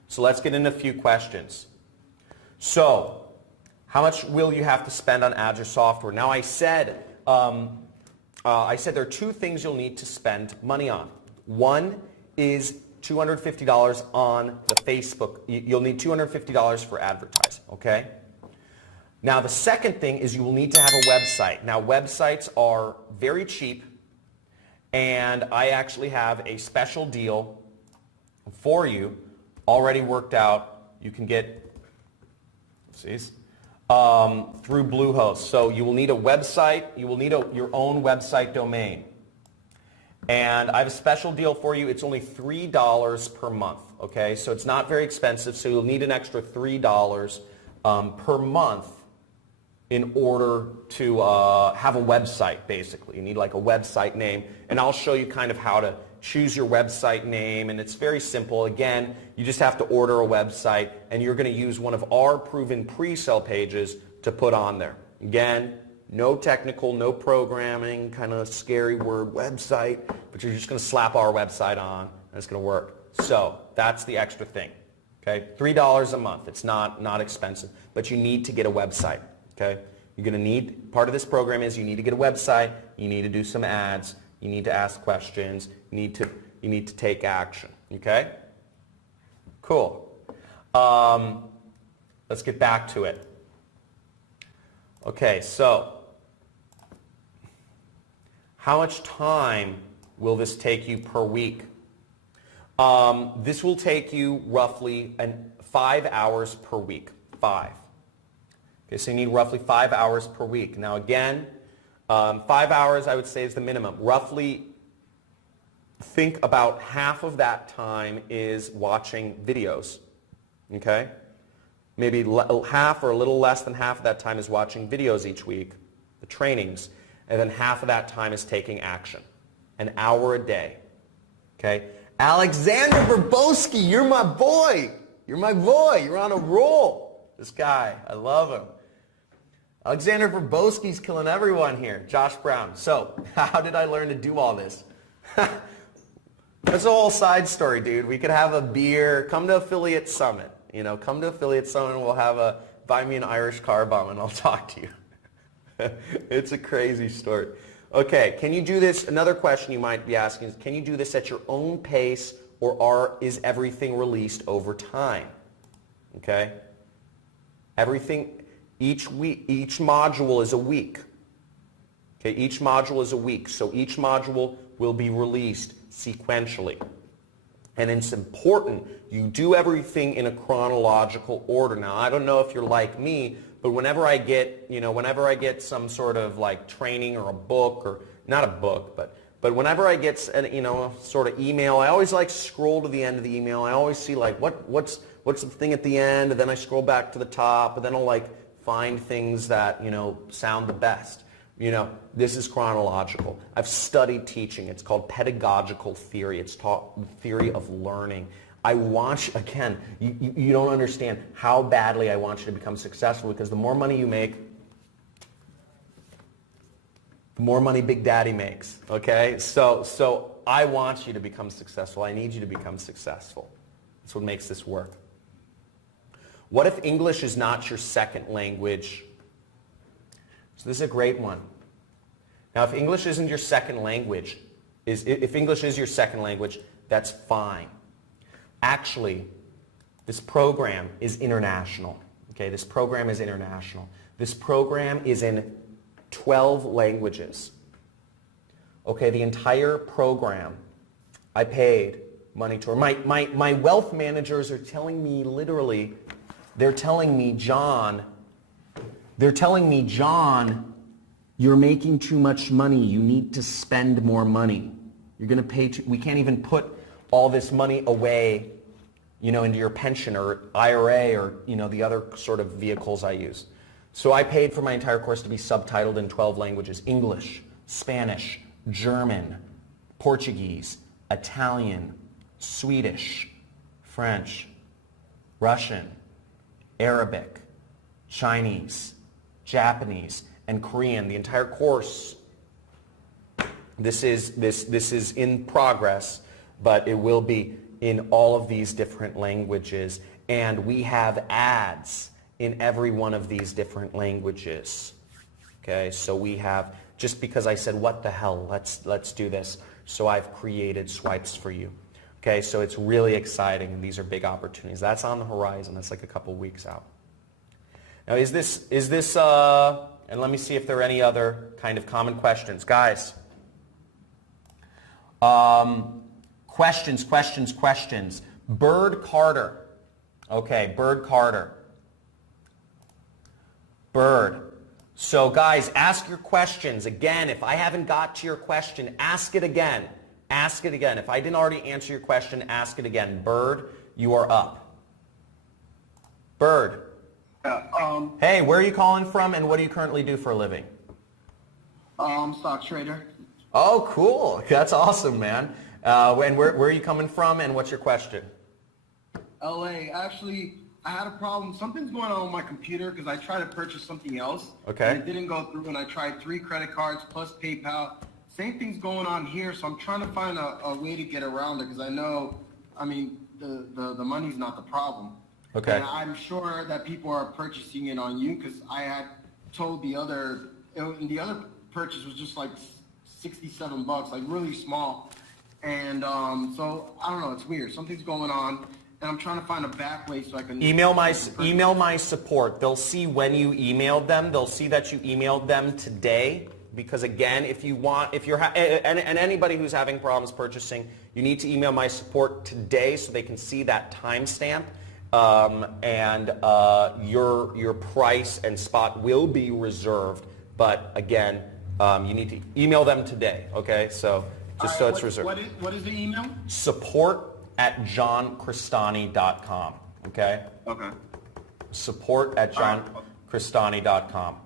So let's get into a few questions. So, how much will you have to spend on ads or software? Now, I said there are two things you'll need to spend money on. One is $250 on the Facebook. You'll need $250 for advertising, okay? Now, the second thing is you will need to have a website. Now, websites are very cheap, and I actually have a special deal for you already worked out. You can get, through Bluehost. So you will need a website. You will need your own website domain. And I have a special deal for you. It's only $3 per month, okay? So it's not very expensive, so you'll need an extra $3 per month in order to have a website, basically. You need like a website name, and I'll show you kind of how to choose your website name, and it's very simple. Again, you just have to order a website, and you're going to use one of our proven pre-sale pages to put on there. Again, no technical, no programming, kind of scary word website, but you're just going to slap our website on, and it's going to work. So that's the extra thing. Okay, $3 a month. It's not expensive, but you need to get a website. Okay, you're going to need, part of this program is you need to get a website, you need to do some ads, you need to ask questions, you need to take action. Okay, cool. Let's get back to it. Okay, so how much time will this take you per week? This will take you roughly 5 hours per week. 5. Okay, so you need roughly 5 hours per week. Now again, 5 hours I would say is the minimum. Roughly think about half of that time is watching videos. Okay? Maybe half or a little less than half of that time is watching videos each week, the trainings, and then half of that time is taking action. An hour a day. Okay? Alexander Verbowski, you're my boy. You're my boy. You're on a roll. This guy, I love him. Alexander Verbowski's killing everyone here. Josh Brown. So, how did I learn to do all this? That's a whole side story, dude. We could have a beer. Come to Affiliate Summit. You know, come to Affiliate Summit and we'll have buy me an Irish car bomb and I'll talk to you. It's a crazy story. Okay, can you do this? Another question you might be asking is, can you do this at your own pace, or is everything released over time? Okay? Everything, each week, each module is a week. Okay, each module is a week. So each module will be released sequentially. And it's important you do everything in a chronological order. Now, I don't know if you're like me, but whenever I get some sort of like training or a book, or not a book, but whenever I get a sort of email, I always like scroll to the end of the email. I always see like what's the thing at the end, and then I scroll back to the top, and then I'll like find things that sound the best. This is chronological. I've studied teaching. It's called pedagogical theory. It's taught the theory of learning. I want you, again, you don't understand how badly I want you to become successful, because the more money you make, the more money Big Daddy makes, okay? So I want you to become successful. I need you to become successful. That's what makes this work. What if English is not your second language? So this is a great one. Now, if English isn't your second language, if English is your second language, that's fine. Actually, this program is international. Okay, this program is international. This program is in 12 languages. Okay, the entire program, I paid money to. My wealth managers are telling me literally, they're telling me, John, you're making too much money. You need to spend more money. You're going to pay we can't even put all this money away, into your pension or IRA or, the other sort of vehicles I use. So I paid for my entire course to be subtitled in 12 languages: English, Spanish, German, Portuguese, Italian, Swedish, French, Russian, Arabic, Chinese, Japanese, and Korean. The entire course. This is in progress, but it will be in all of these different languages, and we have ads in every one of these different languages. Okay, so we have, just because I said what the hell, let's do this, so I've created swipes for you. Okay, so it's really exciting, and these are big opportunities. That's on the horizon. That's like a couple weeks out. Now, is this and let me see if there are any other kind of common questions, guys. Questions. Bird Carter. Okay, Bird Carter. Bird. So guys, ask your questions. Again, if I haven't got to your question, ask it again. Ask it again. If I didn't already answer your question, ask it again. Bird, you are up. Bird. Hey, where are you calling from and what do you currently do for a living? Stock trader. Oh, cool. That's awesome, man. And where are you coming from and what's your question? LA. Actually, I had a problem. Something's going on with my computer because I tried to purchase something else. Okay. And it didn't go through, and I tried 3 credit cards plus PayPal. Same thing's going on here, so I'm trying to find a way to get around it because I know, I mean, the money's not the problem. Okay. And I'm sure that people are purchasing it on you because I had told the other purchase was just like $67, like really small. And so I don't know, it's weird. Something's going on, and I'm trying to find a back way so I can email my support. They'll see when you emailed them. They'll see that you emailed them today. Because again, if you're and anybody who's having problems purchasing, you need to email my support today so they can see that timestamp, and your price and spot will be reserved. But again, you need to email them today. Okay, so just so it's reserved. What is the email? Support@johncristani.com. Okay. Okay. Support@johncristani.com.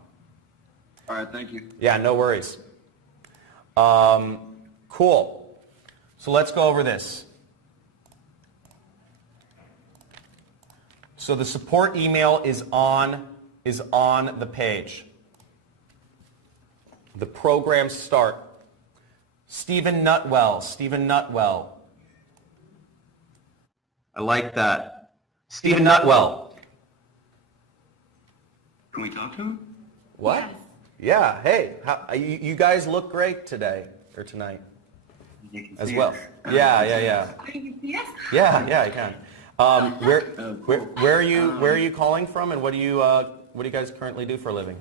All right, thank you. Yeah, no worries. Cool. So let's go over this. So the support email is on the page. The program start. Stephen Nutwell. I like that. Stephen Nutwell. Can we talk to him? What? Yes. Yeah. Hey, you guys look great today or tonight as well. Yeah. Yes. Yeah, I can. Where are you calling from, and what do you guys currently do for a living?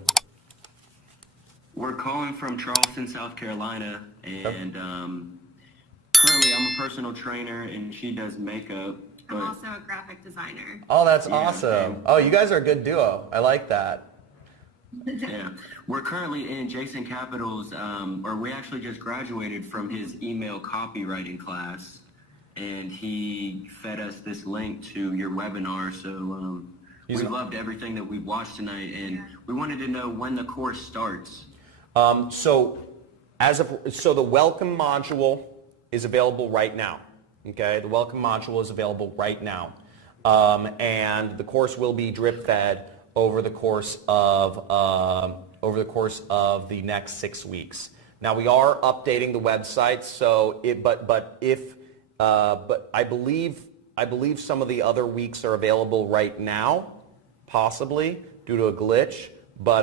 We're calling from Charleston, South Carolina, and currently I'm a personal trainer, and she does makeup. I'm also a graphic designer. Oh, that's awesome. Oh, you guys are a good duo. I like that. Yeah, we're currently in Jason Capital's, or we actually just graduated from his email copywriting class, and he fed us this link to your webinar. So we loved everything that we watched tonight, and we wanted to know when the course starts. So the welcome module is available right now. Okay, the welcome module is available right now, and the course will be drip fed over the course of the next 6 weeks. Now we are updating the website, so but I believe some of the other weeks are available right now, possibly due to a glitch, but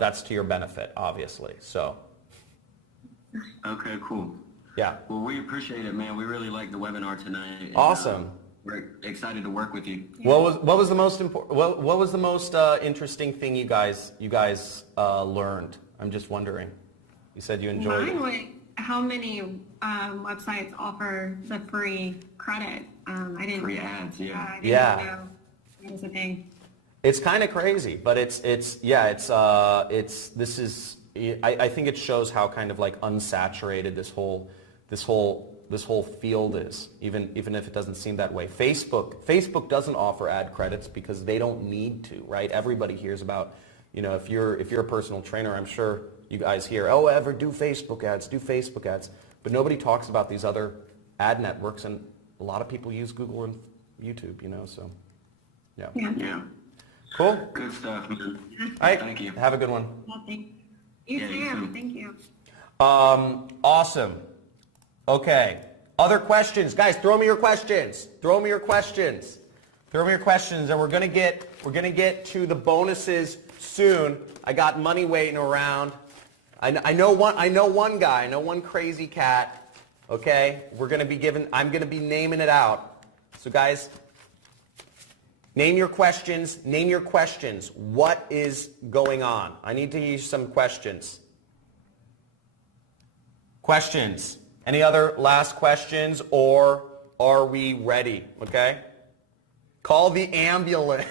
that's to your benefit, obviously. So. Okay, cool. Yeah. Well, we appreciate it, man. We really liked the webinar tonight. And, awesome. We're excited to work with you. What was the most important? What was the most interesting thing you guys learned? I'm just wondering. You said you enjoyed it. Mine was how many websites offer the free credit. I didn't. Free ads, yeah. I didn't know that was a thing. It's kind of crazy, but I think it shows how kind of like unsaturated this whole field is, even if it doesn't seem that way. Facebook doesn't offer ad credits because they don't need to, right? Everybody hears about, if you're a personal trainer, I'm sure you guys hear, do Facebook ads, but nobody talks about these other ad networks, and a lot of people use Google and YouTube, so yeah. Yeah. Cool. Good stuff, man. All right. Thank you. Have a good one. You too. Thank you. Awesome. Okay. Other questions, guys? Throw me your questions, and we're gonna get to the bonuses soon. I got money waiting around. I know one guy. I know one crazy cat. Okay. I'm gonna be naming it out. So guys, name your questions. What is going on? I need to hear some questions. Questions. Any other last questions, or are we ready? Okay. Call the ambulance.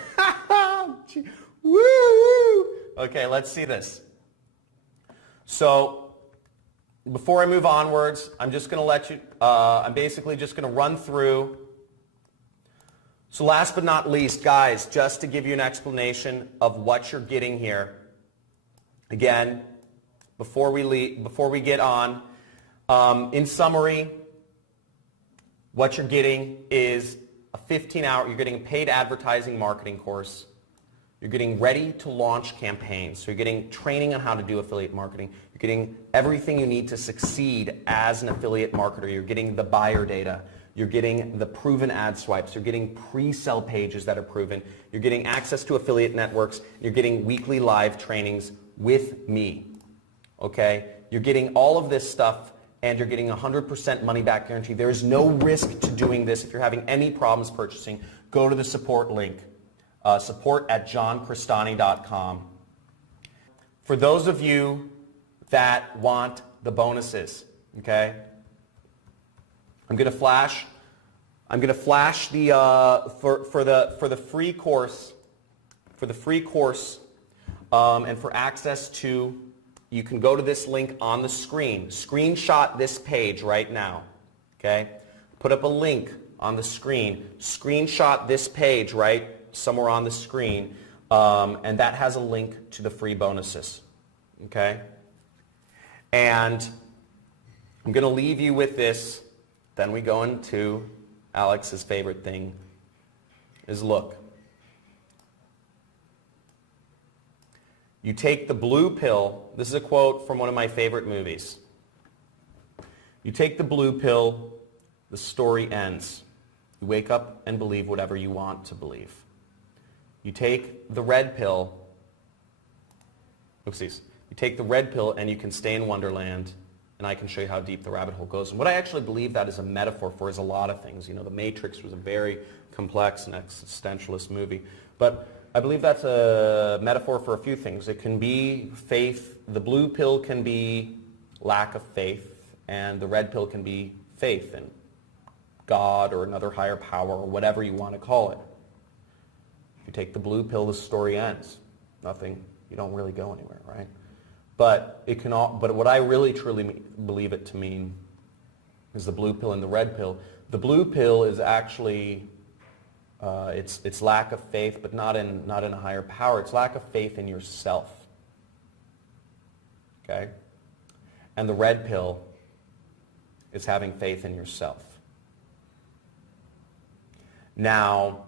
Woo! Okay, let's see this. So before I move onwards, I'm just going to let you, I'm basically just going to run through. So last but not least, guys, just to give you an explanation of what you're getting here. Again, before we get on, in summary, what you're getting is a 15-hour, you're getting a paid advertising marketing course. You're getting ready to launch campaigns. So you're getting training on how to do affiliate marketing. You're getting everything you need to succeed as an affiliate marketer. You're getting the buyer data. You're getting the proven ad swipes. You're getting pre-sell pages that are proven. You're getting access to affiliate networks. You're getting weekly live trainings with me. Okay? You're getting all of this stuff, and you're getting 100% money back guarantee. There is no risk to doing this. If you're having any problems purchasing, go to the support link. Support@johncristani.com. For those of you that want the bonuses, okay? I'm going to flash the for the free course, and for access to, you can go to this link on the screen. Screenshot this page right now, okay? Put up a link on the screen. Screenshot this page right somewhere on the screen, and that has a link to the free bonuses, okay? And I'm going to leave you with this. Then we go into Alex's favorite thing, is look. You take the blue pill. This is a quote from one of my favorite movies. You take the blue pill, the story ends. You wake up and believe whatever you want to believe. You take the red pill, oopsies, you take the red pill and you can stay in Wonderland, and I can show you how deep the rabbit hole goes. And what I actually believe that is a metaphor for is a lot of things. You know, The Matrix was a very complex and existentialist movie. But I believe that's a metaphor for a few things. It can be faith. The blue pill can be lack of faith, and the red pill can be faith in God or another higher power or whatever you want to call it. If you take the blue pill, the story ends. Nothing, you don't really go anywhere, right? But it can all, but what I really truly believe it to mean is the blue pill and the red pill. The blue pill is actually it's lack of faith, but not in a higher power. It's lack of faith in yourself. Okay? And the red pill is having faith in yourself. Now,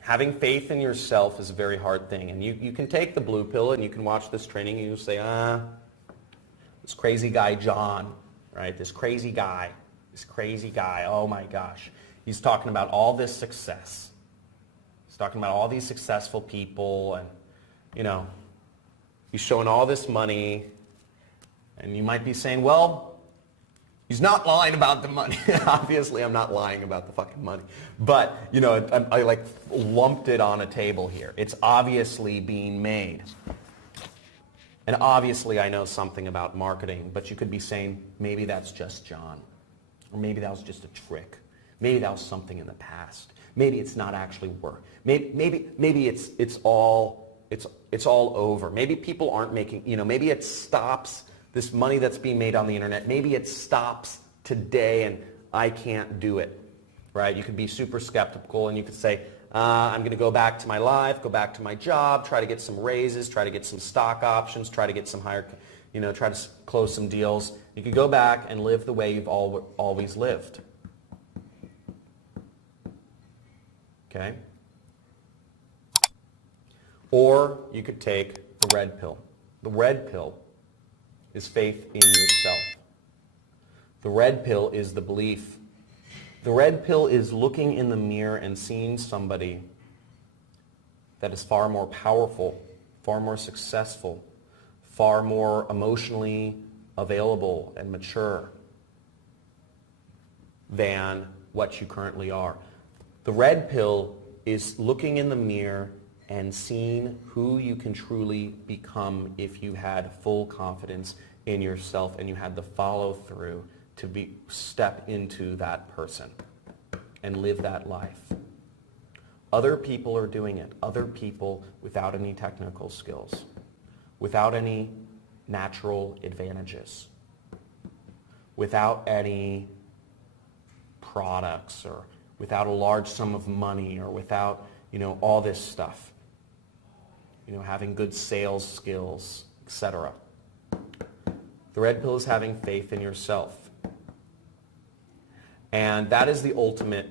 having faith in yourself is a very hard thing. And you can take the blue pill and you can watch this training and you'll say, this crazy guy John, right? This crazy guy, oh my gosh. He's talking about all this success. He's talking about all these successful people and, you know, he's showing all this money. And you might be saying, well, he's not lying about the money. Obviously, I'm not lying about the fucking money. But, you know, I like lumped it on a table here. It's obviously being made. And obviously, I know something about marketing. But you could be saying, maybe that's just John. Or maybe that was just a trick. Maybe that was something in the past. Maybe it's not actually work. Maybe it's all over. Maybe people aren't making, you know, maybe it stops. This money that's being made on the internet, maybe it stops today and I can't do it, right? You could be super skeptical and you could say, I'm going to go back to my life, go back to my job, try to get some raises, try to get some stock options, try to get some higher, you know, try to close some deals. You could go back and live the way you've always lived. Okay? Or you could take the red pill. The red pill is faith in yourself. The red pill is the belief. The red pill is looking in the mirror and seeing somebody that is far more powerful, far more successful, far more emotionally available and mature than what you currently are. The red pill is looking in the mirror and seeing who you can truly become if you had full confidence in yourself and you had the follow through to step into that person and live that life. Other people are doing it. Other people without any technical skills, without any natural advantages without any products or without a large sum of money or without, all this stuff. Having good sales skills, etc. The red pill is having faith in yourself. And that is the ultimate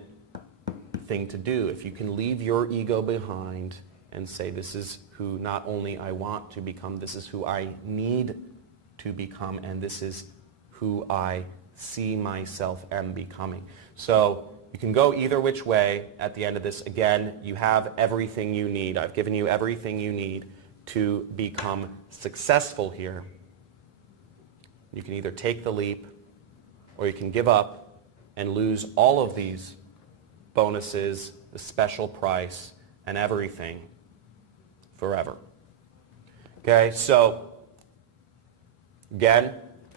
thing to do. If you can leave your ego behind and say, this is who not only I want to become, this is who I need to become, and this is who I see myself am becoming. So you can go either which way at the end of this. Again, you have everything you need. I've given you everything you need to become successful here. You can either take the leap or you can give up and lose all of these bonuses, the special price, and everything forever. Okay, so again,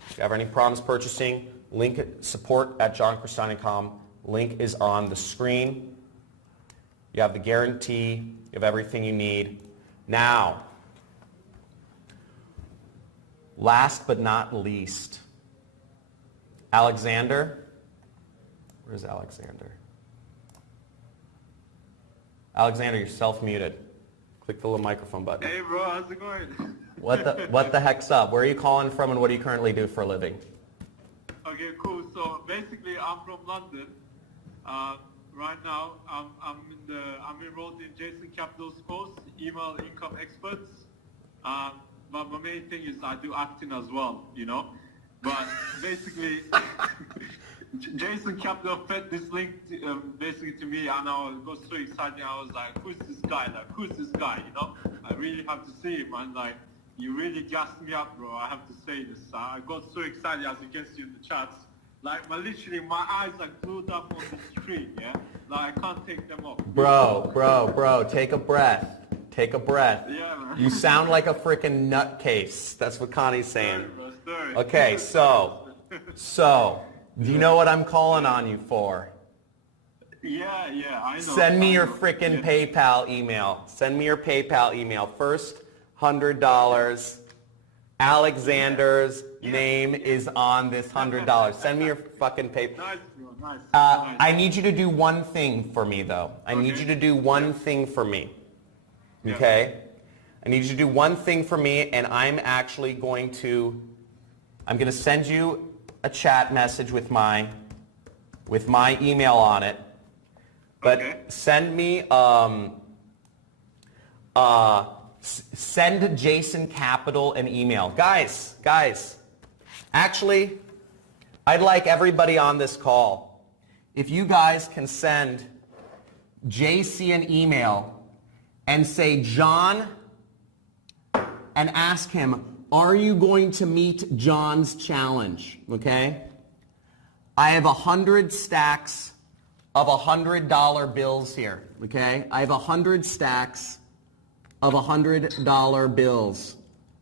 if you have any problems purchasing, link support@johncristani.com. Link is on the screen. You have the guarantee. You have everything you need. Now, last but not least, Alexander. Where's Alexander? Alexander, you're self-muted. Click the little microphone button. Hey bro, how's it going? What the heck's up? Where are you calling from and what do you currently do for a living? Okay, cool. So basically, I'm from London. Right now, I'm enrolled in Jason Capital's course, Email Income Experts. But my main thing is I do acting as well, But basically, Jason Capital fed this link basically to me, and I got so excited. I was like, "Who's this guy? Who's this guy?" I really have to see him, and you really gassed me up, bro. I have to say this. I got so excited, as you can see in the chats. Literally, my eyes are glued up on the screen, yeah? I can't take them off. Bro, take a breath. Take a breath. Yeah, man. You sound like a freaking nutcase. That's what Connie's saying. Sorry, bro, sorry. Okay, so, do you know what I'm calling on you for? Yeah, I know. Send me your freaking PayPal email. Send me your PayPal email. First $100. Alexander's name is on this $100. Send me your fucking PayPal. Nice, bro, nice. I need you to do one thing for me, though. I need you to do one thing for me. Okay? I need you to do one thing for me, and I'm going to send you a chat message with my email on it. But send me send Jason Capital an email. Guys, actually, I'd like everybody on this call, if you guys can send JC an email and say, John, and ask him, are you going to meet John's challenge? Okay? I have 100 stacks of $100 bills here. Okay? I have 100 stacks of $100 bills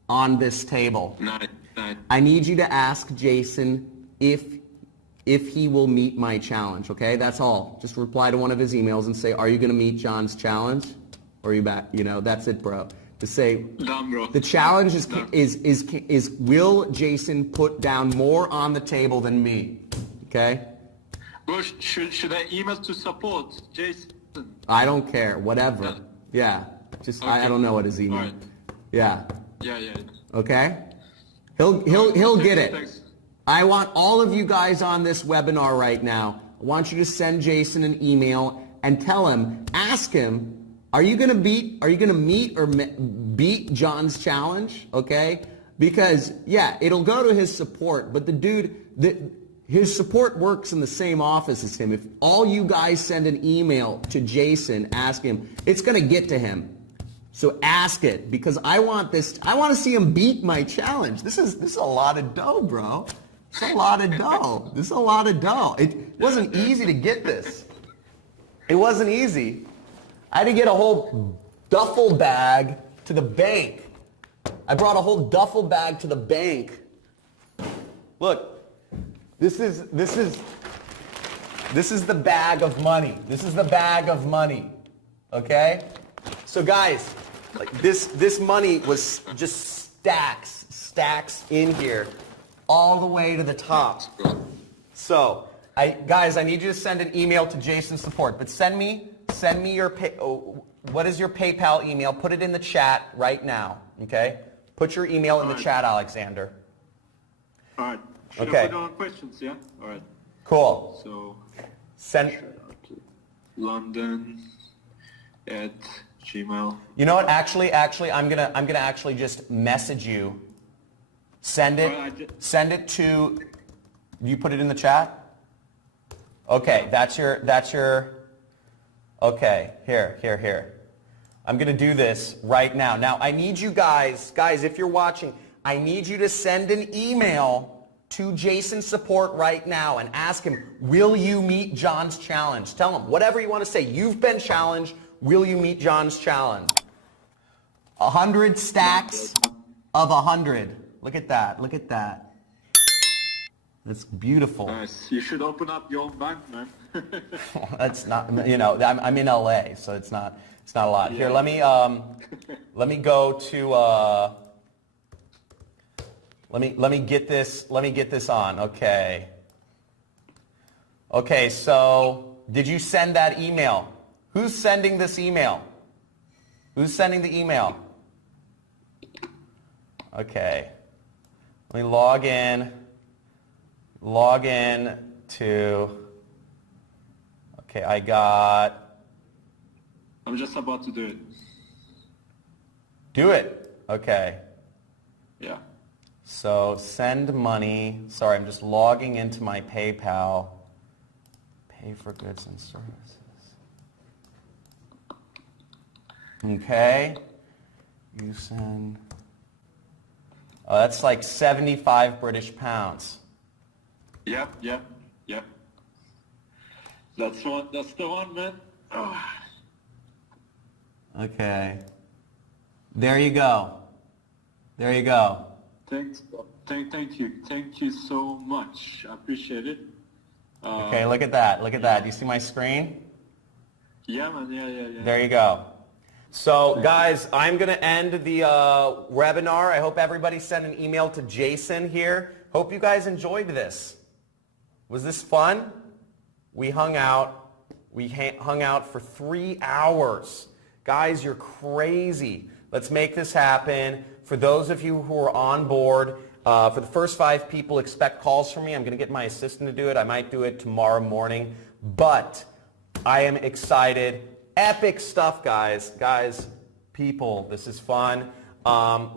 on this table. Nice. I need you to ask Jason if he will meet my challenge, okay? That's all. Just reply to one of his emails and say, are you going to meet John's challenge? Or are you back? That's it, bro. To say, done, bro. The challenge is will Jason put down more on the table than me, okay? Bro, should I email to support Jason? I don't care, whatever. Yeah. Just okay. I don't know what his email. Right. Yeah. Yeah. Okay? He'll get it. Thanks. I want all of you guys on this webinar right now. I want you to send Jason an email and tell him, ask him, are you going to meet or beat John's challenge? Okay? Because it'll go to his support, but the dude his support works in the same office as him. If all you guys send an email to Jason, ask him, it's going to get to him. So ask it, because I want to see him beat my challenge. This is a lot of dough, bro. It's a lot of dough. This is a lot of dough. It wasn't easy to get this. It wasn't easy. I had to get a whole duffel bag to the bank. I brought a whole duffel bag to the bank. Look, this is the bag of money. This is the bag of money. Okay? So guys, this money was just stacks stacks in here all the way to the top. So, guys, I need you to send an email to Jason Support, but send me your what is your PayPal email? Put it in the chat right now, okay? Put your email in the chat, Alexander. All right. Should Okay. I put on questions? Yeah. All right. Cool. So Send. London at Gmail. You know what? Actually, I'm gonna actually just message you. Send it. Send it to. You put it in the chat. Okay, that's your. Okay, here. I'm gonna do this right now. Now I need you guys, if you're watching, I need you to send an email to Jason Support right now and ask him, will you meet John's challenge? Tell him whatever you want to say. You've been challenged. Will you meet John's challenge? 100 stacks of 100. Look at that. Look at that. That's beautiful. Nice. You should open up your own bank, man. That's not, I'm in LA, so it's not a lot. Here, let me go to, let me get this on. Okay. Okay, so did you send that email? Who's sending this email? Who's sending the email? Okay. Let me log in to, okay, I'm just about to do it. Do it. Okay. Yeah. So send money. Sorry, I'm just logging into my PayPal. Pay for goods and services. Okay. You send. Oh, that's like 75 British pounds. Yep. That's the one, man. Oh. Okay. There you go. There you go. Thank you. Thank you so much. I appreciate it. Okay, look at that. Look at that. Do you see my screen? Yeah, man. Yeah. There you go. So, guys, I'm going to end the webinar. I hope everybody sent an email to Jason here. Hope you guys enjoyed this. Was this fun? We hung out. We hung out for 3 hours. Guys, you're crazy. Let's make this happen. For those of you who are on board, for the first 5 people, expect calls from me. I'm going to get my assistant to do it. I might do it tomorrow morning. But I am excited. Epic stuff, guys. Guys, people, this is fun.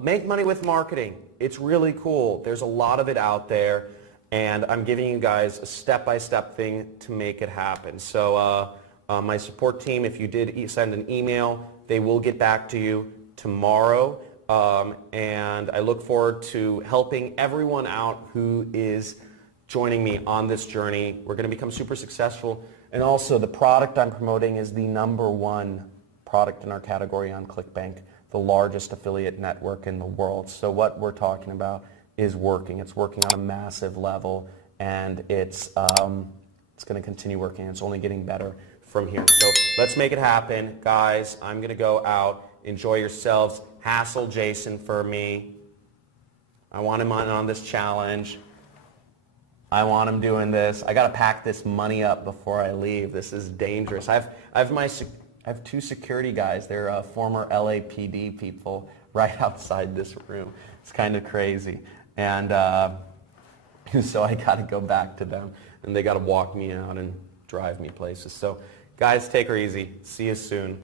Make money with marketing. It's really cool. There's a lot of it out there. And I'm giving you guys a step-by-step thing to make it happen. So my support team, if you did send an email, they will get back to you tomorrow. And I look forward to helping everyone out who is joining me on this journey. We're going to become super successful. And also, the product I'm promoting is the #1 product in our category on ClickBank, the largest affiliate network in the world. So what we're talking about is working. It's working on a massive level, and it's going to continue working. It's only getting better from here. So let's make it happen. Guys, I'm going to go out. Enjoy yourselves. Hassle Jason for me. I want him on this challenge. I want him doing this. I got to pack this money up before I leave. This is dangerous. I have 2 security guys. They're former LAPD people right outside this room. It's kind of crazy. And so I got to go back to them. And they got to walk me out and drive me places. So guys, take her easy. See you soon.